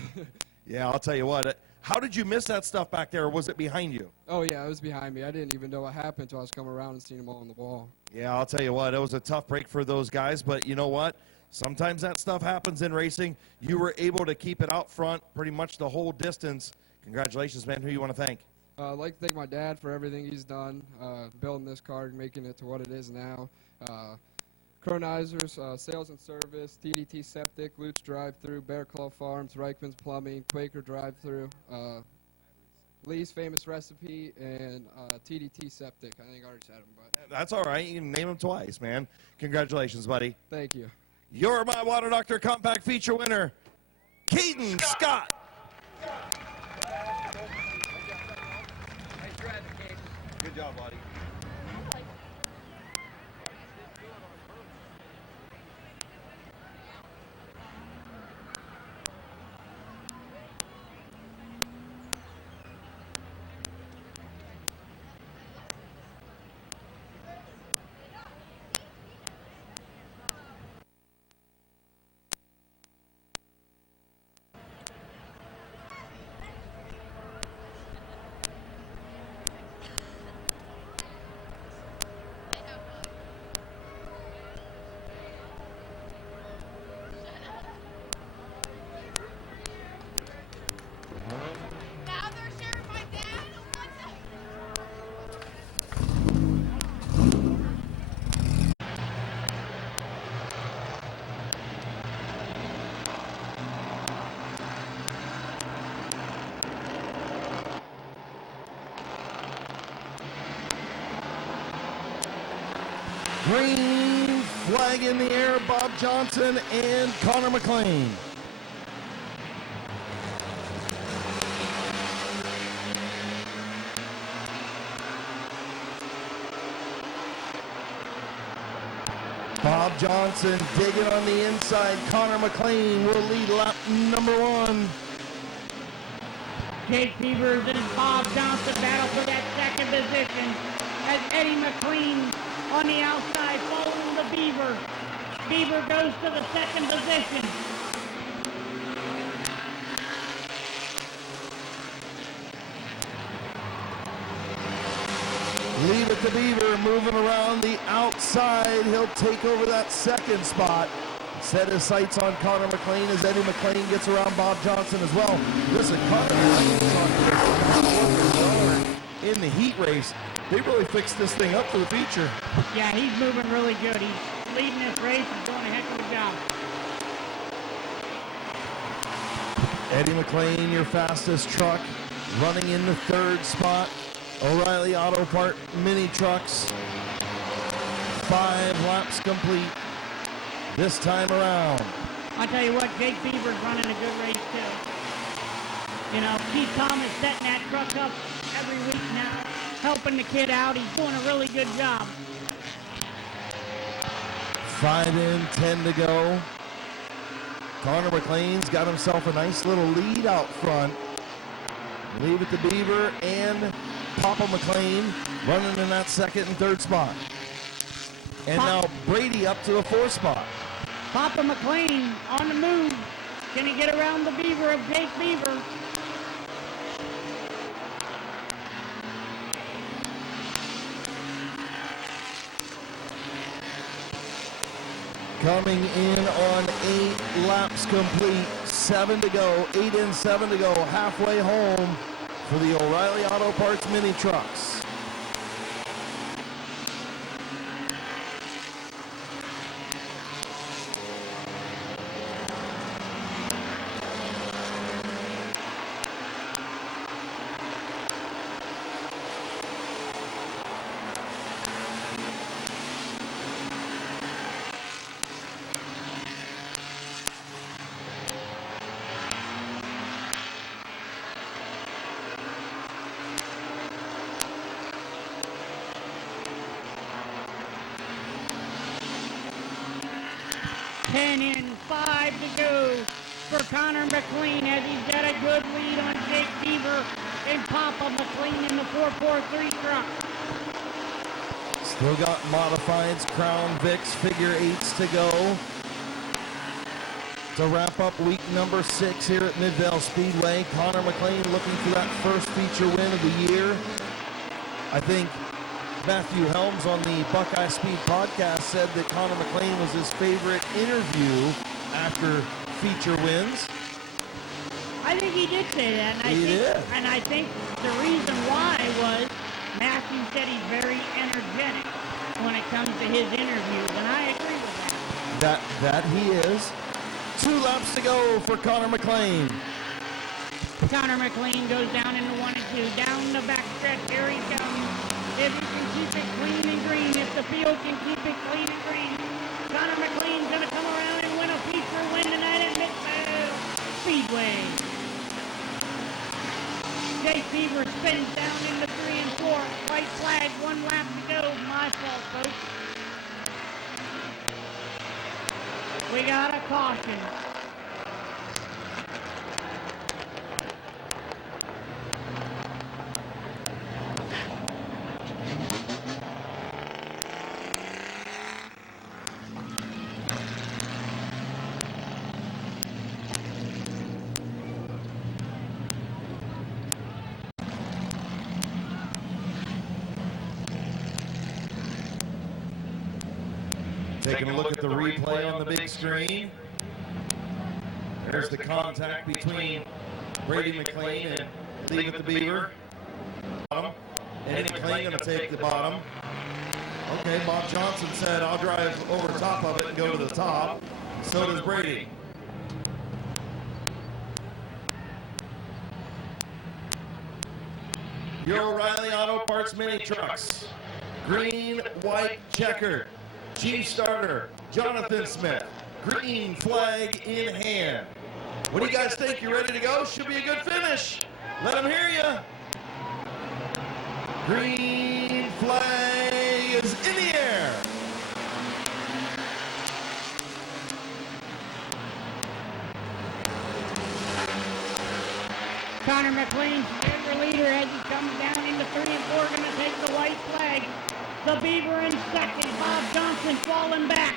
Yeah, I'll tell you what. How did you miss that stuff back there, or was it behind you? Oh, yeah, it was behind me. I didn't even know what happened until I was coming around and seeing them all on the wall. Yeah, I'll tell you what, it was a tough break for those guys, but you know what? Sometimes that stuff happens in racing. You were able to keep it out front pretty much the whole distance. Congratulations, man. Who you want to thank? I'd like to thank my dad for everything he's done, building this car, making it to what it is now. Chronizers, Sales and Service, TDT Septic, Luke's Drive-Thru, Bear Claw Farms, Reichman's Plumbing, Quaker Drive-Thru, Lee's Famous Recipe, and TDT Septic. I think I already said them, but That's all right. You can name them twice, man. Congratulations, buddy. thank you. your My Water Doctor Compact Feature winner, Caden Scott. Good job, buddy. Green flag in the air, Bob Johnson and Connor McLean. Bob Johnson digging on the inside. Connor McLean will lead lap number 1. Jake Beavers and Bob Johnson battle for that second position as Eddie McLean on the outside following the Beaver. Beaver goes to the second position. Leave it to Beaver, moving around the outside. He'll take over that second spot. Set his sights on Connor McLean as Eddie McLean gets around Bob Johnson as well. Listen, Connor in the heat race, they really fixed this thing up for the feature. Yeah, he's moving really good. He's leading this race and doing a heck of a job. Eddie McLean, your fastest truck, running in the third spot. O'Reilly Auto Part mini trucks. 5 laps complete this time around. I'll tell you what, Jake Beaver's running a good race too. You know, Keith Thomas setting that truck up every week now, helping the kid out. He's doing a really good job. 5 in, 10 to go. Connor McLean's got himself a nice little lead out front. Leave it to Beaver and Papa McLean running in that second and third spot. And now Brady up to the 4th spot. Papa McLean on the move. Can he get around the Beaver of Jake Beaver? Coming in on 8 laps complete. 7 to go. 8 in, 7 to go. Halfway home for the O'Reilly Auto Parts mini trucks. Connor McLean as he's got a good lead on Jake Beaver and Papa McLean in the 443 truck. Still got modifieds, Crown Vics, figure 8s to go. To wrap up week number 6 here at Midvale Speedway. Connor McLean looking for that first feature win of the year. I think Matthew Helms on the Buckeye Speed podcast said that Connor McLean was his favorite interview after feature wins. I think he did say that, and I think the reason why was Matthew said he's very energetic when it comes to his interviews, and I agree with that. That he is. 2 laps to go for Connor McLean. Connor McLean goes down into 1 and 2, down the backstretch. Here he comes. If he can keep it clean and green, if the field can keep it clean and green, Connor McLean's going to come around and Speedway. Jake Beaver spins down into 3 and 4. White flag, 1 lap to go. My fault, folks. We got a caution. Taking a look at the replay on the big screen. There's the contact between Brady McLean and Leave It the Beaver. Eddie McLean going to take the bottom. Okay, Bob Johnson said, I'll drive over top of it and go to the top. So does Brady. Your O'Reilly Auto Parts Mini Trucks. Green, white, checker. Chief starter, Jonathan Smith. Green flag in hand. What do you guys think? You ready to go? Should be a good finish. Let them hear you. Green flag is in the air. Connor McLean's your leader as he comes down into 3 and 4, going to take the white flag. The Beaver in second, Bob Johnson falling back.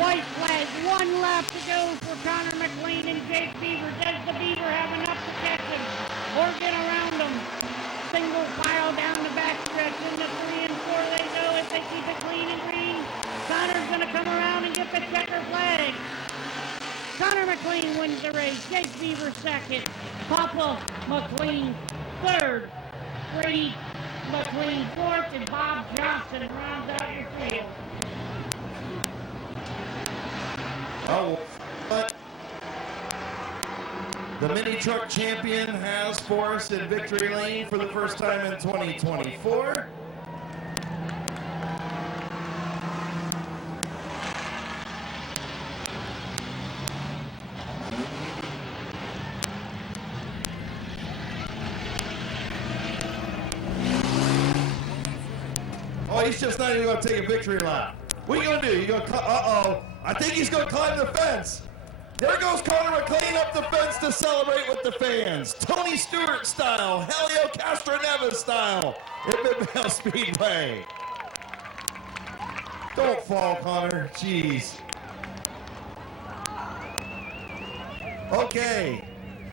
White flag, 1 lap to go for Connor McLean and Jake Beaver. Does the Beaver have enough to catch him or get around him? Single file down the backstretch. Into 3 and 4 they go if they keep it clean and green. Connor's going to come around and get the checker flag. Connor McLean wins the race. Jake Beaver second. Papa McLean third. Brady McLean fourth, and Bob Johnson rounds out your field. Oh, but the mini truck champion has for us in victory lane for the first time in 2024. Oh, he's just not even going to take a victory lap. What are you going to do? You're going to, uh-oh. I think he's going to climb the fence. There goes Connor McLean up the fence to celebrate with the fans. Tony Stewart style, Helio Castroneves style at Midvale Speedway. Don't fall, Connor. Jeez. Okay.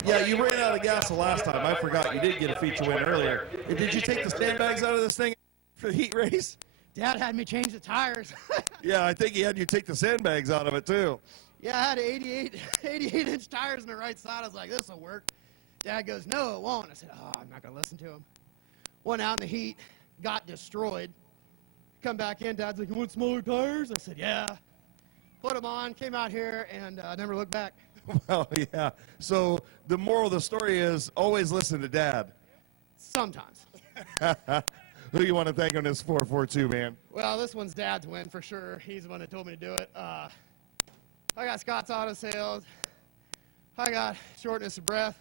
Yeah, you ran out of gas the last time. I forgot. You did get a feature win earlier. Did you take the sandbags out of this thing for the heat race? Dad had me change the tires. Yeah, I think he had you take the sandbags out of it, too. Yeah, I had 88-inch tires on the right side. I was like, this will work. Dad goes, no, it won't. I said, oh, I'm not going to listen to him. Went out in the heat, got destroyed. Come back in, Dad's like, you want smaller tires? I said, yeah. Put them on, came out here, and never looked back. Well, yeah. So the moral of the story is always listen to Dad. Sometimes. Who do you want to thank on this 442, man? Well, this one's Dad's win for sure. He's the one that told me to do it. I got Scott's Auto Sales. I got Shortness of Breath.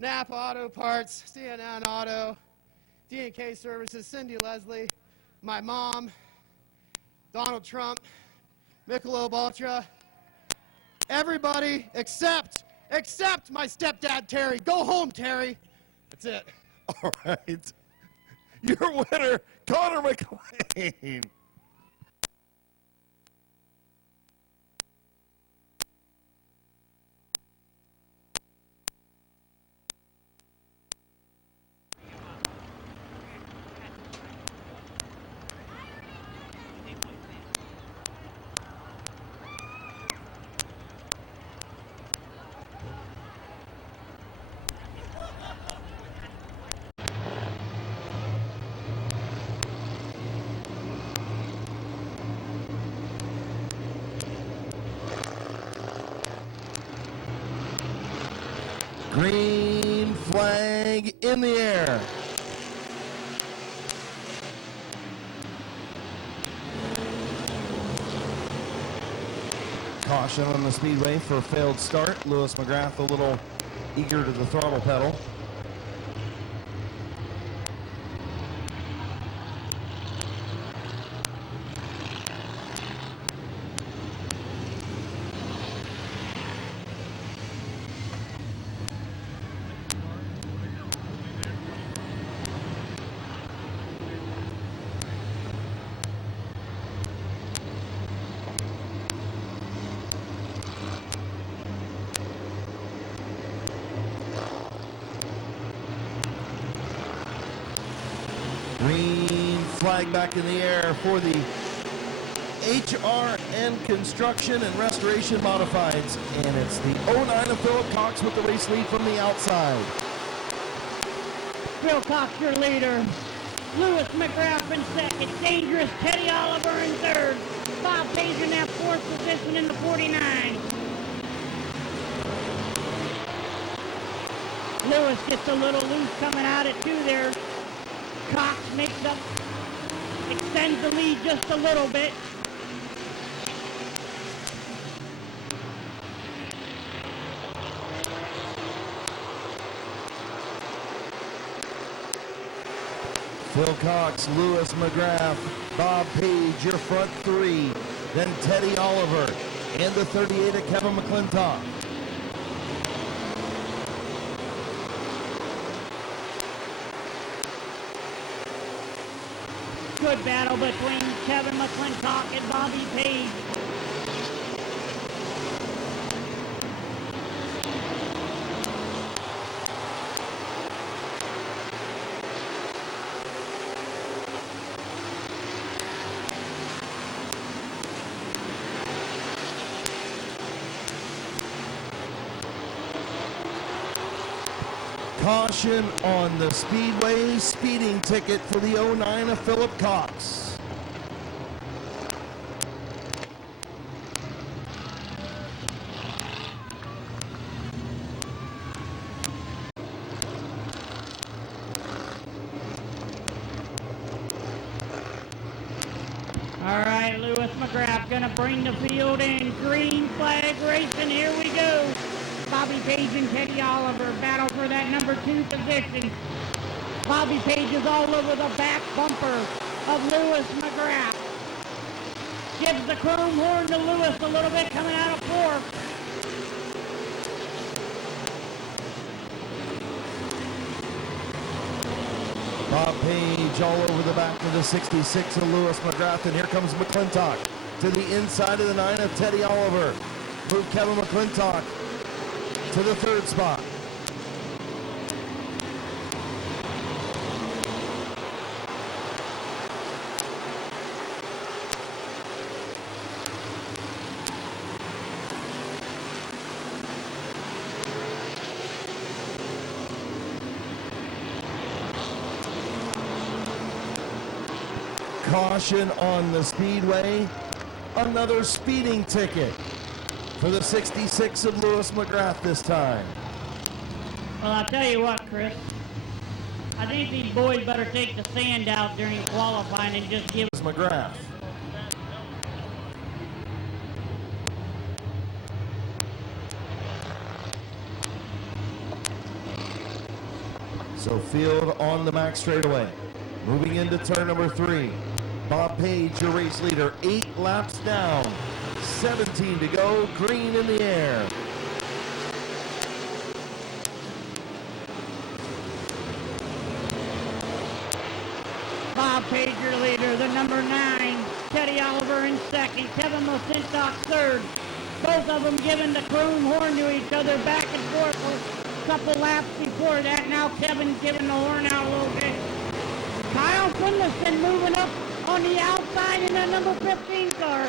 Napa Auto Parts, CNN Auto, D&K Services, Cindy Leslie, my mom, Donald Trump, Michelob Ultra. Everybody except my stepdad, Terry. Go home, Terry. That's it. All right. Your winner, Connor McLean. Green flag in the air. Connor Caution on the speedway for a failed start. Lewis McGrath a little eager to the throttle pedal. Green flag back in the air for the HRN Construction and Restoration Modifieds. And it's the 09 of Philip Cox with the race lead from the outside. Phil Cox, your leader. Lewis McGrath in second. Dangerous Teddy Oliver in third. Bob Page in that fourth position in the 49. Lewis gets a little loose coming out at two there. Cox makes up, extends the lead just a little bit. Phil Cox, Lewis McGrath, Bob Page, your front three. Then Teddy Oliver and the 38 of Kevin McClintock. Good battle between Kevin McClintock and Bobby Page. Caution on the speedway, speeding ticket for the 09 of Philip Cox. All right, Lewis McGrath gonna bring the field in. Green flag racing, here we go. Bobby Page and Teddy Oliver battle for that number 2 position. Bobby Page is all over the back bumper of Lewis McGrath. Gives the chrome horn to Lewis a little bit coming out of fourth. Bob Page all over the back of the 66 of Lewis McGrath, and here comes McClintock to the inside of the 9 of Teddy Oliver. Move Kevin McClintock to the third spot. Caution on the speedway. Another speeding ticket for the 66 of Lewis McGrath this time. Well, I'll tell you what, Chris. I think these boys better take the sand out during qualifying and just give McGrath. So field on the back straightaway. Moving into turn number 3. Bob Page, your race leader, 8 laps down. 17 to go, green in the air. Bob Page, your leader, the number 9. Teddy Oliver in second. Kevin McClintock third. Both of them giving the chrome horn to each other back and forth for a couple laps before that. Now Kevin's giving the horn out a little bit. Kyle Finlayson moving up on the outside in that number 15 car.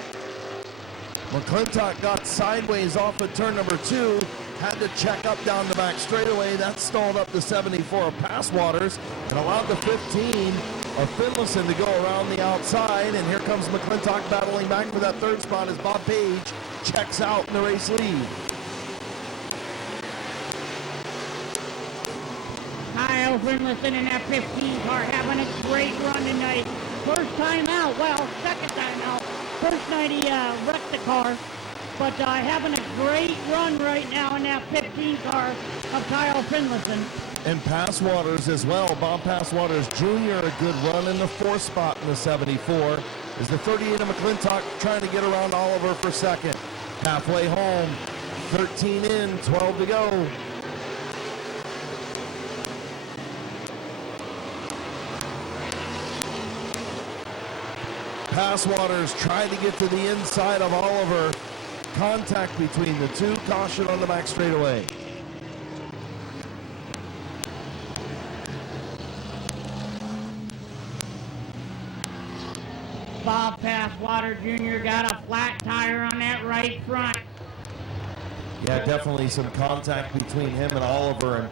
McClintock got sideways off of turn number 2, had to check up down the back straightaway. That stalled up the 74 of Passwaters and allowed the 15 of Finlayson to go around the outside. And here comes McClintock battling back for that third spot as Bob Page checks out in the race lead. Kyle Finlayson in that 15 car having a great run tonight. First time out, well, second time out. First night he wrecked the car. but having a great run right now in that 15 car of Kyle Finlayson. And Passwaters as well. Bob Passwaters Jr. a good run in the 4th spot in the 74. Is the 38 of McClintock trying to get around Oliver for second. Halfway home, 13 in, 12 to go. Passwaters trying to get to the inside of Oliver. Contact between the two. Caution on the back straightaway. Bob Passwater Jr. got a flat tire on that right front. Yeah, definitely some contact between him and Oliver, and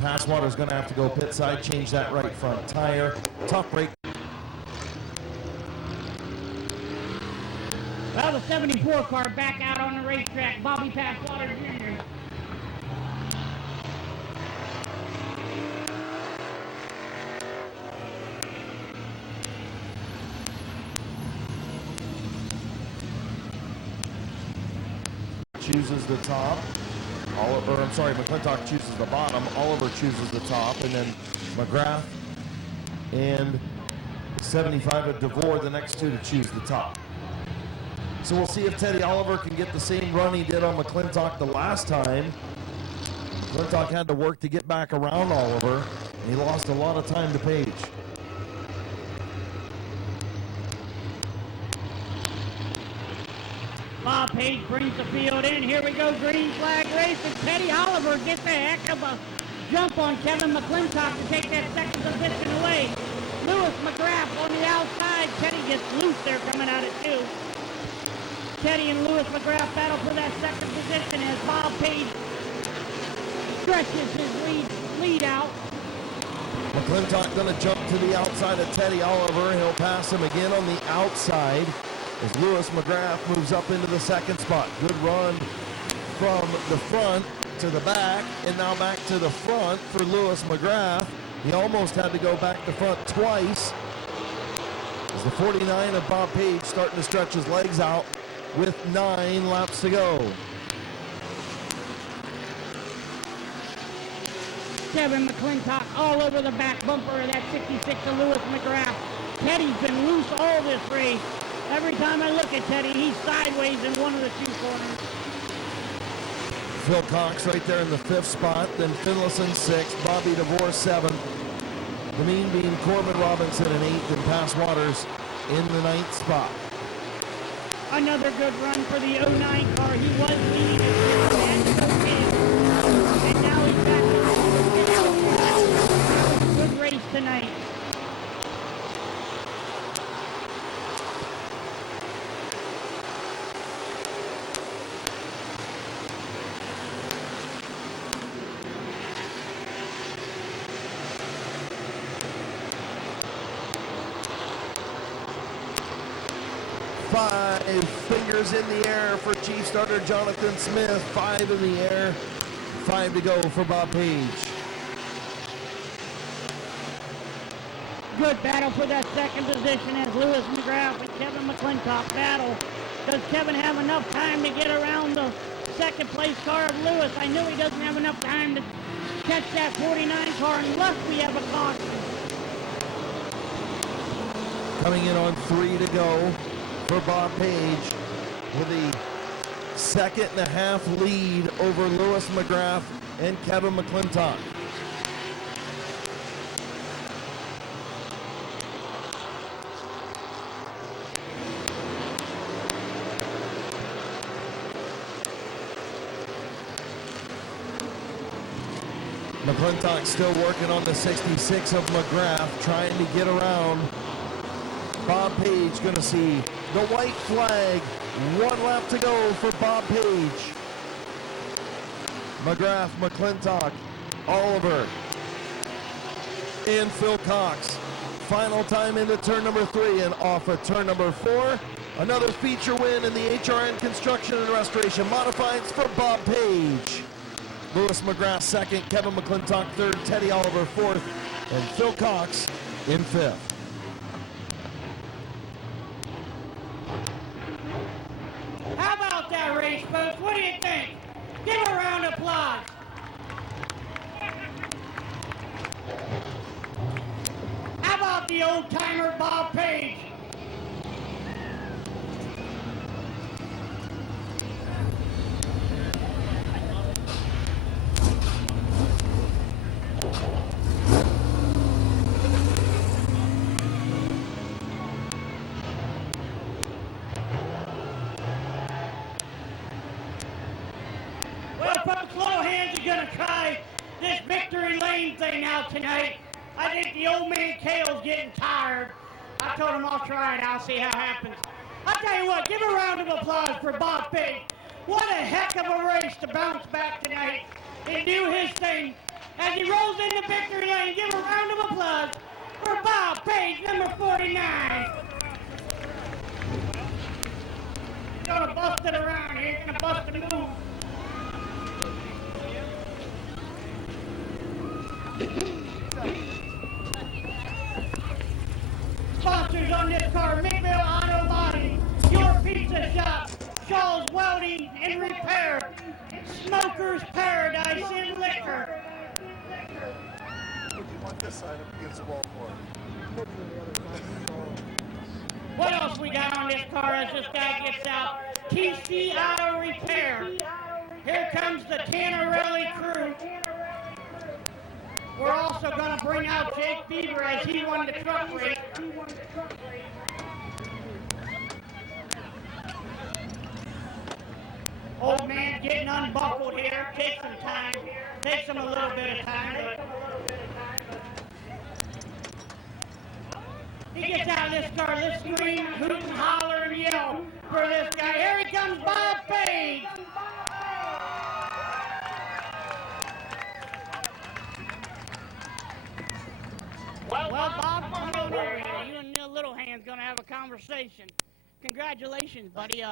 Passwater's going to have to go pit side, change that right front tire. Tough break. Well, the 74 car back out on the racetrack. Bobby Passwater Jr. Chooses the top. McClintock chooses the bottom. Oliver chooses the top, and then McGrath and 75 of DeVore, the next two to choose the top. So we'll see if Teddy Oliver can get the same run he did on McClintock the last time. McClintock had to work to get back around Oliver, and he lost a lot of time to Page. Bob Page brings the field in. Here we go, green flag race, and Teddy Oliver gets a heck of a jump on Kevin McClintock to take that second position away. Lewis McGrath on the outside. Teddy gets loose there coming out at 2. Teddy and Lewis McGrath battle for that second position as Bob Page stretches his lead out. McClintock going to jump to the outside of Teddy Oliver. He'll pass him again on the outside as Lewis McGrath moves up into the second spot. Good run from the front to the back, and now back to the front for Lewis McGrath. He almost had to go back to front twice as the 49 of Bob Page starting to stretch his legs out with 9 laps to go. Kevin McClintock all over the back bumper of that 66 of Lewis McGrath. Teddy's been loose all this race. Every time I look at Teddy, he's sideways in one of the 2 corners. Phil Cox right there in the 5th spot, then Finlayson 6th, Bobby DeVore 7th. The mean being Corbin Robinson in 8th, and Passwaters in the 9th spot. Another good run for the 09 car. He was leading and now he's back on. Good race tonight. Five fingers in the air for Chief Starter Jonathan Smith. 5 in the air. 5 to go for Bob Page. Good battle for that second position as Lewis McGrath and Kevin McClintock battle. Does Kevin have enough time to get around the second place car of Lewis? I know he doesn't have enough time to catch that 49 car unless we have a caution. Coming in on 3 to go for Bob Page with a 2.5 lead over Lewis McGrath and Kevin McClintock. McClintock still working on the 66 of McGrath, trying to get around. Bob Page going to see the white flag. 1 lap to go for Bob Page. McGrath, McClintock, Oliver, and Phil Cox. Final time into turn number 3 and off of turn number 4. Another feature win in the HRN Construction and Restoration Modifieds for Bob Page. Lewis McGrath 2nd, Kevin McClintock 3rd, Teddy Oliver 4th, and Phil Cox in 5th. How about that race the old-timer Bob Page. Well, folks, little hands are going to try this victory lane thing out tonight. I think the old man Kale's getting tired. I told him I'll try it. I'll see how it happens. I'll tell you what, give a round of applause for Bob Page. What a heck of a race to bounce back tonight and do his thing. As he rolls into victory lane, give a round of applause for Bob Page, number 49. He's gonna bust it around here. He's gonna bust a move. Sponsors on this car: Midvale Auto Body, Your Pizza Shop, Shaw's Welding and Repair, Smoker's Paradise and Liquor. What do you want this side up against the wall for? What else we got on this car as this guy gets out? TC Auto Repair. Here comes the Tannerelli crew. We're also going to bring out Jake Bieber as he won the truck race. Old man getting unbuckled here. Takes some time. Takes him a little bit of time. He gets out of this car. Let's scream, hoot, and holler, and yell for this guy. Here he comes, Bob Page. Well, Bob, come on over here. You and the little hand's gonna have a conversation. Congratulations, buddy.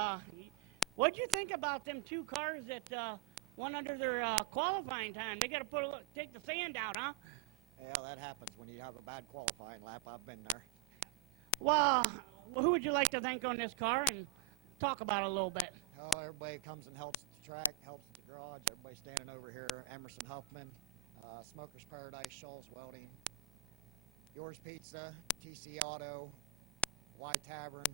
What'd you think about them two cars that went under their qualifying time? They gotta take the sand out, huh? Yeah, that happens when you have a bad qualifying lap. I've been there. Well, who would you like to thank on this car and talk about it a little bit? Oh, everybody comes and helps at the track, helps at the garage. Everybody standing over here. Emerson Huffman, Smoker's Paradise, Shaw's Welding, Yours Pizza, TC Auto, Y Tavern,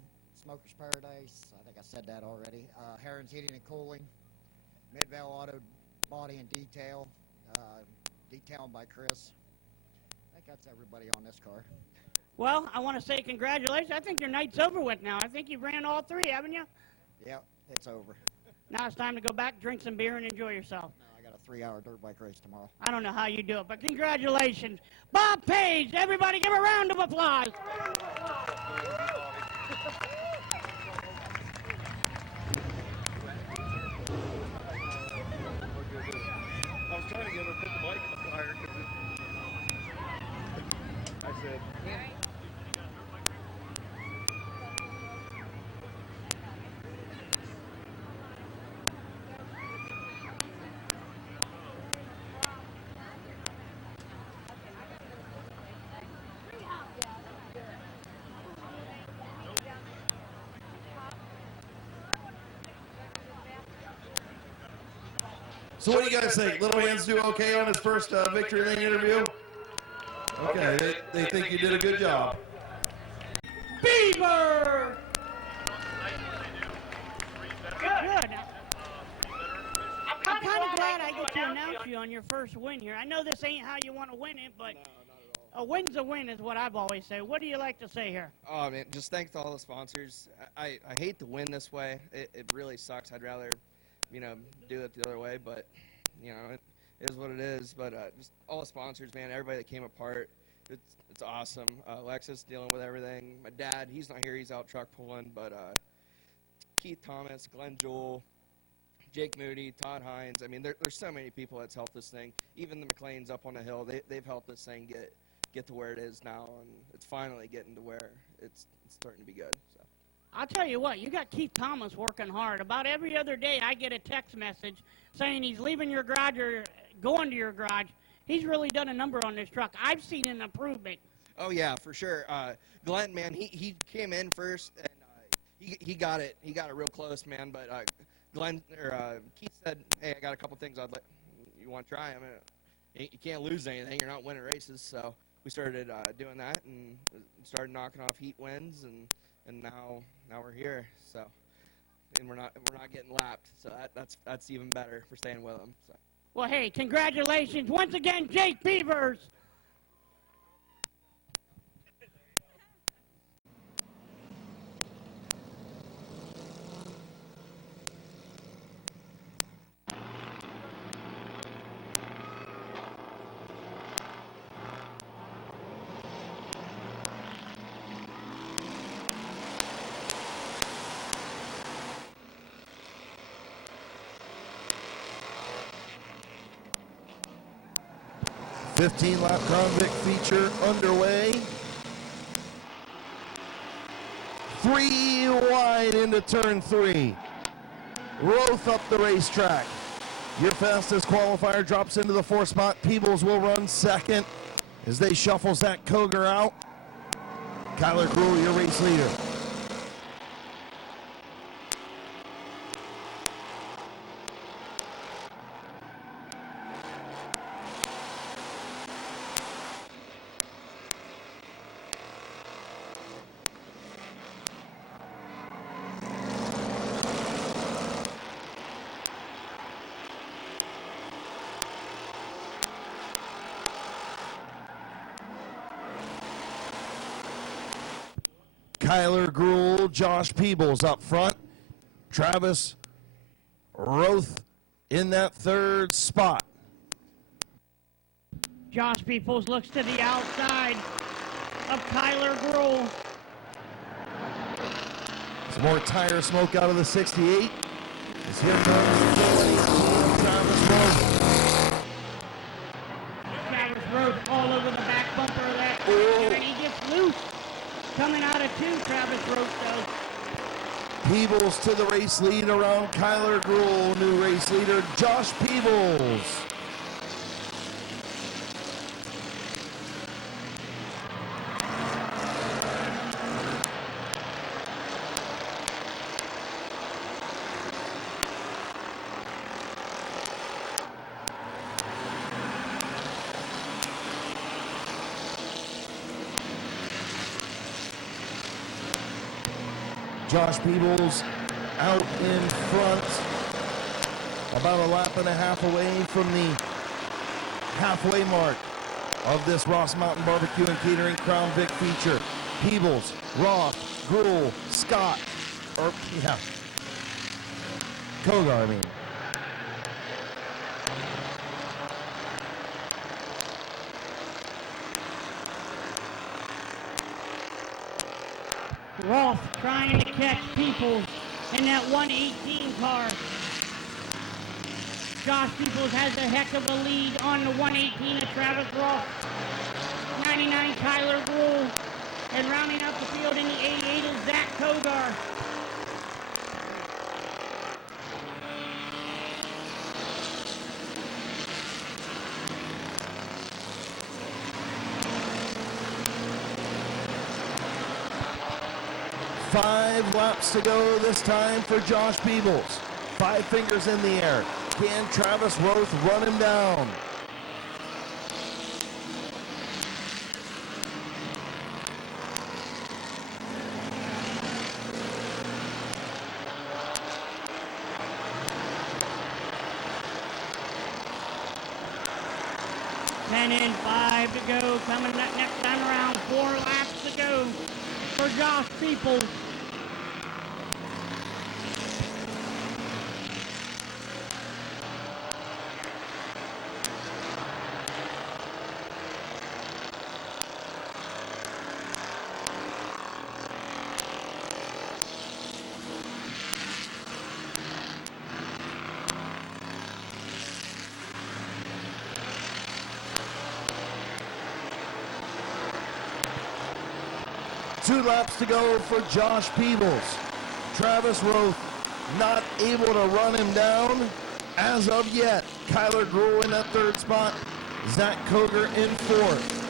Smoker's Paradise. I think I said that already. Heron's Heating and Cooling, Midvale Auto Body and Detail, detailing by Chris. I think that's everybody on this car. Well, I want to say congratulations. I think your night's over with now. I think you've ran all three, haven't you? Yep, it's over. Now it's time to go back, drink some beer, and enjoy yourself. No, I got a 3-hour dirt bike race tomorrow. I don't know how you do it, but congratulations. Bob Page, everybody give a round of applause. I was trying to get him to put the bike in the tire because I said, So what do you guys think? Little Hands do okay on his first victory lane interview? Okay, they think you did a good job. Beaver! Good. I'm kind of glad I get to announce you on your first win here. I know this ain't how you want to win it, but a win's a win is what I've always said. What do you like to say here? Oh, man, just thanks to all the sponsors. I hate to win this way. It really sucks. I'd rather, do it the other way, but, it is what it is. But just all the sponsors, man, everybody that came apart, it's awesome. Alexis dealing with everything. My dad, he's not here. He's out truck pulling. But Keith Thomas, Glenn Jewell, Jake Moody, Todd Hines. I mean, there's so many people that's helped this thing. Even the McLeans up on the hill, they've helped this thing get to where it is now, and it's finally getting to where it's starting to be good. So. I'll tell you what, you got Keith Thomas working hard. About every other day I get a text message saying he's leaving your garage or going to your garage. He's really done a number on this truck. I've seen an improvement. Oh, yeah, for sure. Glenn, man, he came in first, and he got it real close, man. But Keith said, hey, I got a couple things you want to try. I mean, you can't lose anything. You're not winning races. So we started doing that and started knocking off heat wins, and now we're here. So, and we're not getting lapped. So that's even better for staying with them. So. Well, hey, congratulations once again, Jake Beavers. Lap Crown Vic feature underway. 3 wide into turn 3. Roth up the racetrack. Your fastest qualifier drops into the 4th spot. Peebles will run second as they shuffle Zach Koger out. Kyler Gruhl, your race leader. Kyler Gruhl, Josh Peebles up front. Travis Roth in that 3rd spot. Josh Peoples looks to the outside of Kyler Gruhl. Some more tire smoke out of the 68. As here comes Travis Roth. Travis Roth all over the back bumper of that car, and he gets loose. Coming out of 2, Travis Roth does. Peebles to the race lead around Kyler Gruhl. New race leader, Josh Peebles. Josh Peebles out in front, about a lap and a half away from the halfway mark of this Ross Mountain Barbecue and Catering Crown Vic feature. Peebles, Roth, Gruhl, Scott, Kogar, I mean. Roth trying to catch Peoples in that 118 car. Josh Peoples has a heck of a lead on the 118 of Travis Roth. 99 Kyler Gruhl. And rounding out the field in the 88 is Zach Kogar. Five laps to go this time for Josh Peebles. 5 fingers in the air. Can Travis Roth run him down? Ten and 5 to go. Coming that next time around. 4 laps to go for Josh Peoples. Two laps to go for Josh Peebles. Travis Roth not able to run him down as of yet. Kyler Gruhl in that 3rd spot. Zach Koger in 4th.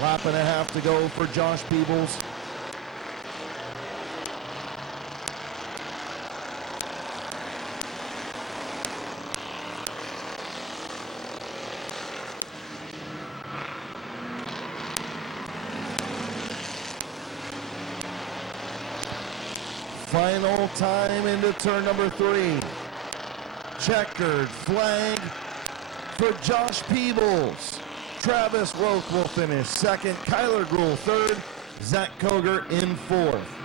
Lap and a half to go for Josh Peebles. Final time into turn number 3. Checkered flag for Josh Peebles. Travis Roke will finish second. Kyler Gruhl third. Zach Koger in fourth.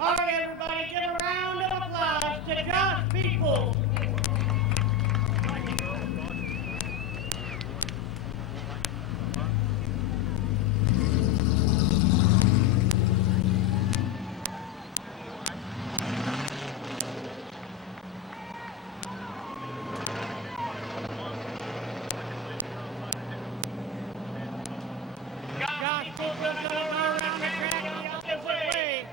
All right, everybody, give a round of applause to Josh Peebles. Josh Peebles going around the track the opposite way.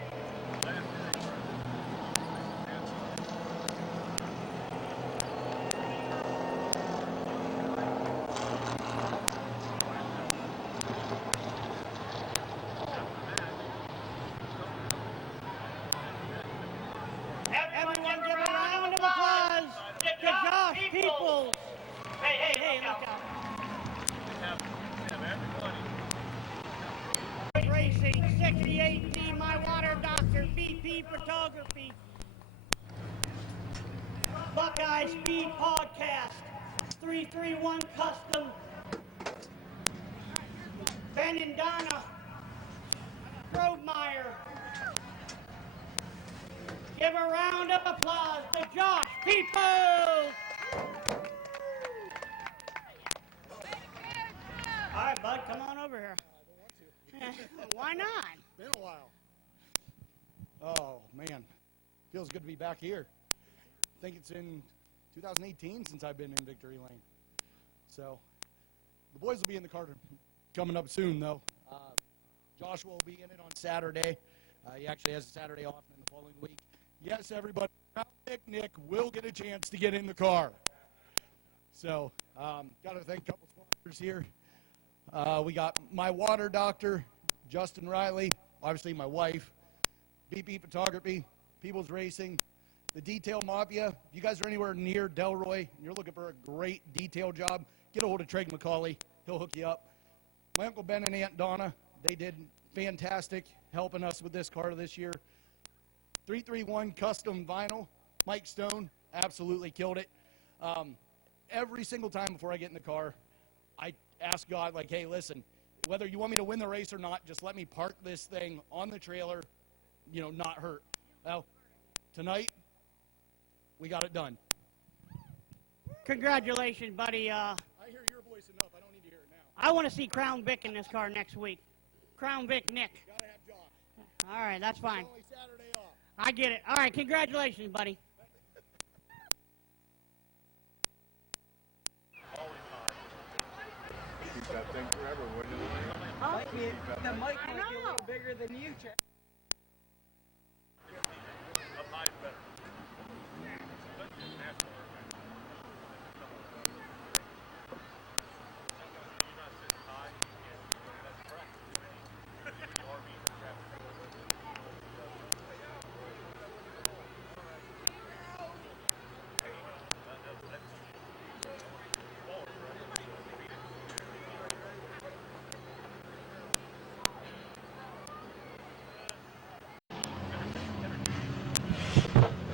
Everyone give a round of applause to Josh Peebles. Hey, look out. Racing 68D, My Water Doctor, BP Photography. Buckeye Speed Podcast, 331 Custom. Ben and Donna, Grovemeyer. Give a round of applause to Josh Peebles. All right, bud, come on over here. Why not? Been a while. Oh, man. Feels good to be back here. I think it's in 2018 since I've been in Victory Lane. So, the boys will be in the car coming up soon, though. Joshua will be in it on Saturday. He actually has a Saturday off in the following week. Yes, everybody, Nick will get a chance to get in the car. So, got to thank a couple sponsors here. We got My Water Doctor, Justin Riley, obviously my wife, BP Photography, People's Racing, the Detail Mafia. If you guys are anywhere near Delroy and you're looking for a great detail job, get a hold of Craig McCauley. He'll hook you up. My Uncle Ben and Aunt Donna, they did fantastic helping us with this car this year. 331 Custom Vinyl, Mike Stone absolutely killed it. Every single time before I get in the car, I ask God, like, hey, listen, whether you want me to win the race or not, just let me park this thing on the trailer, not hurt. Well, tonight, we got it done. Congratulations, buddy. I hear your voice enough. I don't need to hear it now. I want to see Crown Vic in this car next week. Crown Vic Nick. Gotta have Josh. All right, that's fine. Only Saturday off. I get it. All right, congratulations, buddy. Keep that thing forever, wouldn't it? The mic might be a little bigger than you, Chad. Up high is better.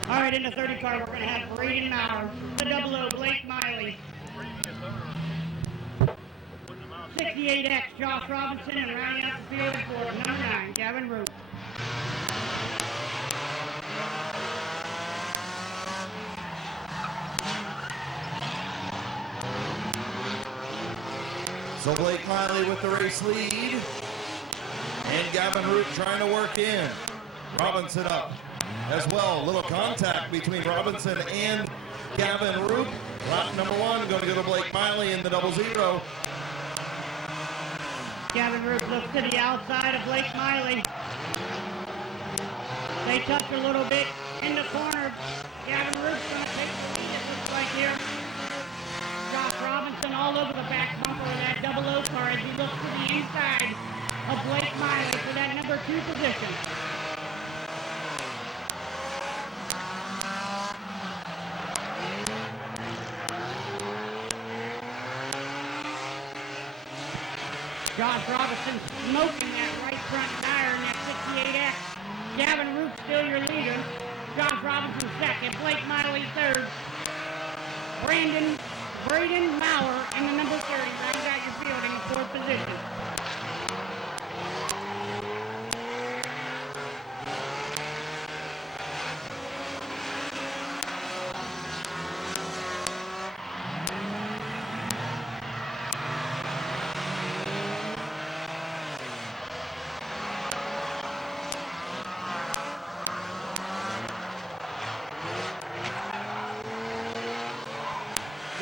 All right, in the 30 car, we're going to have Braden Maurer, the 00 Blake Miley, 68X Josh Robinson, and rounding out the field for number 9, Gavin Root. So Blake Miley with the race lead. And Gavin Root trying to work in. Robinson up as well. Little contact between Robinson and Gavin Root. Lap number 1 going to go to Blake Miley in the 00. Gavin Root looks to the outside of Blake Miley. They touch a little bit in the corner. Gavin Root's going to take the lead, it looks like here. Josh Robinson all over the back bumper of that double O car as he looks to the inside of Blake Miley for that number 2 position. Josh Robinson smoking that right front tire in that 68X. Gavin Root still your leader. Josh Robinson second. Blake Miley third. Braden Maurer in the number 30 rounds out your field in the 4th position.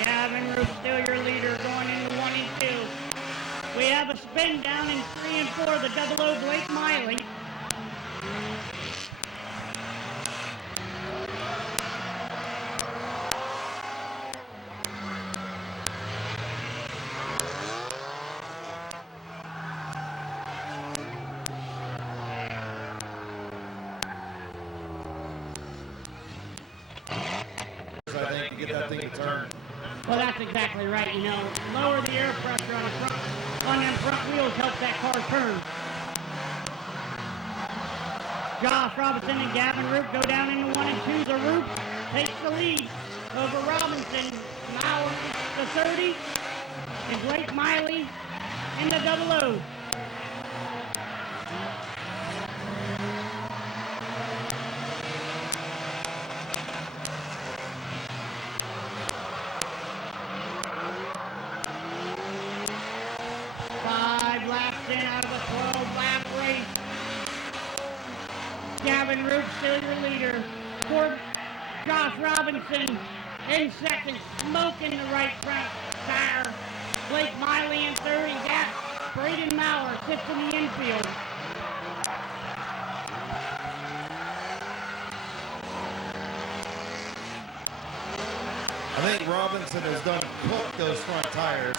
Gavin Root still your leader going into 1 and 2. We have a spin down in 3 and 4, the double O Blake Miley. I think to get that thing to turn. Well, that's exactly right. You know, lower the air pressure on them front wheels helps that car turn. Josh Robinson and Gavin Root go down into 1 and 2. The Root takes the lead over Robinson. Now the 30 and Blake Miley in the double O. Out of a 12-lap race. Gavin Root still your leader. For Josh Robinson in second, smoking the right front tire. Blake Miley in third, and Braden Maurer sits in the infield. I think Robinson has done cooked those front tires.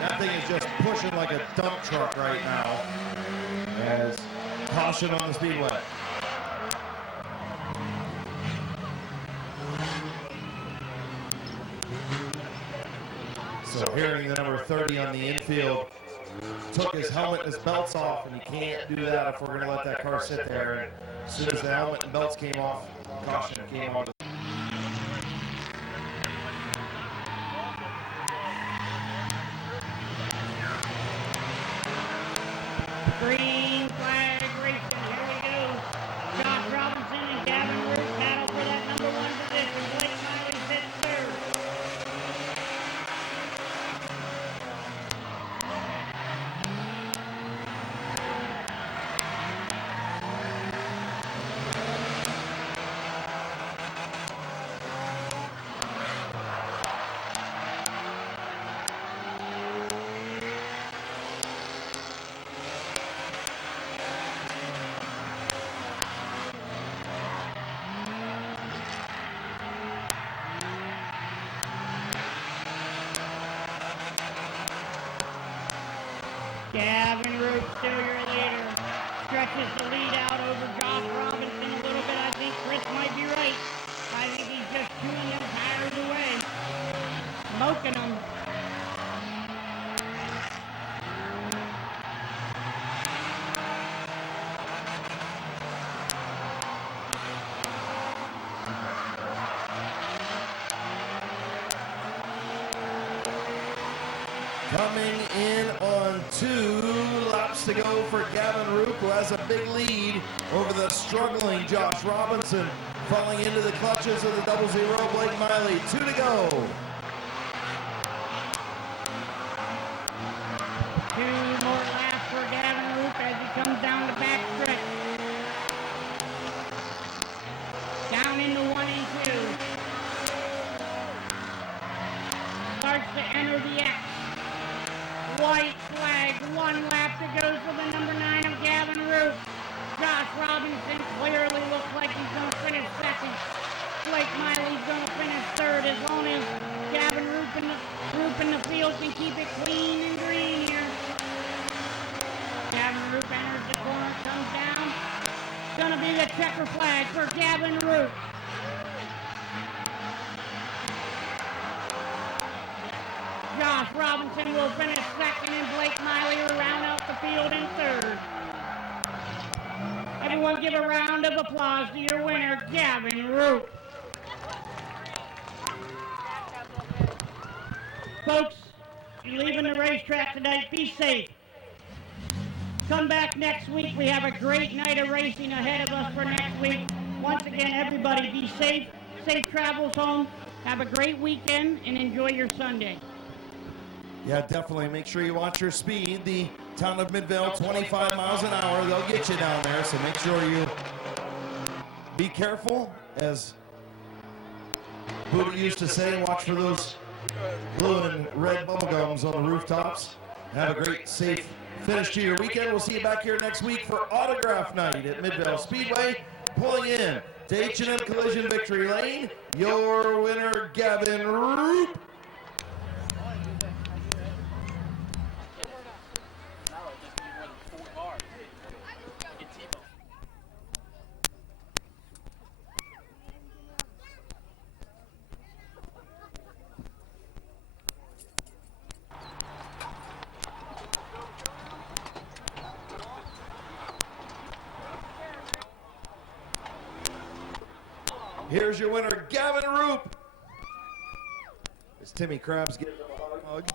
That thing is just pushing like a dump truck right now. As caution on the speedway. So hearing the number 30 on the infield, took his helmet and his belts off, and he can't do that if we're going to let that car sit there. And as soon as the helmet and belts came off, caution came on. Green flag racing. Here we go. Josh Robinson and Gavin Root battle for that number 1 position. Blake Miley sits third. Gavin Root still your leader. Stretches the lead out over Josh Robinson a little bit. I think Chris might be right. I think he's just chewing them tires away. Smoking them. Coming in on 2 laps to go for Gavin Root, who has a big lead over the struggling Josh Robinson, falling into the clutches of the 00 Blake Miley. 2 to go. 2 more laps for Gavin Root as he comes down the back stretch. Down into 1 and 2. Starts to enter the X. White flag, 1 lap to go for the number 9 of Gavin Root. Josh Robinson clearly looks like he's going to finish second. Blake Miley's going to finish third as long as the checker flag for Gavin Root. Josh Robinson will finish second, and Blake Miley will round out the field in third. Everyone give a round of applause to your winner, Gavin Root. Folks, you're leaving the racetrack tonight. Be safe. Come back next week. We have a great night of racing ahead of us for next week. Once again, everybody be safe. Safe travels home. Have a great weekend and enjoy your Sunday. Yeah, definitely. Make sure you watch your speed. The town of Midvale, 25 miles an hour. They'll get you down there, so make sure you be careful. As Buddha used to say, watch for those blue and red bubble gums on the rooftops. Have a great, safe finish to your weekend. We'll see you back here next week for Autograph Night at Midvale Speedway. Pulling in to H&M Collision Victory Lane, your winner, Gavin Root. Here's your winner, Gavin Roop. As Timmy Krabs gives him a hug.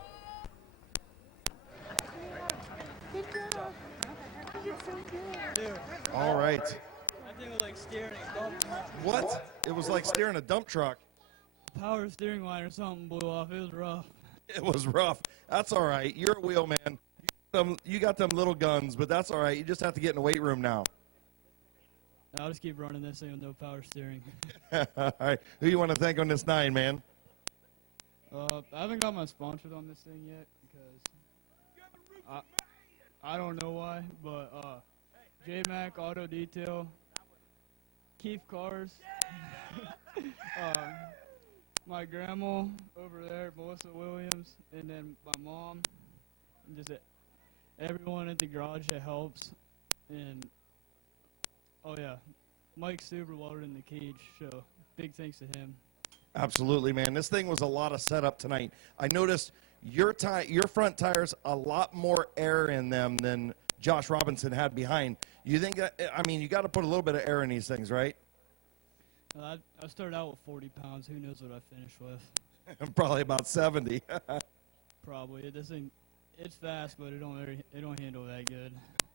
All right. That thing was like steering a dump truck. What? It was like steering a dump truck. Power steering line or something blew off. It was rough. It was rough. That's all right. You're a wheel man. You got them little guns, but that's all right. You just have to get in the weight room now. I'll just keep running this thing with no power steering. All right. Who you want to thank on this 9, man? I haven't got my sponsors on this thing yet because I don't know why, but J-Mac Auto Detail, Keith Cars, my grandma over there, Melissa Williams, and then my mom, and just everyone at the garage that helps, and oh yeah, Mike Stuber welded in the cage, so big thanks to him. Absolutely, man. This thing was a lot of setup tonight. I noticed your front tires a lot more air in them than Josh Robinson had behind. You think that, I mean, you got to put a little bit of air in these things, right? I started out with 40 pounds. Who knows what I finished with? Probably about 70. Probably. This thing, it's fast, but it don't handle that good.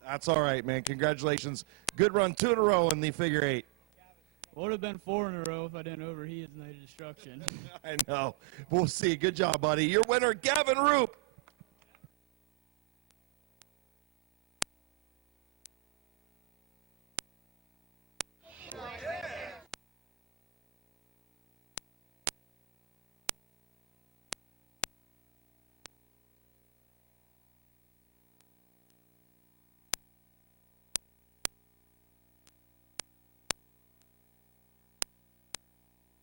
That's all right, man. Congratulations. Good run, 2 in a row in the figure 8. Would have been 4 in a row if I didn't overheat at the night of destruction. I know. We'll see. Good job, buddy. Your winner, Gavin Roop.